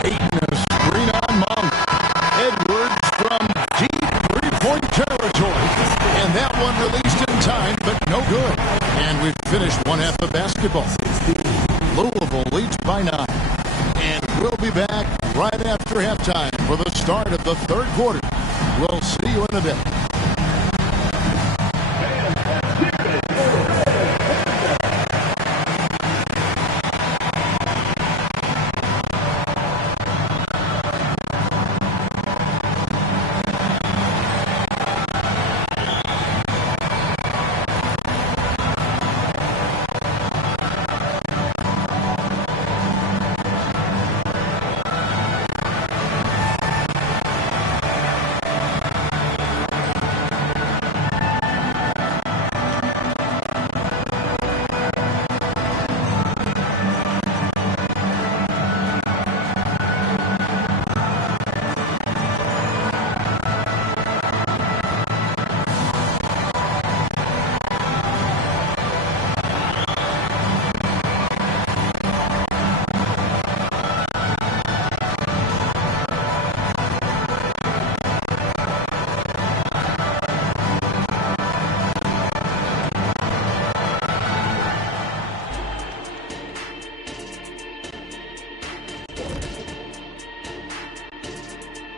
Ayton a screen on Monk. Edwards from deep three-point territory. And that one released in time, but no good. And we've finished one half of basketball. Louisville leads by 9. And we'll be back right after halftime for the start of the third quarter. We'll see you in a bit.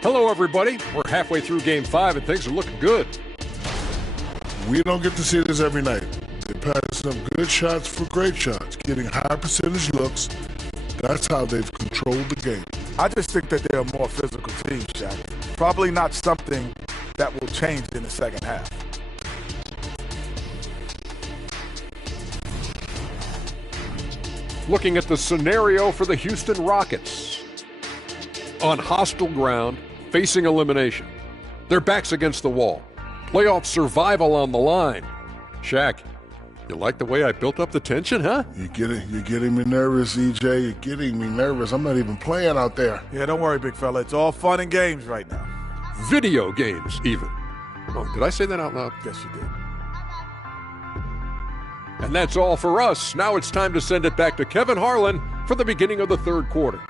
Hello, everybody. We're halfway through Game 5, and things are looking good. We don't get to see this every night. They're passing up good shots for great shots, getting high percentage looks. That's how they've controlled the game. I just think that they're a more physical team, Shaq. Probably not something that will change in the second half. Looking at the scenario for the Houston Rockets. On hostile ground, facing elimination. Their backs against the wall. Playoff survival on the line. Shaq, you like the way I built up the tension, huh? You're getting me nervous, EJ. You're getting me nervous. I'm not even playing out there. Yeah, don't worry, big fella. It's all fun and games right now. Video games, even. Oh, did I say that out loud? Yes, you did. And that's all for us. Now it's time to send it back to Kevin Harlan for the beginning of the third quarter.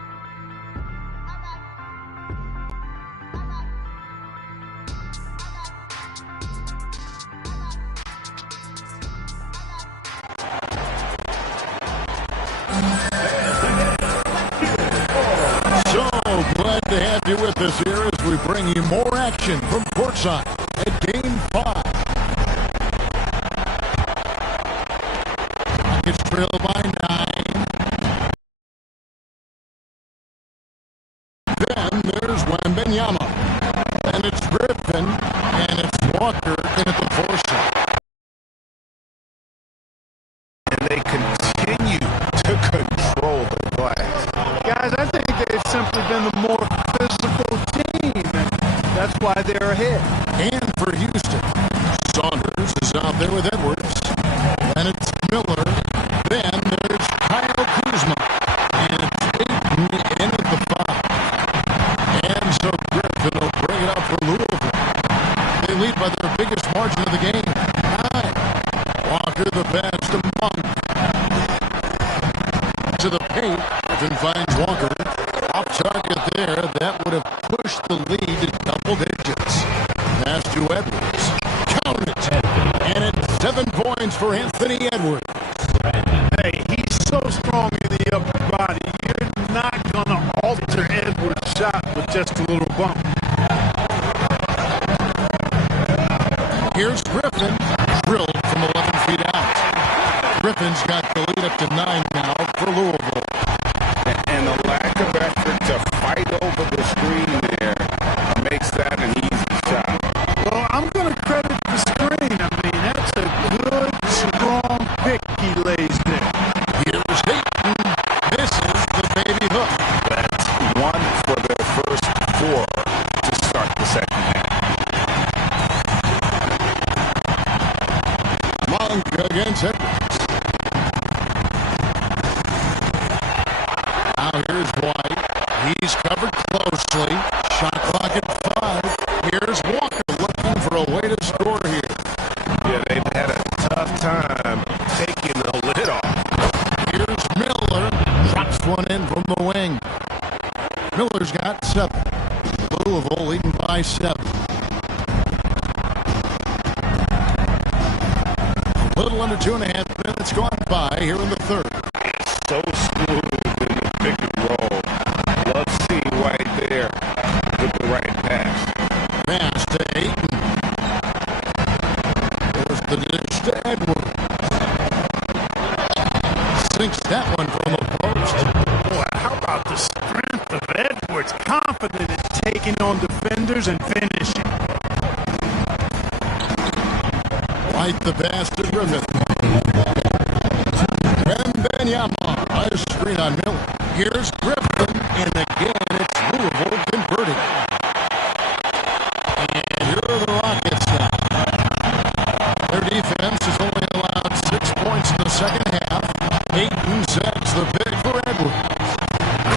Glad to have you with us here as we bring you more action from courtside at Game 5. trail by 9. Then there's Wembanyama. And it's Griffin, and it's Walker in at the 4 shot. And they continue to control the glass. Guys, I think they've simply been the more physical team, and that's why they're ahead. And for Houston, Saunders is out there with Edwards, and it's Miller. Then there's Kyle Kuzma, and it's Ayton in at the 5. And so Griffin will bring it up for Louisville. They lead by their biggest margin of the game, 9. Walker the pass to Monk. To the paint, Griffin finds Walker. Off target there, that would have pushed the lead to double digits. Pass to Edwards. Count it. And it's 7 points for Anthony Edwards. Hey, he's so strong in the upper body. You're not going to alter Edwards' shot with just a little bump. Here's Griffin. Drilled from 11 feet out. Griffin's got the lead up to 9 now for Louisville. And the lack of effort to fight over the screen there makes that an easy shot. Well, I'm going to credit the screen. I mean, that's a good, strong pick he lays there. Here's Ayton. This is the baby hook. That's 1 for their first 4 to start the second half. Monk against Edwards. Now here's White. He's covered closely. Shot clock at 5. Here's Walker looking for a way to score here. Yeah, they've had a tough time taking the lid off. Here's Miller. Drops one in from the wing. Miller's got 7. Louisville leading by 7. A little under 2.5 minutes gone by here in the third. So smooth in the pick and roll. Love seeing White there with the right pass. Pass to Ayton. There's the dish to Edwards. Sinks that one from the post. Boy, how about the strength of Edwards? Confident in taking on defenders and finishing. White the pass to Griffin. Wembanyama. A screen on Miller. Here's Griffin, and again it's Louisville converting. And here are the Rockets now. Their defense has only allowed 6 points in the second half. Ayton sets the pick for Edwards.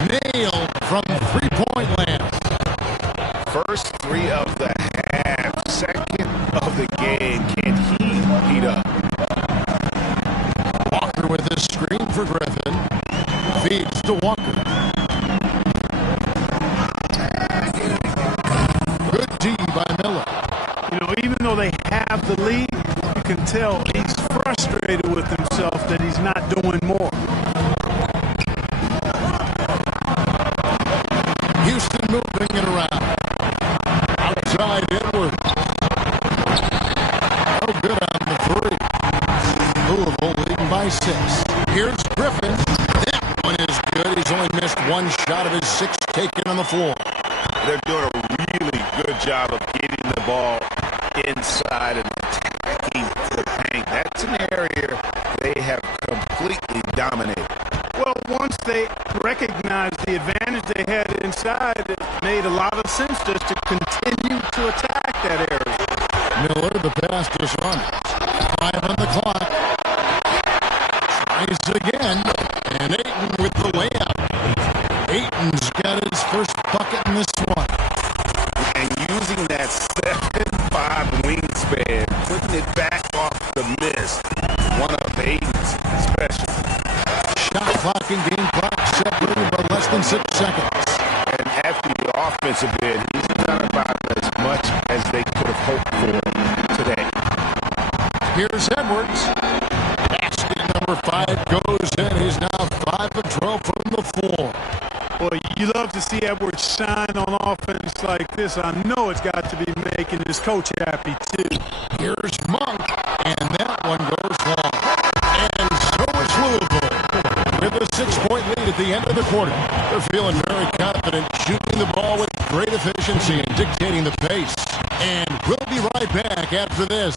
Nail from three-point land. First 3 of the half. Second of the game. Can he heat up? Walker with his screen for Griffin. Feeds to Walker. Good D by Miller. You know, even though they have the lead, you can tell he's frustrated with himself that he's not doing more. Houston moving it around. Outside Edwards. Oh, good on the 3. Louisville leading by 6. Here's Griffin. That one is good. He's only missed 1 shot of his 6 taken on the floor. They're doing a really good job of getting the ball inside and attacking the paint. That's an area they have completely dominated. Well, once they recognized the advantage they had inside, it made a lot of sense just to continue to attack that area. Miller, the pass to Saunders. 5 on the clock. Tries again, and Ayton with the layup. Ayton's got his first bucket in this one. And using that 7'5" wingspan, putting it back off the miss. One of Ayton's special. Shot clock and game clock separated by less than 6 seconds. And at the offensive end, he's done about as much as they could have hoped for today. Here's Edwards. Basket number 5 goes in. He's now 5 of 12 from the floor. Boy, you love to see Edwards shine on offense like this. I know it's got to be making his coach happy, too. Here's Monk, and that one goes long. And so is Louisville. 6-point lead at the end of the quarter. They're feeling very confident, shooting the ball with great efficiency and dictating the pace. And we'll be right back after this.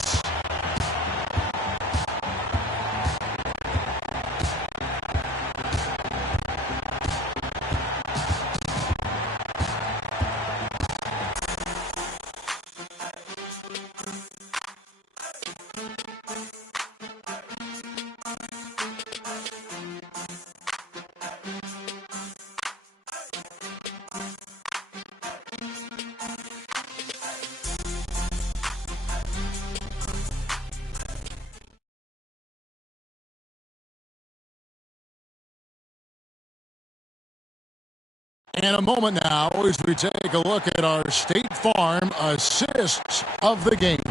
In a moment now, as we take a look at our State Farm assists of the game.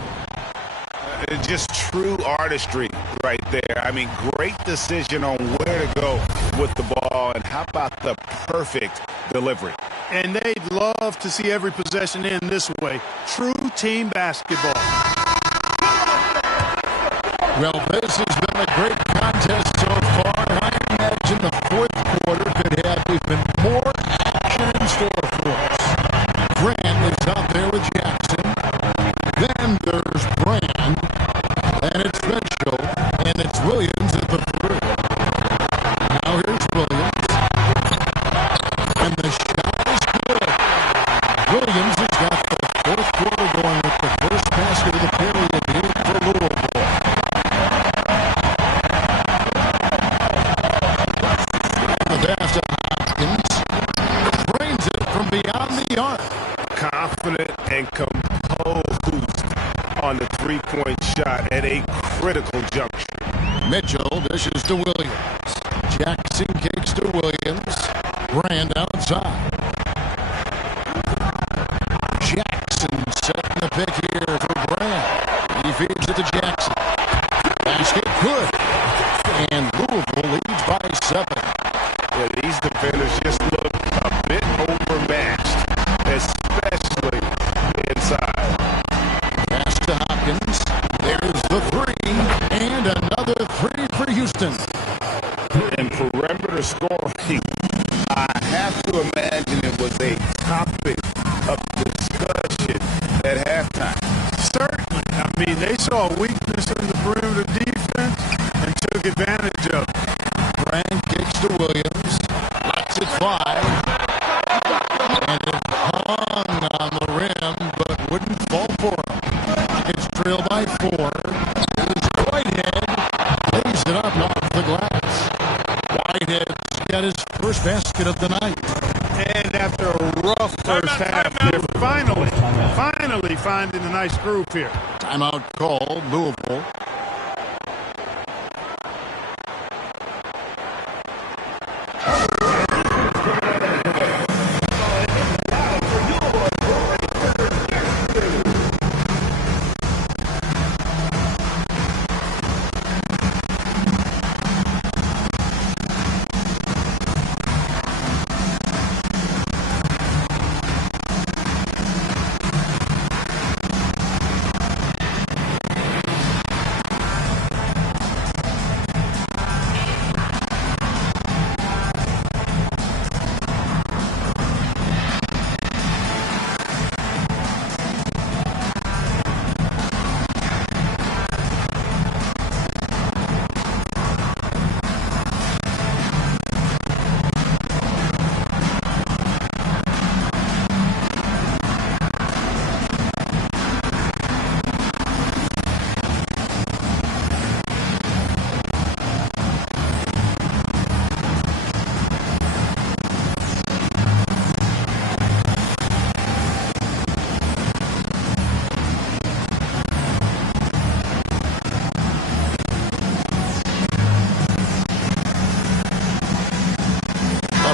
Just true artistry right there. I mean, great decision on where to go with the ball, and how about the perfect delivery. And they'd love to see every possession end this way. True team basketball. Well, this has been a great contest so far, and I imagine the fourth quarter could have even more action in store for us. Grant is out there with Jackson. Then there's Brand, and it's Mitchell, and it's Williams at the 3. Now here's Williams, and the shot is good. Williams has got the fourth quarter going with the first basket of the period here for Louisville. Confident and composed on the three-point shot at a critical juncture. Mitchell dishes to Williams. Jackson kicks to Williams. Brand outside. Jackson setting the pick here for Brand. He feeds it to Jackson. Basket good. And Louisville leads by 7. Yeah, these defenders just look a bit overmatched, especially inside. Pass to Hopkins. There's the 3, and another 3 for Houston. And perimeter scoring, I have to imagine it was a topic of discussion at halftime. Certainly. I mean, they saw a weakness in the perimeter defense and took advantage of it. Brand kicks to Williams. Lets it fly. And it hung on the rim, but wouldn't fall for him. It's trailed by 4. Here's Whitehead. Lays it up off the glass. Whitehead's got his first basket of the night. And after a rough first half, they're finally finding a nice groove here. Timeout called, Louisville.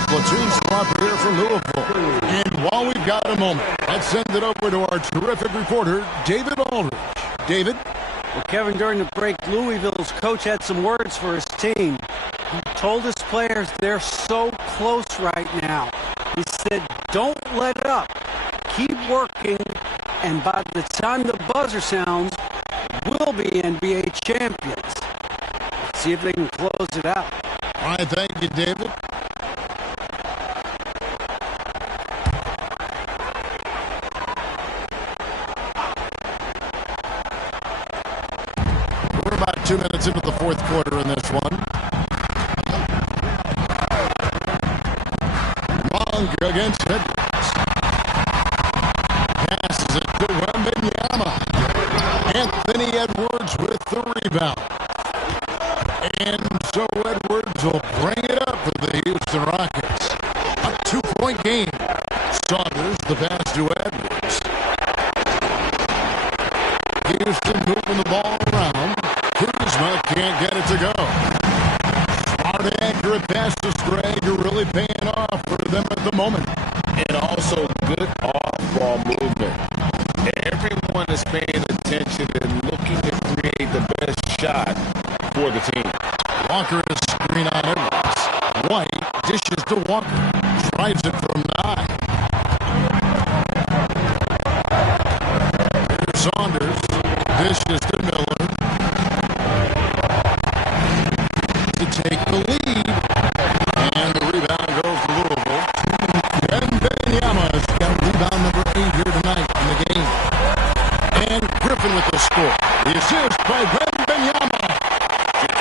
Platoon swap here for Louisville. And while we've got a moment, let's send it over to our terrific reporter, David Aldridge. David? Well, Kevin, during the break, Louisville's coach had some words for his team. He told his players they're so close right now. He said, don't let up. Keep working, and by the time the buzzer sounds, we'll be NBA champions. See if they can close it out. All right, thank you, David. We're about 2 minutes into the fourth quarter in this one. Monk against Edwards. Passes it to Wembanyama. Anthony Edwards with the rebound. And so Edwards will bring it up for the Houston Rockets. A 2-point game. Saunders the pass to Edwards. Houston moving the ball around. Kuzma can't get it to go. Smart, accurate passes, Greg, are really paying off for them at the moment. And also good off-ball movement. Everyone is paying attention and looking to create the best shot for the team. Walker is screen on Edwards. White dishes to Walker. Drives it from 9. Here's Saunders. Dishes to Miller. To take the lead. And the rebound goes to Louisville. And Wembanyama's got rebound number 8 here tonight in the game. And Griffin with the score. The assist by Wembanyama.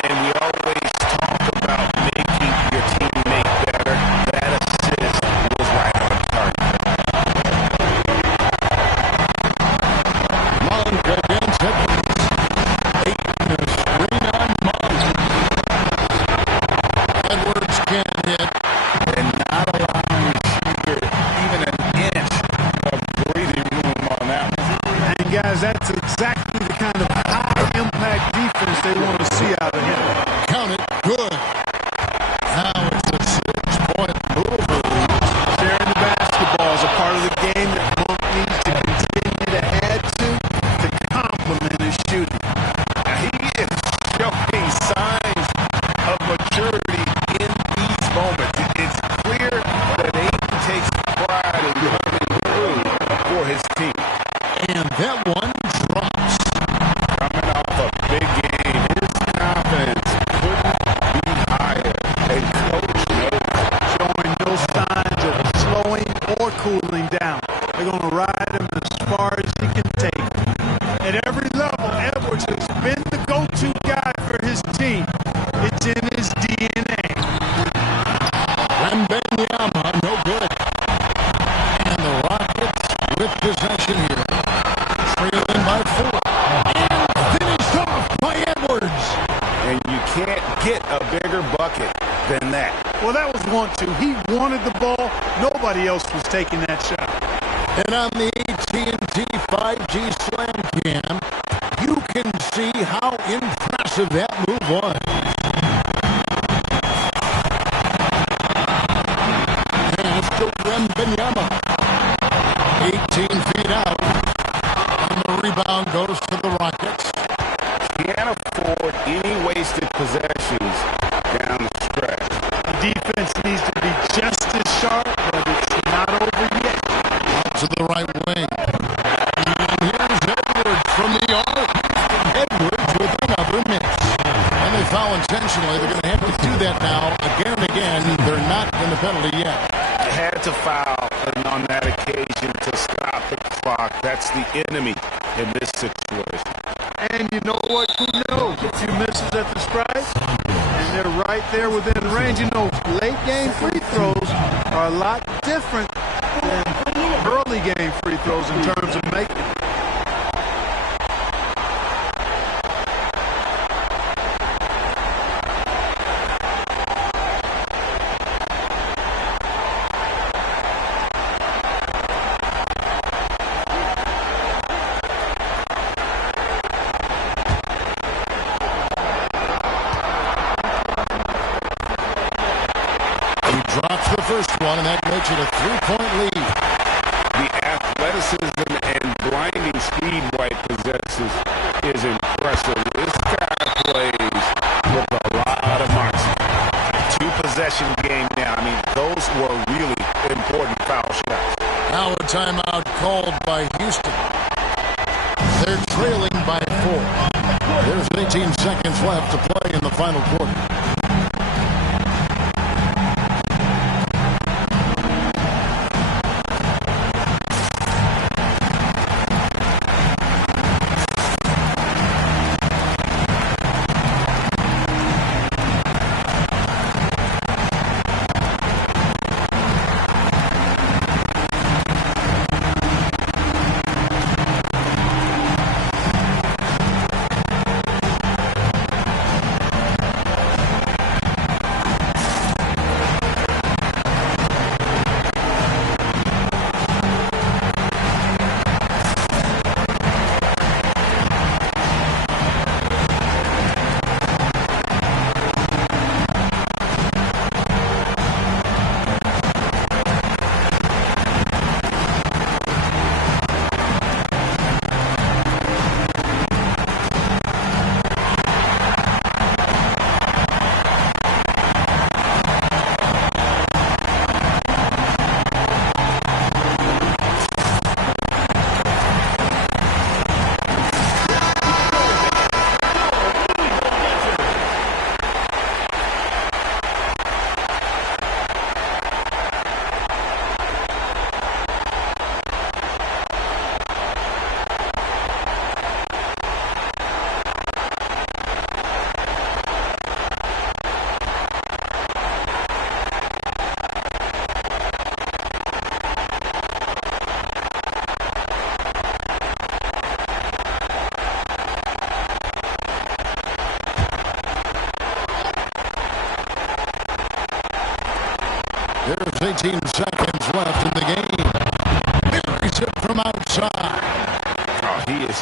And we always talk about making your teammate better. That assist was right on target. Monk against Edwards. 8 screen on Monk. Edwards can't hit. And not allowing the shooter even an inch of breathing room on that one. And guys, that's exactly the kind of high-impact defense they want to see out of him. Count it. Good. Now it's a 6-point Louisville lead. Sharing the basketball is a part of the game that Monk needs to continue to add to complement his shooting. He is showing signs of maturity in these moments. It's clear that Aiden takes pride in coming through for his team. And that one drops. Coming off a big game, his confidence couldn't be higher. And Coach knows, showing no signs of slowing or cooling down. They're going to ride him as far as he can take. At every level, Edwards has been the go-to guy for his team. It's in his DNA. Wembanyama, no good. And the Rockets with possession here. Trailing by 4. And finished off by Edwards. and you can't get a bigger bucket than that. Well, that was 1-2. He wanted the ball. Nobody else was taking that shot. And on the AT&T 5G Slam Cam, you can see how impressive that move was. Pass to Wembanyama. 18 feet out. And the rebound goes to the Rockets. Can't afford any wasted possessions down the stretch. The defense needs to be just as sharp, but it's not over yet. Out to the right wing. And here's Edwards from the arc. Edwards with another miss. And they foul intentionally. They're going to have to do that now again and again. They're not in the penalty yet. Had to foul on that occasion to stop the clock. That's the enemy in this situation. And you know what? Who knows? A few misses at the stripe, and they're right there within range. You know, late game free throws are a lot different than early game free throws in terms of making. The first one, and that makes it a 3-point lead. The athleticism and blinding speed White possesses is impressive. This guy plays with a lot of marks. Two-possession game now. I mean, those were really important foul shots. Now a timeout called by Houston. They're trailing by 4. There's 18 seconds left to play in the final quarter.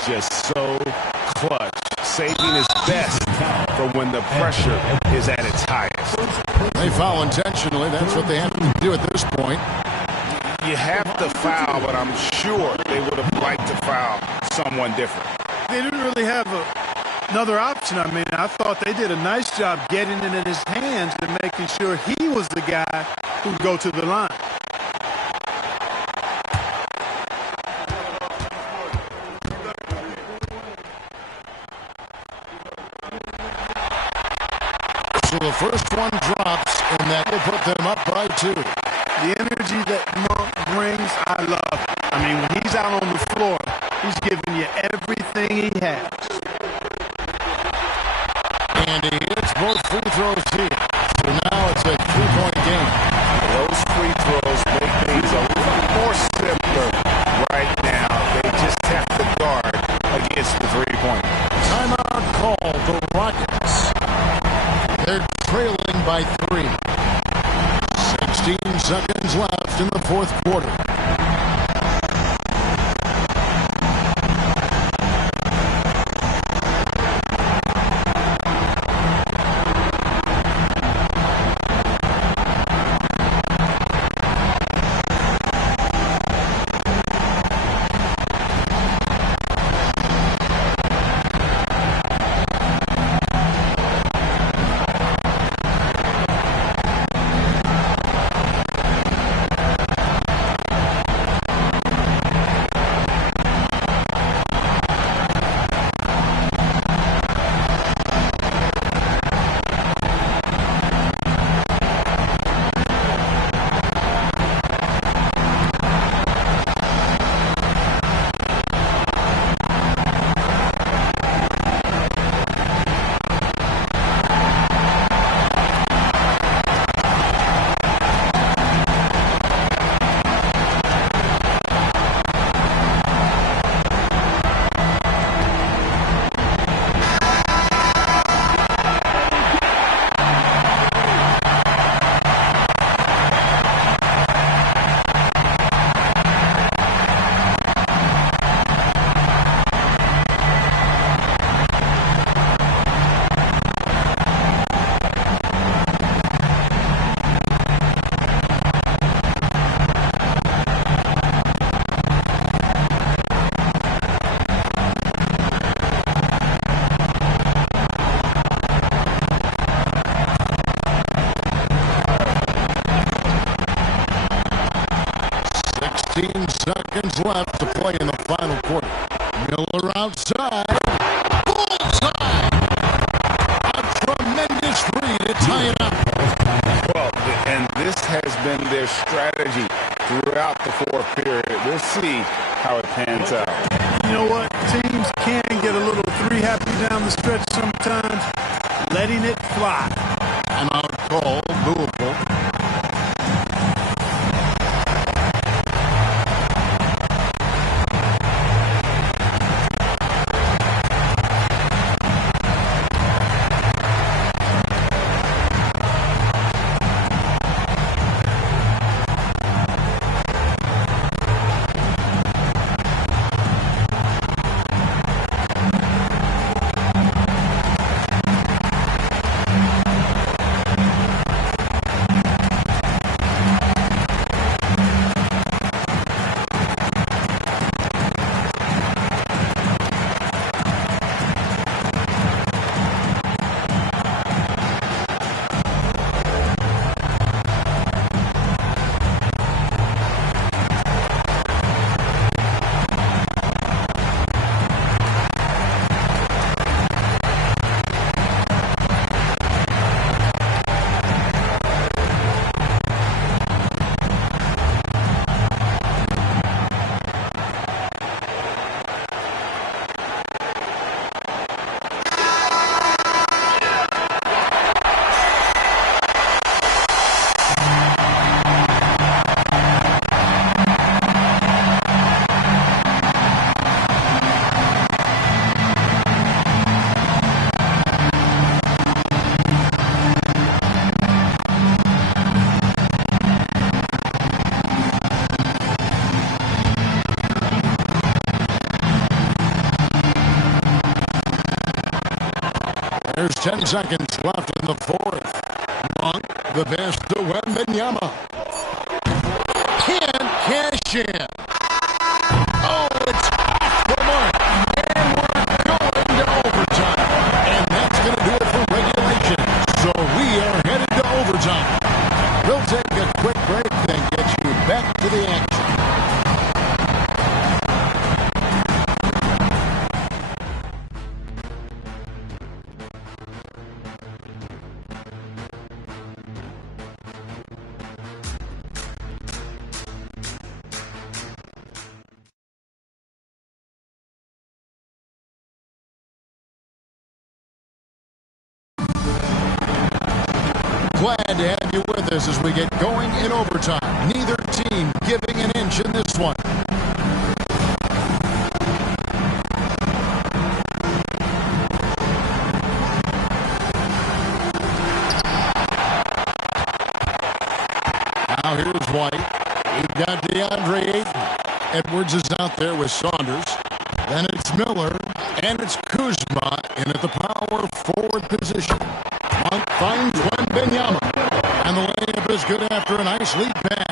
just so clutch, saving his best for when the pressure is at its highest. They foul intentionally. That's what they have to do at this point. You have to foul, but I'm sure they would have liked to foul someone different. They didn't really have another option. I mean, I thought they did a nice job getting it in his hands and making sure he was the guy who'd go to the line. So the first one drops, and that will put them up by 2. The energy that Monk brings, I love. I mean, when he's out on the floor, he's giving you everything he has. And he hits both free throws here. So now it's a 3-point game. Those free throws make things a little more simpler right now. They just have to guard against the 3-point. Timeout call, the Rockets. They're trailing by 3. 16 seconds left in the fourth quarter. Seconds left to play in the final quarter. Miller outside. Bullseye! A tremendous three to tie it up. Well, and this has been their strategy throughout the fourth period. We'll see how it pans out. You know what? Teams can get a little three-happy down the stretch sometimes, letting it fly. Timeout call, Louisville. There's 10 seconds left in the fourth. Monk, the pass to Wembanyama. Can't cash in. Oh, it's off the mark. And we're going to overtime. And that's going to do it for regulation. So we are headed to overtime. We'll take a quick break, then get you back to the action. Glad to have you with us as we get going in overtime. Neither team giving an inch in this one. Now here's White. We've got DeAndre Ayton. Edwards is out there with Saunders. Then it's Miller. And it's Kuzma in at the power forward position. Monk finds Wembanyama. And the layup is good after a nice lead pass.